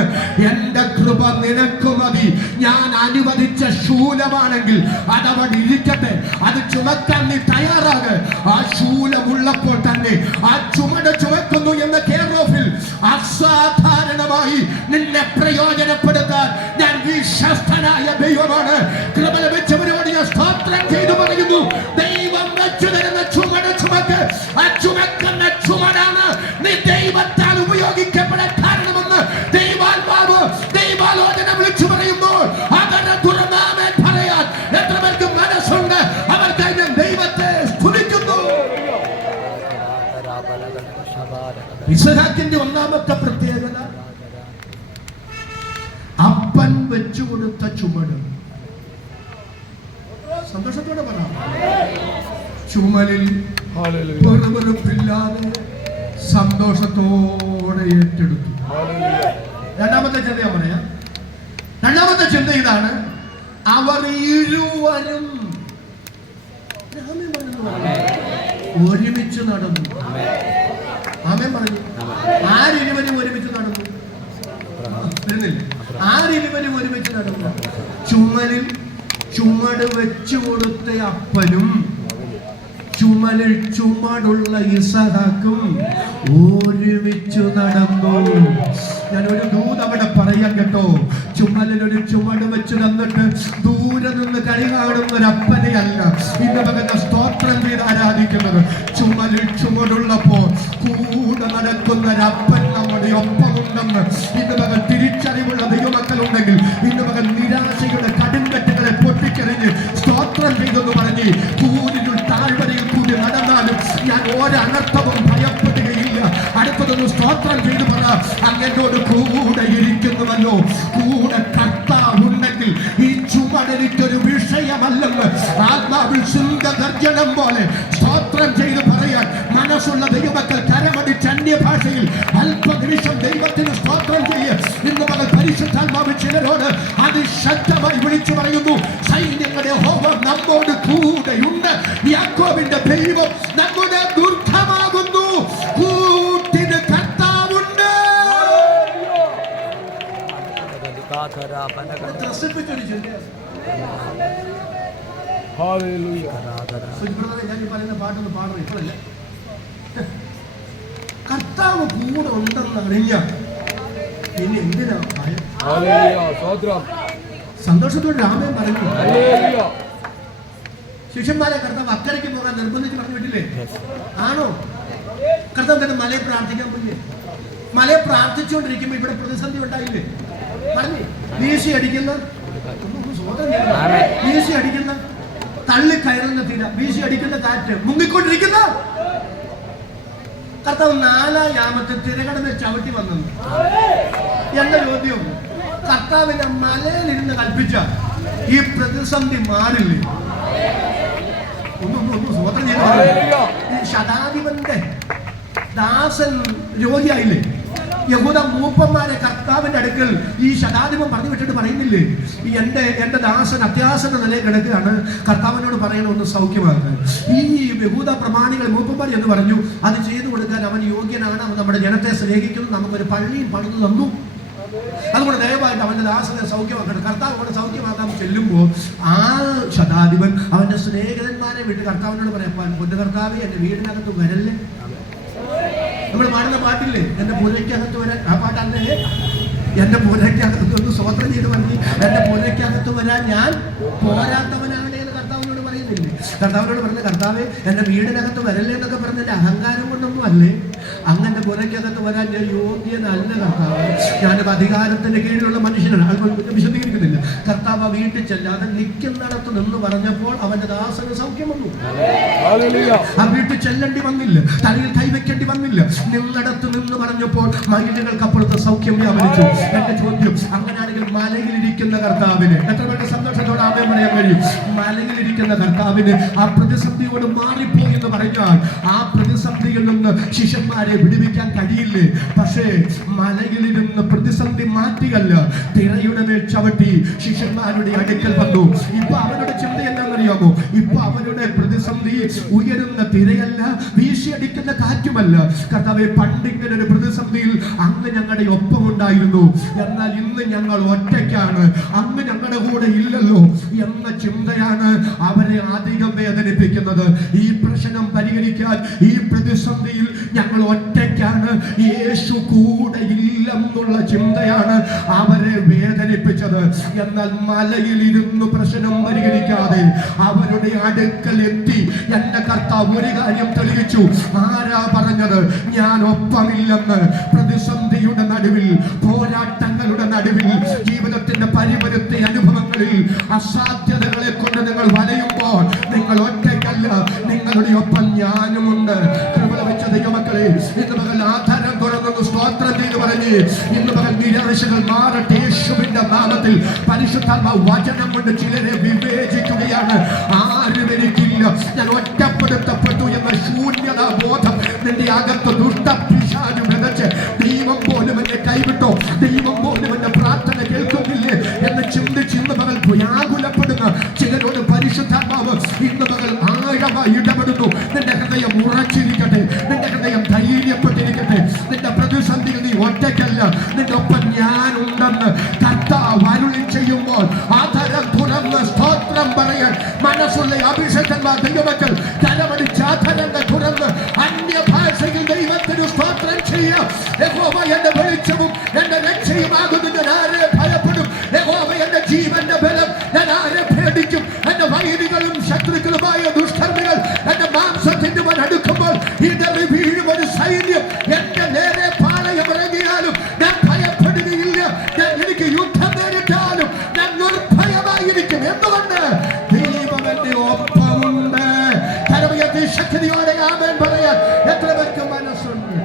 എന്റെ കൃപ നിനക്ക് മതി. ഞാൻ അനുവദിച്ച ശൂലമാണെങ്കിൽ അതവിടെ ഇരിക്കട്ടെ. അത് ചുമക്കാൻ നീ തയ്യാറാക്. ആ ശൂലമുള്ളപ്പോൾ തന്നെ ആ ചുമട് ചുമക്കുന്നു എന്ന കെയറോഫിൽ അസാധാരണമായി നിന്നെ പ്രയോജനപ്പെടുത്താൻ ഞാൻ വിശ്വസ്തനായ ദൈവമാണ്. കൃപ ലഭിച്ചവരോട് ഞാൻ സ്തോത്രം ചെയ്തു പറയുന്നു. ദൈവം വെച്ചു തരുന്ന ചുമട് ചുമക്ക്. ആ ചുമക്കുന്ന ചുമടാണ് നീ ദൈവത്താൽ ഉപയോഗിക്കപ്പെടാൻ കാരണമെന്ന് ദൈവാലോചന വിളിച്ചു പറയുമ്പോൾ അവരുടെ തുറന്നാമേൻ പറയാൻ എത്ര പേർക്ക് മനസ്സുണ്ട്? അവർ കഴിഞ്ഞ ദൈവത്തെ സ്തുതിക്കുന്നു. ഇസ്ഹാക്കിന്റെ ഒന്നാമത്തെ പ്രത്യേകത അപ്പൻ വെച്ചു കൊടുത്ത ചുമട്. സന്തോഷത്തോടെ പറയാം. ചുമലിൽ വെറുപ്പില്ലാതെ സന്തോഷത്തോടെ ഏറ്റെടുത്തു. രണ്ടാമത്തെ ചിന്ത ഞാൻ പറയാം. രണ്ടാമത്തെ ചിന്ത ഇതാണ്, അവർ ഇരുവരും ഒരുമിച്ച് നടന്നു. ആമേൻ പറഞ്ഞു. ആരിരുവരും ഒരുമിച്ച് നടന്നു? ആരിരുവരും ഒരുമിച്ച് നടന്നു? ചുമലിൽ ചുമട് വെച്ചു കൊടുത്ത അപ്പനും ചുമലിൽ ചുമടുള്ള ഇസഹാക്കും ഒരുമിച്ച് നടന്നു. ഞാനൊരു ദൂത് അവിടെ പറയാൻ കേട്ടോ. ചുമലിൽ ഒരു ചുമട് വെച്ച് തന്നിട്ട് ദൂരെ നിന്ന് കളി കാണുന്ന ഒരു അപ്പനെയല്ല ഇന്ന് മകന്റെ സ്തോത്രം ചെയ്ത് ആരാധിക്കുന്നത്. ചുമലിൽ ചുമടുള്ളപ്പോൾ കൂടെ നടക്കുന്ന ഒരപ്പൻ നമ്മുടെ ഒപ്പമുണ്ടെന്ന് ഇന്ന് മകൻ തിരിച്ചറിവുള്ള ദൈവമക്കളുണ്ടെങ്കിൽ ഇന്ന് മകൻ നിരാശയുടെ കടുങ്കെട്ടുകളെ പൊട്ടിക്കെറിഞ്ഞ് സ്തോത്രം ചെയ്തെന്ന് പറഞ്ഞ് കൂരിരുൾ താഴ്വരയിൽ കൂടി നടന്നാലും ഞാൻ ഒരനർത്ഥവും ഭയപ്പെടുകയില്ല. അടുത്തതൊന്ന് സ്തോത്രം ചെയ്ത് പറ, അങ്ങനോട് കൂടെ ഇരിക്കുന്നുവല്ലോ. കൂടെ കർത്താവുണ്ടെങ്കിൽ ഈ ചുമടെനിക്കൊരു വിഷയമല്ലെന്ന് ആത്മാവിൽ സിംഹഗർജനം പോലെ സ്തോത്രം ചെയ്ത് പറയാൻ മനസ്സുള്ള ദൈവമക്കൾ കരമടിച്ച് അന്യഭാഷയിൽ അല്പനിമിഷം ദൈവത്തിന് സ്തോത്രം ചെയ്യ്. ഇന്ന് മകൾ പരിശുദ്ധാത്മാവ് ചിലരോട് അതിശക്തമായി വിളിച്ചു പറയുന്നു, സൈന്യങ്ങളുടെ യഹോവ നമ്മോട് കൂടെയുണ്ട്. യാക്കോബിന്റെ ദൈവം നമ്മുടെ ദുർഗമാകുന്നു. കൂട്ടിന് കർത്താവുണ്ട്. കർത്താവ് കൂടെ ഉണ്ടെന്ന് അറിഞ്ഞ പിന്നെ എന്തിനാ ഭയം? സന്തോഷത്തോടെ രാമൻ പറഞ്ഞു. ശിഷ്യന്മാരെ കർത്താവ് അക്കരയ്ക്ക് പോകാൻ നിർബന്ധിച്ച് പറഞ്ഞു വിട്ടില്ലേ? ആണോ? കർത്താവ് തന്നെ മലയെ പ്രാർത്ഥിക്കാൻ പോയില്ലേ? മലയെ പ്രാർത്ഥിച്ചുകൊണ്ടിരിക്കുമ്പോ ഇവിടെ പ്രതിസന്ധി ഉണ്ടായില്ലേ? പറഞ്ഞു വീശി അടിക്കുന്ന തള്ളി കയറുന്ന തീര, വീശി അടിക്കുന്ന കാറ്റ്, മുങ്ങിക്കൊണ്ടിരിക്കുന്ന കർത്താവ് 4-ാം യാമത്തിൽ തിരകടന്ന് ചവിട്ടി വന്നു. എന്റെ ചോദ്യം, കർത്താവിനെ മലയിലിരുന്ന് കൽപ്പിച്ച ഈ പ്രതിസന്ധി മാറില്ലേ? ഒന്നും സ്വതന്ത്രം ചെയ്ത ശതാധിപന്റെ ദാസൻ രോഗിയായില്ലേ? യഹൂദ മൂപ്പന്മാരെ കർത്താവിന്റെ അടുക്കൽ ഈ ശതാധിപൻ പറഞ്ഞു വിട്ടിട്ട് പറയുന്നില്ലേ, എന്റെ ദാസൻ അത്യാസന്ന നിലയിൽ കിടക്കുകയാണ്, കർത്താവിനോട് പറയണം ഒന്ന് സൗഖ്യമാക്കാൻ. ഈ യഹൂദ പ്രമാണികൾ മൂപ്പന്മാർ എന്ന് പറഞ്ഞു, അത് ചെയ്തു കൊടുക്കാൻ അവൻ യോഗ്യനാണ്, അവൻ നമ്മുടെ ജനത്തെ സ്നേഹിക്കുന്നു, നമുക്കൊരു പള്ളിയും പണിതു തന്നു, അതുകൊണ്ട് ദയവായിട്ട് അവന്റെ ദാസനെ സൗഖ്യമാക്കണം. കർത്താവ് അവിടെ സൗഖ്യമാക്കാൻ ചെല്ലുമ്പോൾ ആ ശതാധിപൻ അവന്റെ സ്നേഹിതന്മാരെ വിട്ട് കർത്താവിനോട് പറയാം, പൊന്നു കർത്താവ് എന്റെ വീടിനകത്ത് വരല്ലേ. നമ്മൾ പാടുന്ന പാട്ടില്ലേ, എന്റെ പുരയ്ക്കകത്ത് വരാൻ, ആ പാട്ടല്ലേ, എന്റെ പുരയ്ക്കകത്ത് ഒന്ന് സ്വതന്ത്രം ചെയ്ത് പറഞ്ഞു, എന്റെ പുരയ്ക്കകത്ത് വരാൻ ഞാൻ പോരാത്തവനാണ് എന്ന് കർത്താവിനോട് പറയുന്നില്ലേ? കർത്താവിനോട് പറഞ്ഞ, കർത്താവേ എന്റെ വീടിനകത്ത് വരല്ലേ എന്നൊക്കെ പറഞ്ഞതിന്റെ അഹങ്കാരം കൊണ്ടൊന്നും അല്ലേ, അങ്ങനെ പുരയ്ക്കകത്ത് വരാൻ ഞാൻ യോഗ്യനല്ല കർത്താവ്, ഞാനിപ്പോൾ അധികാരത്തിന്റെ കീഴിലുള്ള മനുഷ്യനാണ്. അത് വിശദീകരിക്കുന്നില്ല. കർത്താവ് ആ വീട്ടിൽ ചെല്ലാതെ നിൽക്കുന്നിടത്ത് നിന്ന് പറഞ്ഞപ്പോൾ അവന്റെ ദാസന് സൗഖ്യം വന്നു. ആ വീട്ടിൽ ചെല്ലേണ്ടി വന്നില്ല, തലയിൽ കൈവയ്ക്കേണ്ടി വന്നില്ല, നിന്നിടത്ത് നിന്ന് പറഞ്ഞപ്പോൾ മൈലുകൾക്കപ്പുറത്ത് സൗഖ്യം വ്യാപരിച്ചു. എന്റെ ചോദ്യം, അങ്ങനെയാണെങ്കിൽ മലയിലിരിക്കുന്ന കർത്താവിന് എത്ര പേർക്ക് സന്തോഷത്തോടെ ആമേൻ പറയാൻ കഴിയും? മലയിലിരിക്കുന്ന കർത്താവിന് ആ പ്രതിസന്ധിയോട് മാറിപ്പോയി എന്ന് പറഞ്ഞാൽ ആ പ്രതിസന്ധിയിൽ നിന്ന് ശിഷ്യന്മാരെ വിടുവിക്കാൻ കഴിയില്ലേ? പക്ഷേ മലയിലിരുന്ന് പ്രതിസന്ധി മാറ്റിയല്ല, തിരയുടെ മേൽ ചവിട്ടി ശിഷ്യന്മാരുടെ അടുക്കൽ വന്നു. ഇപ്പൊ അവരുടെ ചിന്ത എന്താണെന്നറിയാമോ? ഇപ്പൊ അവരുടെ പ്രതിസന്ധി ഉയരുന്ന തിരയല്ല, വീശിയടിക്കുന്ന കാറ്റുമല്ല. കർത്താവേ, പണ്ടിങ്ങനെ ഒരു പ്രതിസന്ധിയിൽ അങ്ങ് ഞങ്ങളുടെ ഒപ്പം ഉണ്ടായിരുന്നു, എന്നാൽ ഇന്ന് ഞങ്ങൾ ഒറ്റയ്ക്കാണ്, അങ്ങ് ഞങ്ങളുടെ കൂടെ ഇല്ലല്ലോ എന്ന ചിന്തയാണ് അവരെ അധികം വേദനിപ്പിക്കുന്നത്. ഈ പ്രശ്നം പരിഹരിക്കാൻ, ഈ പ്രതിസന്ധിയിൽ ഞങ്ങൾ ഒറ്റയ്ക്കാണ്, യേശു കൂടെ ഇല്ലെന്നുള്ള ചിന്തയാണ് അവരെ വേദനിപ്പിച്ചത്. എന്നാൽ മലയിൽ ഇരുന്ന് പ്രശ്നം പരിഹരിക്കാതെ അവരുടെ അടുക്കൽ എത്തി എന്റെ കർത്താവ് ഒരു കാര്യം തെളിയിച്ചു. ആരാ പറഞ്ഞത്? ഞാൻ ഒപ്പമില്ലെന്ന്. പ്രതിസന്ധിയുടെ നടുവിൽ, പോരാട്ടങ്ങളുടെ നടുവിൽ, ജീവിതത്തിന്റെ പരിപരുത്തി അനുഭവങ്ങളിൽ അസാധ്യതകളെ കൊണ്ട് നിങ്ങൾ വലയുമ്പോൾ നിങ്ങൾ ഒറ്റയ്ക്കല്ല, നിങ്ങളുടെ ഒപ്പം ഞാനുമുണ്ട്. കൃപ വെച്ച ദൈവമക്കളെ, ഇന്ന് പകൽ ആധാരം തുറന്നു സ്തോത്രം ചെയ്ത് പറഞ്ഞ് ഇന്ന് പകൽ നിരാശകൾ മാറട്ടെ യേശുവിന്റെ നാമത്തിൽ. പരിശുദ്ധാത്മാവ് വചനം കൊണ്ട് ചിലരെ വിവേചിക്കുകയാണ്. ആരും എനിക്കില്ല, ഞാൻ ഒറ്റപ്പെടുത്തപ്പെട്ടു എന്ന ശൂന്യതാ ബോധം നിന്റെ അകത്ത് ദുഷ്ടപിശാച് വിതച്ച്, ദൈവം പോലും എന്നെ കൈവിട്ടോ, ദൈവം പോലും എന്റെ പ്രാർത്ഥന കേൾക്കുന്നില്ലേ എന്ന് ചിന്തിച്ച് ഇന്ന് പകൽ വ്യാകുലപ്പെടുന്ന ചിലരോട് പരിശുദ്ധാത്മാവ് ഇന്ന് പകൽ ആഴമായി ഇടപെടുന്നു. നിന്റെ ഹൃദയം ഉറച്ചിരിക്കട്ടെ, നിന്റെ ഹൃദയം ധൈര്യപ്പെട്ടിരിക്കട്ടെ. നിന്റെ പ്രതിസന്ധിയിൽ നീ ഒറ്റയ്ക്കല്ല, നിന്റെ ഒപ്പം ഞാനുണ്ടെന്ന് കർത്താവ് അരുളി ചെയ്യുമ്പോൾ ആധാരം തുറന്ന് സ്തോത്രം പറയാൻ മനസ്സുള്ള അഭിഷേകന്മാർ ദൈവമക്കൾ കരമടിച്ച് ആധാരങ്ങൾ തുറന്ന് അന്യഭാഷയിൽ ദൈവത്തിന് സ്തോത്രം ചെയ്യാം. യഹോവ എന്റെ വെളിച്ചവും എന്റെ രക്ഷയുമാകുന്നു, ഞാൻ ആരെ ഭയപ്പെടും? യഹോവ എന്റെ ജീവന്റെ ബലം, ഞാൻ ആരെ പേടിക്കും? എന്റെ വൈരികളും ശത്രുക്കളുമായ ദുഷ്കർമ്മികൾ എന്റെ മാംസത്തിന്റെ അടുക്കുമ്പോൾ ഇടറി വീഴും ഒരു സൈന്യം എന്റെ നേരെ പാളയം ഇറങ്ങിയാലും ഞാൻ ഭയപ്പെടുകയില്ല. എനിക്ക് യുദ്ധം നേരിട്ടാലും ഞാൻ നിർഭയമായിരിക്കും. എന്തുകൊണ്ട്? ദൈവം എന്റെ ഒപ്പമുണ്ട്. കരമുയർത്തി ശക്തിയോടെ ആമേൻ പറയാൻ എത്ര പേർക്ക് മനസ്സുണ്ട്?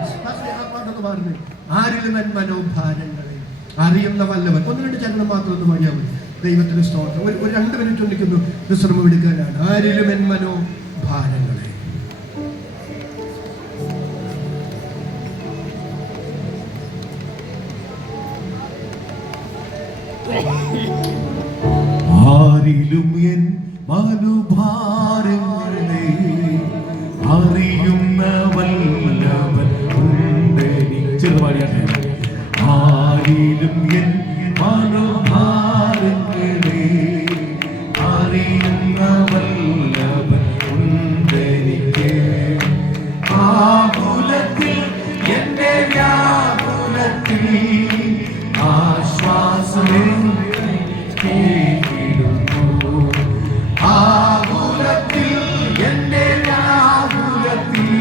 പറഞ്ഞു, ആരിലും എൻ മനോഭാരങ്ങളെ അറിയുന്ന വല്ലവൻ. 1-2 ചരണം മാത്രം ഒന്ന് പറയാൻ മതി. ദൈവത്തിന് സ്തോത്രം. ഒരു 2 മിനിറ്റ് ഉണ്ടെക്കുന്നു വിശ്രമം എടുക്കാനാണ്. ആരിലും എൻ മനോഭാരങ്ങളെ. ആരിലും എൻ മനോഭാരങ്ങളെ അറിയുന്ന വല്ലവൻ ഉണ്ടെനി. ചെറുപാടിയാട്ടെ. ആരിലും എൻ മനോഭാരങ്ങളെ അറിയുന്ന വല്ലവൻ ഉണ്ടെനിക്ക്. ആകുലത്തിൽ എന്റെ വ്യാകുലത്തിൽ ആശ്വാസമേ ആകുലത്തിൽ എന്റെ വ്യാകുലത്തിൽ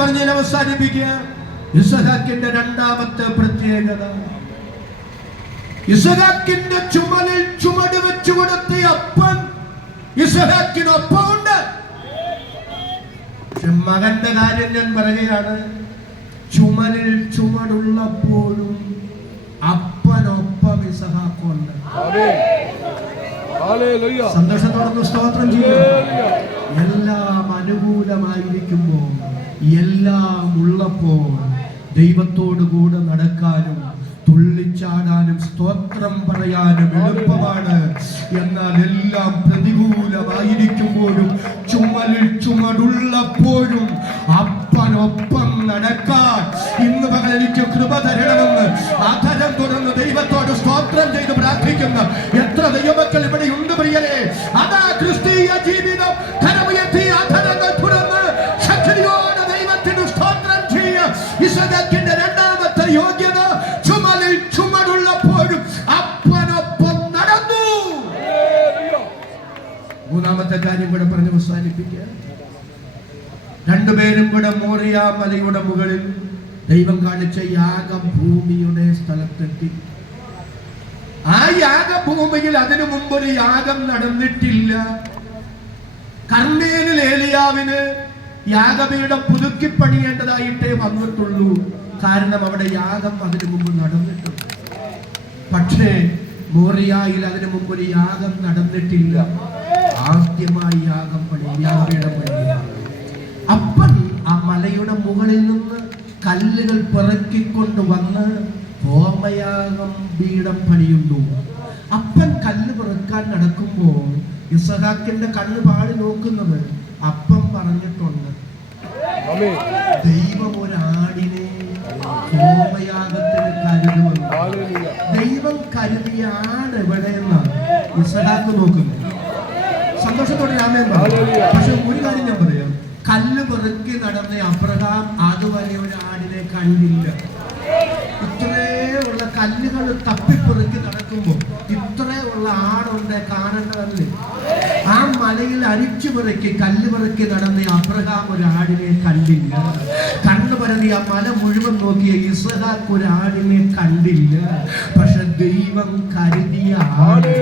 പറഞ്ഞ് ഞാൻ അവസാനിപ്പിക്കുക. ഇസഹാക്കിന്റെ രണ്ടാമത്തെ പ്രത്യേകത, ഇസഹാക്കിന്റെ ചുമലിൽ ചുമട് വെച്ചു കൊടുത്ത അപ്പൻ ഇസഹാക്കിനൊപ്പമുണ്ട്. പക്ഷെ മകന്റെ കാര്യം ഞാൻ പറയുകയാണ്, ചുമലിൽ ചുമടുള്ളപ്പോഴും അപ്പനൊപ്പം ഇസഹാക്കുണ്ട്. സന്തോഷത്തോടെ സ്തോത്രം ചെയ്യുക. എല്ലാം അനുകൂലമായിരിക്കുമ്പോൾ, എല്ലാം ഉള്ളപ്പോൾ ദൈവത്തോടു കൂടെ നടക്കാനും തുള്ളിച്ചാടാനും സ്തോത്രം പറയാനും എളുപ്പമാണ്. എന്നാൽ എല്ലാം പ്രതികൂലമായിരിക്കുമ്പോഴും ചുമലിൽ ചുമടുള്ളപ്പോഴും അപ്പനൊപ്പം നടക്കാൻ ഇന്ന് പകൽ എനിക്ക് കൃപ തരണമെന്ന് അധരം തുറന്ന് ദൈവത്തോട് സ്തോത്രം ചെയ്ത് പ്രാർത്ഥിക്കുന്ന എത്ര ദൈവമക്കൾ ഇവിടെ ഉണ്ട് പ്രിയരെ. അതാ ക്രിസ്തീയ ജീവിതം. കരമുയർത്തി അധരങ്ങൾ തുറന്ന് ശക്തിയോടെ ദൈവത്തിന് സ്തോത്രം ചെയ്യുക. ഇസഹാക്കിന്റെ രണ്ടാമത്തെ യോഗ്യത, ചുമലിൽ ചുമടുള്ളപ്പോഴും അപ്പനൊപ്പം നടന്നു. മൂന്നാമത്തെ കാര്യം കൂടെ പറഞ്ഞ് അവസാനിപ്പിക്കുക. രണ്ടുപേരും കൂടെ മോറിയ മലയുടെ മുകളിൽ ദൈവം കാണിച്ച യാഗഭൂമിയുടെ സ്ഥലത്തെത്തി. ആ യാഗഭൂമിയിൽ അതിനു മുമ്പ് ഒരു യാഗം നടന്നിട്ടില്ല. കർമ്മേലിൽ ഏലിയാവിന് യാഗപീഠം പുതുക്കി പണിയേണ്ടതായിട്ടേ വന്നിട്ടുള്ളൂ. കാരണം അവിടെ യാഗം അതിനു മുമ്പ് നടന്നിട്ടുണ്ട്. പക്ഷേ മോറിയായിൽ അതിനു മുമ്പ് ഒരു യാഗം നടന്നിട്ടില്ല. ആദ്യമായി യാഗപീഠം പണിയുക. അപ്പൻ ആ മലയുടെ മുകളിൽ നിന്ന് കല്ലുകൾ പിറക്കിക്കൊണ്ട് വന്ന് ഹോമയാഗം പീഠം പണിയുന്നു. അപ്പൻ കല്ല് പിറക്കാൻ നടക്കുമ്പോൾ ഇസഹാക്കിന്റെ കണ്ണ് പാടി നോക്കുന്നത് അപ്പം പറഞ്ഞിട്ടുണ്ട്, ദൈവം ഒരാടിനെ ഹോമയാഗത്തിന് കരുതുമെന്ന്. ദൈവം കരുതിയ ആട് എവിടെയെന്നാണ് ഇസഹാക്ക് നോക്കുന്നത്. സന്തോഷത്തോടെ രാമൻ പറഞ്ഞു. പക്ഷെ ഒരു കാര്യം ഞാൻ പറയാം, കല്ല് പെറുക്കി നടന്ന അബ്രഹാം അതുവരെ ഒരു ആടിനെ കണ്ടില്ല. ഇത്രയുള്ള കല്ലുകൾ തപ്പിപ്പെറുക്കി നടക്കുമ്പോൾ ഇത്രയുള്ള ആടുണ്ട് കാണേണ്ടതല്ലേ? ആ മലയിൽ അരിച്ചു പെറുക്കി കല്ല് പെറുക്കി നടന്ന അബ്രഹാം ഒരു ആടിനെ കണ്ടില്ല. കണ്ണു പരതി ആ മല മുഴുവൻ നോക്കിയ ഇസഹാക്ക് ഒരു ആടിനെ കണ്ടില്ല. പക്ഷെ ദൈവം കരുതിയ ആട്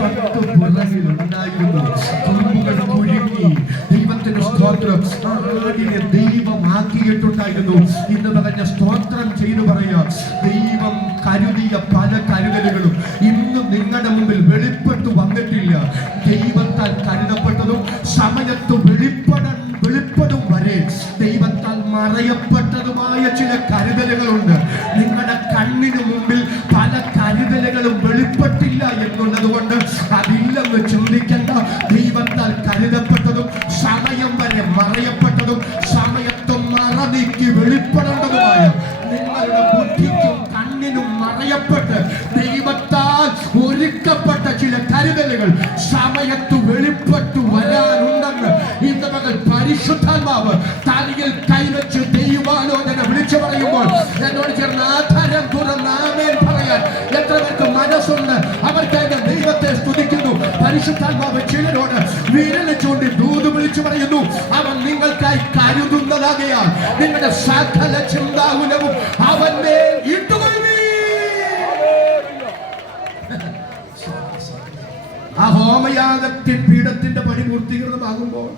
പത്ത് പുറകിലുണ്ടായിരുന്നു. തുമ്പുകൾ കുരുങ്ങി ദൈവത്തിന്റെ സ്തോത്രം ആടിനെ ദൈവമാക്കിയിട്ടുണ്ടായിരുന്നു. ഇന്ന് പറഞ്ഞ സ്തോത്രം ചെയ്തു പറയാ, ദൈവം കരുതിയ പല കരുതലുകളും ഇന്നും നിങ്ങളുടെ മുമ്പിൽ വെളിപ്പെട്ടു വന്നിട്ടില്ല. ദൈവത്താൽ കരുതപ്പെട്ടതും സമയത്ത് വെളിപ്പെടും വരെ ദൈവത്താൽ മറയപ്പെട്ടതുമായ ചില കരുതലുകളുണ്ട്. നിങ്ങളുടെ കണ്ണിന് മുമ്പിൽ പല കരുതലുകളും വെളിപ്പെട്ടില്ല എന്നുള്ളത് കൊണ്ട് അതില്ലെന്ന് ചിന്തിക്കേണ്ട. ദൈവത്താൽ കരുതപ്പെട്ടതും സമയം വരെ മറയപ്പെട്ടതും സമയത്ത് മറനീക്കി വെളിപ്പെടേണ്ടതുമായ നിങ്ങളുടെ ബുദ്ധിക്കും കണ്ണിനും മറയപ്പെട്ട് ദൈവത്താൽ ഒരുക്കപ്പെട്ട ചില കരുതലുകൾ സമയത്ത് വെളിപ്പെട്ടു വരാനുണ്ടെന്ന് ഇന്ന് മകൾ പരിശുദ്ധാത്മാവ് തലയിൽ കൈവച്ച് ദൈവാലോചന വിളിച്ചു പറയുമ്പോൾ എന്നോട് ചേർന്ന് ആധാരം തുറന്ന് ആമേൻ പറയാൻ എത്ര പേർക്ക് മനസ്സുണ്ട്? അവർക്ക് ദൈവത്തെ സ്തുതിക്കുന്നു. പരിശുദ്ധാത്മാവ് ചിലരോട് വിരൽ ചൂണ്ടി ദൂത് വിളിച്ചു പറയുന്നു, അവൻ നിങ്ങൾക്കായി കരുതുന്നതാകയാൽ നിങ്ങളുടെ സകല ചിന്താകുലവും അവന്റെ ഇട്ടുകൊള്ളി. ആ ഹോമയാഗത്തിൽ പീഠത്തിന്റെ പണി പൂർത്തീകൃതമാകുമ്പോൾ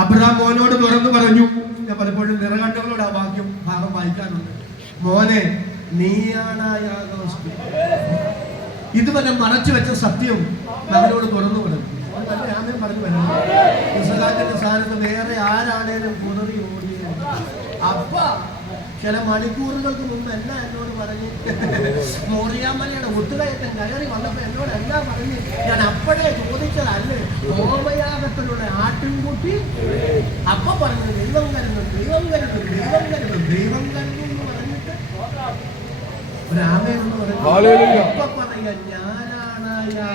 അബ്രഹാം മോനോട് തുറന്നു പറഞ്ഞു. ഞാൻ പലപ്പോഴും നിറകണ്ണുകളോട് ആ ഭാഗം വായിക്കാറുണ്ട്. മോനെ, നീയാണ് ആ യാഗവസ്തു. ഇതുവരെ മറച്ചു വെച്ച സത്യം മകനോട് തുറന്നു പറഞ്ഞു. രാമൻ പറഞ്ഞു വരണം, ഇസഹാക്കിന്റെ സ്ഥാനത്ത് വേറെ ആരാണേലും കുതറി ഓടിയത്. അപ്പ ചില മണിക്കൂറുകൾക്ക് മുമ്പ് എല്ലാം എന്നോട് പറഞ്ഞ് മോറിയാമലയുടെ ഒത്തുകയറ്റം കയറി വന്നപ്പോ എന്നോട് എല്ലാം പറഞ്ഞ് ഞാൻ അപ്പോഴേ ചോദിച്ചതല്ലേ ഹോമയാഗത്തിലുള്ള ആട്ടിൻകുട്ടി. അപ്പ പറഞ്ഞു ദൈവം കരുതും ദൈവം കരുതും ദൈവം കരുതും ദൈവം കരുതും എന്ന് പറഞ്ഞിട്ട് ഒരാമയെന്ന് പറഞ്ഞു. അപ്പ പറയാ ഞാനാണ് എന്നാ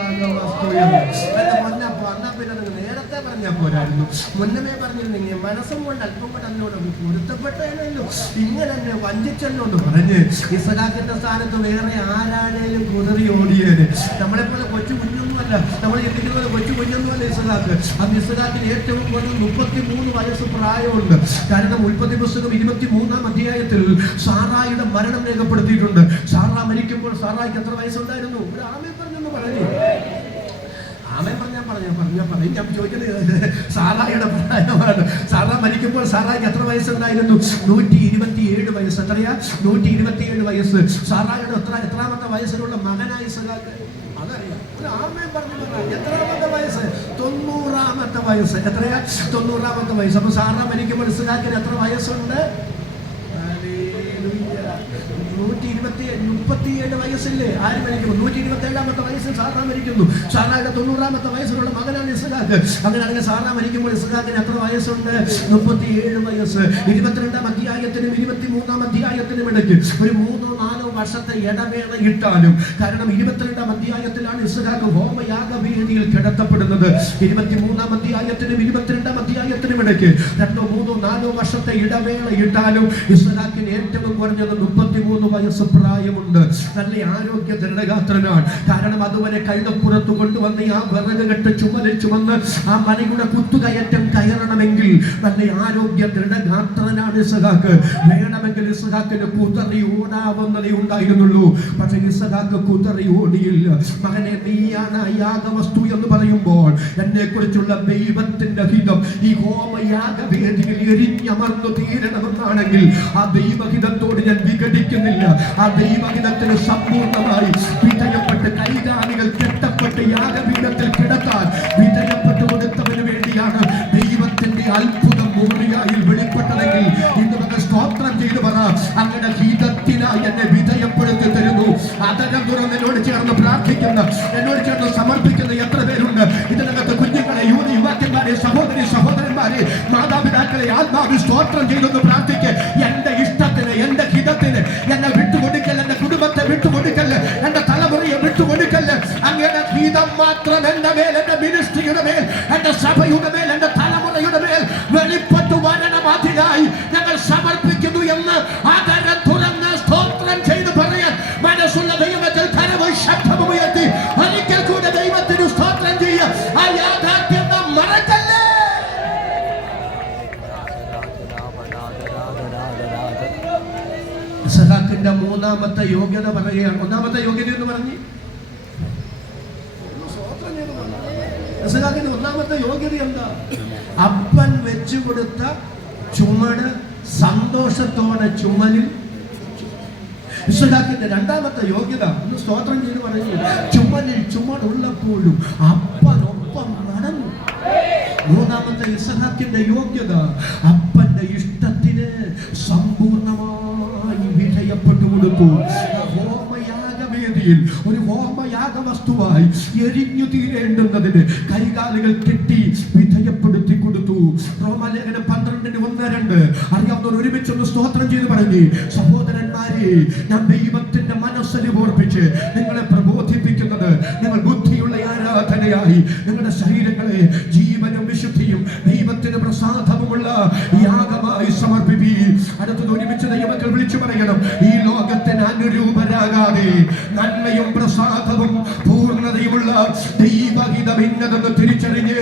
പിന്നെ നിങ്ങൾ നേരത്തെ പറഞ്ഞാൽ പോരായിരുന്നു, മുന്നമേ പറഞ്ഞിരുന്നെങ്കിൽ മനസ്സും കൊണ്ട് അല്പം കൊണ്ട് എന്നോട് പൊരുത്തപ്പെട്ടേനല്ലോ, ഇങ്ങനെ എന്നെ വഞ്ചിച്ചല്ലോ എന്ന് പറഞ്ഞ് ഇസഹാക്കിന്റെ സ്ഥാനത്ത് വേറെ ആരാണേലും കുതിറി ഓടിയേന്. നമ്മളെപ്പോലെ കൊച്ചു കുഞ്ഞൊന്നുമല്ല, നമ്മൾ ചിന്തിക്കുന്നത് കൊച്ചു കുഞ്ഞൊന്നുമല്ല ഇസഹാക്ക്. അന്ന് ഇസഹാക്കിന് ഏറ്റവും കുറഞ്ഞ 33 വയസ്സ് പ്രായമുണ്ട്. കാരണം ഉൽപ്പത്തി പുസ്തകം 23-ാം അധ്യായത്തിൽ സാറായിയുടെ മരണം രേഖപ്പെടുത്തിയിട്ടുണ്ട്. സാറാ മരിക്കുമ്പോൾ സാറായിക്ക് എത്ര വയസ്സുണ്ടായിരുന്നു? ഒരു ആമേൻ പറഞ്ഞെന്ന് പറഞ്ഞു. ആമേൻ പറയും. ഞാൻ ചോദിക്കുന്നത് സാറായിയുടെ പ്രായമാണ്. സാറാ മരിക്കുമ്പോൾ സാറായിക്ക് എത്ര വയസ്സുണ്ടായിരുന്നു? 127 വയസ്സ്. എത്രയാ? 127 വയസ്സ്. സാറായിയുടെ എത്രാമത്തെ വയസ്സിലുള്ള മകനായി ഇസഹാക്ക്? അതറിയാം. ഒരു ആമേൻ പറഞ്ഞു. എത്രാമത്തെ വയസ്സ്? 90-ാമത്തെ വയസ്സ്. എത്രയാ? 90-ാമത്തെ വയസ്സ്. അപ്പൊ സാറാ മരിക്കുമ്പോൾ ഇസഹാക്കിന് എത്ര വയസ്സുണ്ട്? 137 വയസ്സില്ലേ? ആര് മരിക്കുന്നു? 127-ാമത്തെ വയസ്സിൽ സാറാ മരിക്കുന്നു. സാറായുടെ 90-ാമത്തെ വയസ്സിലുള്ള മകനാണ് ഇസഹാക്ക്. അങ്ങനെയാണെങ്കിൽ സാറാ മരിക്കുമ്പോൾ ഇസഹാക്കിന് എത്ര വയസ്സുണ്ട്? 37 വയസ്സ്. 22-ാം അധ്യായത്തിനും 23-ാം അധ്യായത്തിനും ഇടയ്ക്ക് ഒരു 3-4 വർഷത്തെ ഇടവേള ഇട്ടാലും, കാരണം 22-ാം അധ്യായത്തിലാണ് ഇസഹാക്ക് ഹോമയാഗവേദിയിൽ കിടത്തപ്പെടുന്നത്. 23-ാം അധ്യായത്തിനും 22-ാം അധ്യായത്തിനും ഇടയ്ക്ക് 2-3-4 വർഷത്തെ ഇടവേള ഇട്ടാലും ഇസഹാക്കിന് ഏറ്റവും കുറഞ്ഞത് 33 വയസ്സ് പ്രായമുണ്ട്. നല്ല ആരോഗ്യ ദൃഢഗാത്രനാണ്. കാരണം അതുവരെ കഴുതപ്പുറത്ത് കൊണ്ടുവന്ന് ആ വിറക് കെട്ട് ചുമന്ന് ആ മലയുടെ കുത്തുകയറ്റം കയറണമെങ്കിൽ നല്ല ആരോഗ്യ ദൃഢഗാത്രനാണ് ഇസഹാക്ക്. വേണമെങ്കിൽ ഇസഹാക്കിന് കുതറി ഓടാവുന്നതേ ഉണ്ടായിരുന്നുള്ളൂ. പക്ഷെ ഇസഹാക്ക് കുതറി ഓടിയില്ല. മകനെ, നീയാണ് യാഗവസ്തു എന്ന് പറയുമ്പോൾ എന്നെ കുറിച്ചുള്ള ദൈവത്തിന്റെ ഹിതം ഈ ഹോമയാഗവേദിയിൽ എരിഞ്ഞമർന്നു തീരണമെന്നാണെങ്കിൽ ആ ദൈവഹിതത്തോട് ഞാൻ വിഘടിക്കുന്നില്ല. ആ ദൈവഹിതത്തിന് സമ്പൂർണ്ണമായി വിധേയപ്പെട്ട് കൈകാലികൾ കെട്ടപ്പെട്ട് യാഗപീഠത്തിൽ കിടക്കാൻ വിധേയപ്പെട്ടു കൊടുത്തവന് വേണ്ടിയാണ് ദൈവത്തിന്റെ അത്ഭുതം മോറിയായിൽ വെളിപ്പെട്ടതെങ്കിൽ ഇന്ന് നമുക്ക് സ്തോത്രം ചെയ്തു പറ. അങ്ങനെ ഹിതത്തിനായി എന്നെ വിധേയപ്പെടുത്തി തരുന്നു. അതരം തുറന്ന് എന്നോട് ചേർന്ന് പ്രാർത്ഥിക്കുന്ന, എന്നോട് ചേർന്ന് സമർപ്പിക്കുന്ന എത്ര പേരുണ്ട് ഇതിനകത്ത്? കുഞ്ഞുങ്ങളെ, യുവാക്കന്മാരെ, സഹോദരന്മാരെ, മാതാപിതാക്കളെ ആത്മാവിൽ സ്തോത്രം ചെയ്തൊന്ന് പ്രാർത്ഥിക്ക്. എന്റെ ഇഷ്ടത്തിന്, എന്റെ ഹിതത്തിന് എന്നെ വിട്ടുകൊടുക്കൽ, എന്റെ കുടുംബത്തെ വിട്ടുകൊടുക്കൽ, എന്റെ തലമുറയെ വിട്ടുകൊടുക്കൽ. അങ്ങനെ ഹിതം മാത്രം എന്റെ മേൽ, എന്റെ മിനിസ്ട്രിയുടെ മേൽ, എന്റെ സഭയുടെ മേൽ, എന്റെ തലമുറയുടെ മേൽ വെളിപ്പെട്ടു വരണം. അതിനായി ഞങ്ങൾ സമർപ്പിക്കുന്നു എന്ന് ആദരം തുറന്ന് സ്തോത്രം ചെയ്ത് പറയാൻ മനസ്സുള്ള ദൈവത്തിൽ കരവും ശബ്ദവും ഉയർത്തി ഒരിക്കൽ കൂടെ ദൈവത്തിന് സ്തോത്രം ചെയ്യുക. ആ യാഥാർത്ഥ്യം നാം മറക്കല്ലേ. ഇസഹാക്കിന്റെ 3-ാമത്തെ യോഗ്യത പറയുകയാണ്. 1-ാമത്തെ യോഗ്യത എന്ന് പറഞ്ഞു ഇസഹാക്കിന്റെ 1-ാമത്തെ യോഗ്യത എന്താ? അപ്പൻ വെച്ചു കൊടുത്ത ചുമട് സന്തോഷത്തോടെ ചുമലിൽ. ഇസഹാക്കിന്റെ 2-ാമത്തെ യോഗ്യത ഒന്ന് സ്തോത്രം ചെയ്ത് പറയുന്നു. ചുമലിൽ ചുമടുള്ളപ്പോഴും അപ്പനൊപ്പം നടന്നു. 3-ാമത്തെ ഇസഹാക്കിന്റെ യോഗ്യത അപ്പന്റെ ഇഷ്ടത്തിന് സമ്പൂർണമായി വിധേയപ്പെട്ടു കൊടുത്തു. ഹോമയാഗവേദിയിൽ ഒരു ഹോമയാഗ വസ്തുവായി എരിഞ്ഞു തീരേണ്ടുന്നതിന് കൈകാലുകൾ കെട്ടി വിധേയപ്പെടുത്തി കൊടുത്തു. റോമാലേഖനം 12:1-2 അറിയാവുന്നവർ ഒരുമിച്ചൊന്ന് സ്തോത്രം ചെയ്ത് പറഞ്ഞു. സഹോദരന്മാരെ, ഞാൻ ദൈവത്തിന്റെ മനസ്സിനെ ഓർപ്പിച്ച് നിങ്ങളെ പ്രബോധിപ്പിക്കുന്നത്, നിങ്ങൾ ബുദ്ധിയുള്ള ആരാധനയായി നിങ്ങളുടെ ശരീരങ്ങളെ ജീവനും വിശുദ്ധിയും ദൈവത്തിന് പ്രസാദവുമുള്ള യാഗമായി സമർപ്പിപ്പീൻ. അടുത്തത് ഒരുമിച്ച് ദൈവമക്കൾ വിളിച്ചു പറയണം. ഈ ലോകത്തിന് അനുരൂപരാകാതെ നന്മയും പ്രസാദവും പൂർണ്ണതയുമുള്ള ദൈവഹിതം ഇന്നതെന്ന് തിരിച്ചറിഞ്ഞ്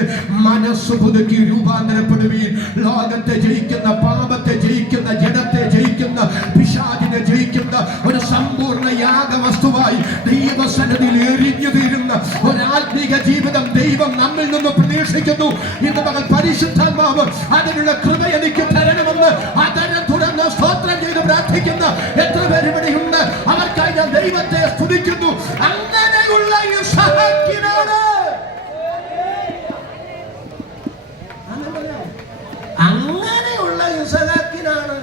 മനസ്സ് പുതുക്കി രൂപാന്തരപ്പെടുവീൻ. ലോകത്തെ ജയിക്കുന്ന, പാപത്തെ ജയിക്കുന്ന, ജഡത്തെ ജയിക്കുന്ന, പിശാചിനെ ജയിക്കുന്ന ഒരു സമ്പൂർണ്ണ യാഗവസ്തുവായി ദൈവസന്നിധിയിൽ എരിഞ്ഞു തീരുന്ന ഒരു ആത്മീക ജീവിതം ദൈവം നമ്മിൽ നിന്ന് പ്രതീക്ഷിക്കുന്നു. ഇന്ന് മകൾ പരിശുദ്ധാത്മാവ് അതിനുള്ള കൃപ എനിക്ക് തരണമെന്ന് അതരം തുറന്ന് സ്തോത്രം ചെയ്ത് പ്രാർത്ഥിക്കുന്ന എത്ര പേര് ഇവിടെയുണ്ട്? അവർക്കായി ഞാൻ ദൈവത്തെ സ്തുതിക്കുന്നു. അങ്ങനെയുള്ള ഇസഹാക്കിനാണ്, അങ്ങനെയുള്ള ഇസഹാക്കിനാണ്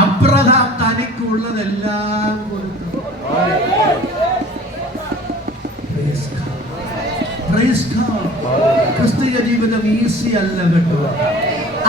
അബ്രഹാം തനിക്കുള്ളതെല്ലാം കൊടുത്തു. ക്രിസ്തീയ ജീവിതം ഈസി അല്ല കേട്ടോ.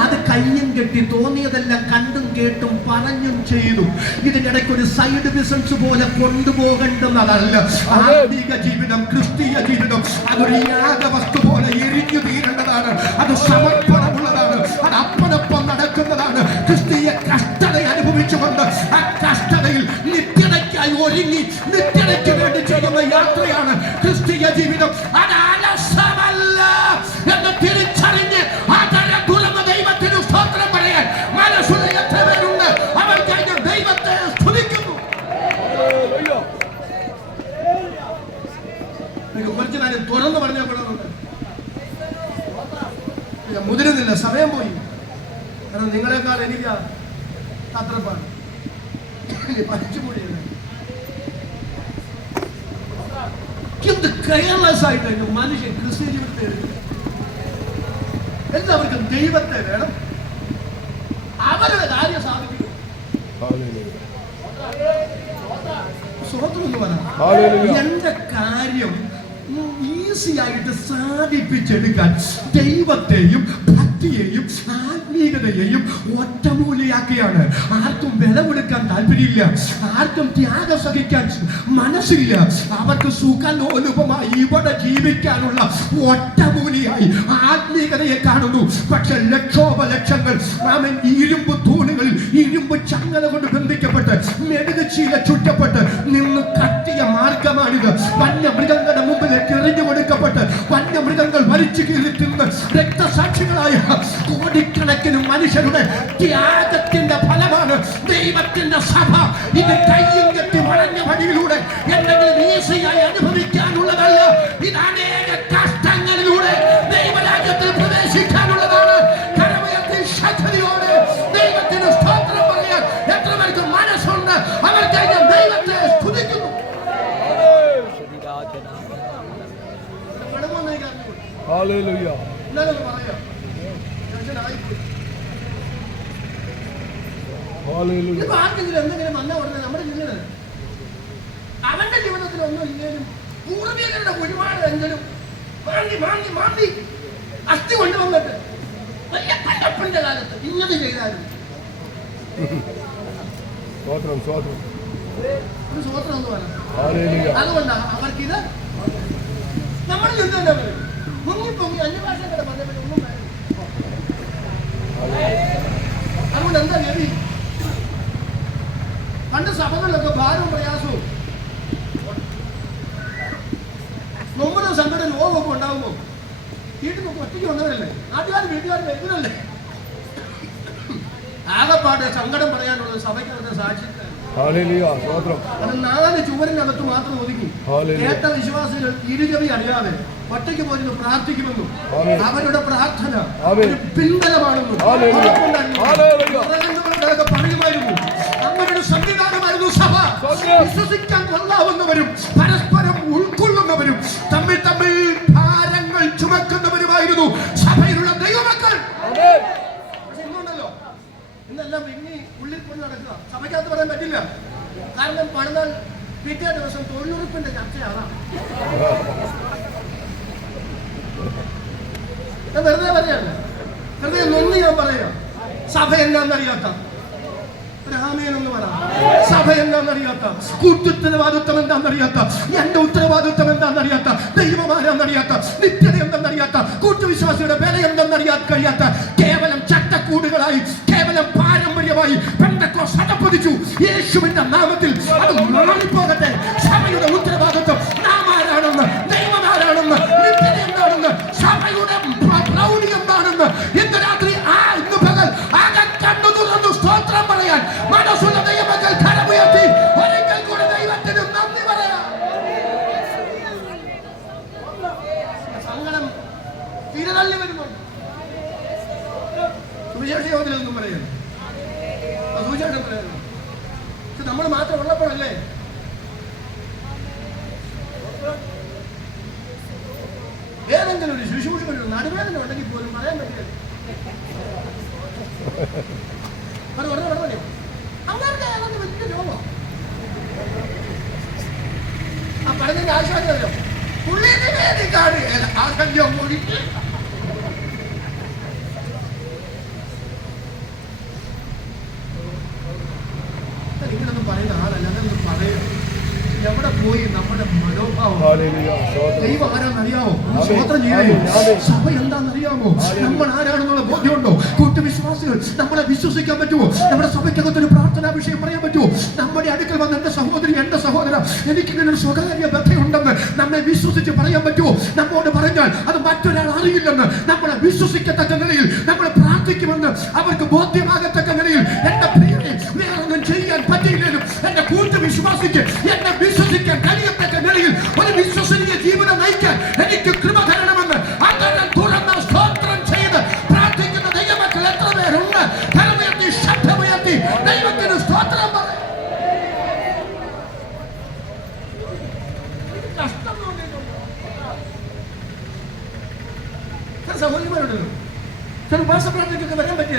അത് കയ്യും കെട്ടി തോന്നിയതെല്ലാം കണ്ടും കേട്ടും പറഞ്ഞും ചെയ്തു. ഇതിനിടയ്ക്ക് ഒരു സൈഡ് ബിസിനസ് പോലെ കൊണ്ടുപോകേണ്ടുന്നതല്ല. ആത്മീക ജീവിതം, ക്രിസ്തീയ ജീവിതം അതൊരു യാഗവസ്തു പോലെ എരിഞ്ഞു തീരേണ്ടതാണ്. അത് സമർപ്പണമുള്ളതാണ്. അത് അപ്പനൊപ്പം നടക്കുന്നതാണ്. ക്രിസ്തീയ കഷ്ടത അനുഭവിച്ചുകൊണ്ട് ആ കഷ്ടതയിൽ നിത്യതയ്ക്കായി ഒരുങ്ങി നിത്യതയ്ക്ക് വേണ്ടി ചെയ്യുന്ന യാത്രയാണ് ക്രിസ്തീയ ജീവിതം. അത് അലസമല്ല എന്ന് തിരിച്ചറിഞ്ഞ് തുറന്ന ദൈവത്തിന് സ്തോത്രം പറയാൻ മനസ്സുള്ള എത്ര പേരുണ്ട്? അവർ കഴിഞ്ഞ ദൈവത്തെ സ്തുതിക്കുന്നു. കുറച്ച് കാര്യം തുറന്നു പറഞ്ഞാൽ പെടുന്നുണ്ട്. മുതിരുന്നില്ല, സമയം പോയി. കാരണം നിങ്ങളെക്കാൾ എനിക്ക് അത്രപ്പാണ് പഠിച്ചുകൂടിയത്. എന്ത് കെയർലെസ് ആയിട്ട് മനുഷ്യൻ ക്രിസ്ത്യ ജീവിതത്തെ എടുക്കും. എല്ലാവർക്കും ദൈവത്തെ വേണം, അവരുടെ കാര്യം സാധിക്കും. സ്വതന്ത്രം പറയാം, എന്റെ കാര്യം ഈസി ആയിട്ട് സാധിപ്പിച്ചെടുക്കാൻ ദൈവത്തെയും ഭക്തിയെയും ആത്മീയതയെയും ഒറ്റമൂലയാക്കിയാണ്. ആർക്കും വില കൊടുക്കാൻ താല്പര്യമില്ല, ആർക്കും ത്യാഗം സഹിക്കാൻ മനസ്സില്ല. അവർക്ക് സുഖലോലുപമായി ഇവിടെ ജീവിക്കാനുള്ള ഒറ്റമൂലിയായി ആത്മീയതയെ കാണുന്നു. പക്ഷെ ലക്ഷോപലക്ഷങ്ങൾ നാമൻ ഇരുമ്പ് തൂണുകളിൽ ഇരുമ്പ് ചങ്ങല കൊണ്ട് ബന്ധിക്കപ്പെട്ട് മെഴുകുചീല ചുറ്റപ്പെട്ട് നിന്ന് കട്ടിയ മാർഗമാണിത്. വന്യമൃഗങ്ങളുടെ മുമ്പിലേക്ക് എറിഞ്ഞു കൊടുക്കപ്പെട്ട് വന്യമൃഗങ്ങൾ വലിച്ചു കീറി തിന്ന് രക്തസാക്ഷികളായ കോടിക്കണക്കിന് മനുഷ്യരുടെ ത്യാഗത്തിന്റെ ഫലമാണ് ദൈവത്തിന്റെ സഭ. ഇത് കയ്യും കെട്ടി വളഞ്ഞ വഴിയിലൂടെ എന്തെങ്കിലും ഈസിയായി അനുഭവിക്കാനുള്ളതല്ല. ഇത് അനേക കഷ്ടങ്ങളിലൂടെ ദൈവരാജ്യത്തിൽ പ്രവേശിക്കാനുള്ളതാണ്. കരമുയർത്തി ശക്തിയോടെ ദൈവത്തിന് സ്തോത്രം പറയാൻ എത്ര പേർക്ക് മനസ്സുണ്ട്? അവർ കഴിഞ്ഞ ദൈവത്തെ സ്തുതിക്കുന്നു. ആർക്കെങ്കിലും എന്തെങ്കിലും വന്ന ഉടനെ നമ്മുടെ ജീവിതം അവന്റെ ജീവിതത്തിൽ ഒന്നും ഇല്ലെങ്കിലും പൂർവികരുടെ ഒരുപാട് എങ്കിലും മാന്തി മാന്തി മാന്തി അസ്ഥി കൊണ്ടുവന്നിട്ട് വലിയ കണ്ടപ്പന്റെ കാലത്ത് ഇങ്ങനെ ചെയ്താലും ഒരു സ്വോത്രം എന്ന് പറയാം. അതുകൊണ്ടാണ് അവർക്കിത് നമ്മൾ യുദ്ധം മുങ്ങിപ്പൊങ്ങി അന്യഭാഷയുടെ പറഞ്ഞപ്പോൾ ഒന്നും വേണം. അതുകൊണ്ട് എന്താ ഗതി? പണ്ട് സഭകളിലൊക്കെ ഭാരവും പ്രയാസവും നമ്മുടെ സങ്കടം ലോകമൊക്കെ ഉണ്ടാകുമ്പോ വീട്ടിൽ നോക്കി ഒറ്റയ്ക്ക് വന്നവരല്ലേ, നാട്ടുകാരും വീട്ടുകാരും വരുന്നതല്ലേ. ആകെപ്പാട് സങ്കടം പറയാനുള്ളത് സഭയ്ക്കകത്ത് സാക്ഷ്യത്തെ അത് 4 ചുവരിനകത്ത് മാത്രം ഒതുക്കി കേട്ട വിശ്വാസികൾ ഇരുചവി അറിയാതെ ഒറ്റയ്ക്ക് പോയിരുന്നു പ്രാർത്ഥിക്കുമെന്നും അവരുടെ പ്രാർത്ഥന ഒരു പിൻബലമാണെന്നും പറയുമായിരുന്നു. അങ്ങനൊരു സംവിധാനമായിരുന്നു സഭ. വിശ്വസിക്കാൻ കൊള്ളാവുന്നവരും പരസ്പരം ഉൾക്കൊള്ളുന്നവരും തമ്മിൽ തമ്മിൽ ഭാരങ്ങൾ ചുമക്കുന്നവരുമായിരുന്നു സഭയിലുള്ള ദൈവമക്കൾ. പക്ഷെ ഇന്നുണ്ടല്ലോ, ഇന്നെല്ലാം ഇനി ഉള്ളിൽ കൊണ്ട് നടക്കുക. സഭയ്ക്കകത്ത് പറയാൻ പറ്റില്ല. കാരണം പണിതാൽ പിറ്റേ ദിവസം തൊഴിലുറപ്പിന്റെ ചർച്ചയാണ്. വെറുതെ പറയല്ല, വെറുതെ നൊന്ന് ഞാൻ പറയാം. സഭ എന്താണെന്നറിയാത്ത രാമേനൊന്ന് പറയാം. സഭ എന്താണെന്നറിയാത്ത, കൂട്ടുത്തരവാദിത്വം എന്താണെന്നറിയാത്ത, എന്റെ ഉത്തരവാദിത്വം എന്താണെന്നറിയാത്ത, ദൈവമാരാന്നറിയാത്ത, നിത്യത എന്തെന്നറിയാത്ത, കൂട്ടുവിശ്വാസിയുടെ വില എന്തെന്നറിയാൻ കഴിയാത്ത കേവലം ചട്ടക്കൂടുകളായി കേവലം പാരമ്പര്യമായി പെന്തക്കോസ്ത് അധപ്പതിച്ചു. യേശുവിന്റെ നാമത്തിൽ അത് മാറിപ്പോകട്ടെ. സഭയുടെ ഉത്തരവാദിത്വം നാം ആരാണെന്ന്, ദൈവമാരാണെന്ന്, നിത്യത എന്താണെന്ന്, സഭയുടെ പ്രൗഢി എന്താണെന്ന് ഇന്ന് രാത്രി ഇന്ന് പകൽ ആകെ കണ്ടു തുറന്നു സ്തോത്രം പറയാൻ മനസ്സുള്ള ദൈവമക്കൾ കരമുയർത്തി ഒരിക്കൽ കൂടെ ദൈവത്തിന് നന്ദി പറയാം. സങ്കടം തിരതള്ളി വരുന്നുണ്ട്. സുവിശേഷ യോഗത്തിലൊന്നും പറയുന്നു, സുവിശേഷം പറയുന്നു. പക്ഷെ നമ്മൾ മാത്രം ഉള്ളപ്പോഴല്ലേ ഏതെങ്കിലും ഒരു ശുശ്രൂഷകൻ ഒരു നടുവേദന ഉണ്ടെങ്കിൽ പോലും പറയാൻ പറ്റില്ല. അങ്ങനെ ഏതാണ്ട് വലിയ രോഗം ആ പറഞ്ഞതിന്റെ ആശ്വാസമല്ലോ. പുള്ളിന്റെ വേദിക്കാട് ആകല്യം ഒഴിച്ച് ദൈവം ആരാന്നറിയാമോ? സ്വതന്ത്രം ചെയ്യേ. സഭ എന്താണെന്നറിയാമോ? നമ്മൾ ആരാണെന്നുള്ള ബോധ്യമുണ്ടോ? കൂട്ടുവിശ്വാസികൾ നമ്മളെ വിശ്വസിക്കാൻ പറ്റുമോ? നമ്മുടെ സഭയ്ക്കകത്തൊരു പ്രാർത്ഥനാ വിഷയം പറയാൻ പറ്റുമോ? നമ്മുടെ അടുക്കൽ വന്ന എന്റെ സഹോദരി, എന്റെ സഹോദര, എനിക്കിങ്ങനെ ഒരു സ്വകാര്യ ബന്ധമുണ്ടെന്ന് നമ്മെ വിശ്വസിച്ച് പറയാൻ പറ്റുമോ? നമ്മോട് പറഞ്ഞാൽ അത് മറ്റൊരാൾ അറിയില്ലെന്ന് നമ്മളെ വിശ്വസിക്കത്തക്ക നിലയിൽ നമ്മൾ പ്രാർത്ഥിക്കുമെന്ന് അവർക്ക് ബോധ്യമാകത്തക്ക നിലയിൽ എന്റെ പ്രിയരെ വേറൊന്നും ചെയ്യാൻ പറ്റിയില്ലെങ്കിലും എന്റെ കൂട്ടുവിശ്വാസിക്ക് എന്നെ വിശ്വസിക്കാൻ കഴിയത്തക്ക നിലയിൽ ഒരു വിശ്വസനീയ ജീവിതം നയിക്കാൻ എനിക്ക് കൃപ തരണമെന്ന് അങ്ങനെ തുറന്ന സ്തോത്രം ചെയ്ത് പ്രാർത്ഥിക്കുന്ന ദൈവമക്കൾ എത്ര പേരുണ്ട്? കരമുയർത്തി, ശബ്ദമുയർത്തി ദൈവത്തിന് സ്തോത്രം പറയും. സഹോദരിമാരുണ്ടല്ലോ, ചില മാസപ്രാർത്ഥനയ്ക്കൊക്കെ വരാൻ പറ്റിയ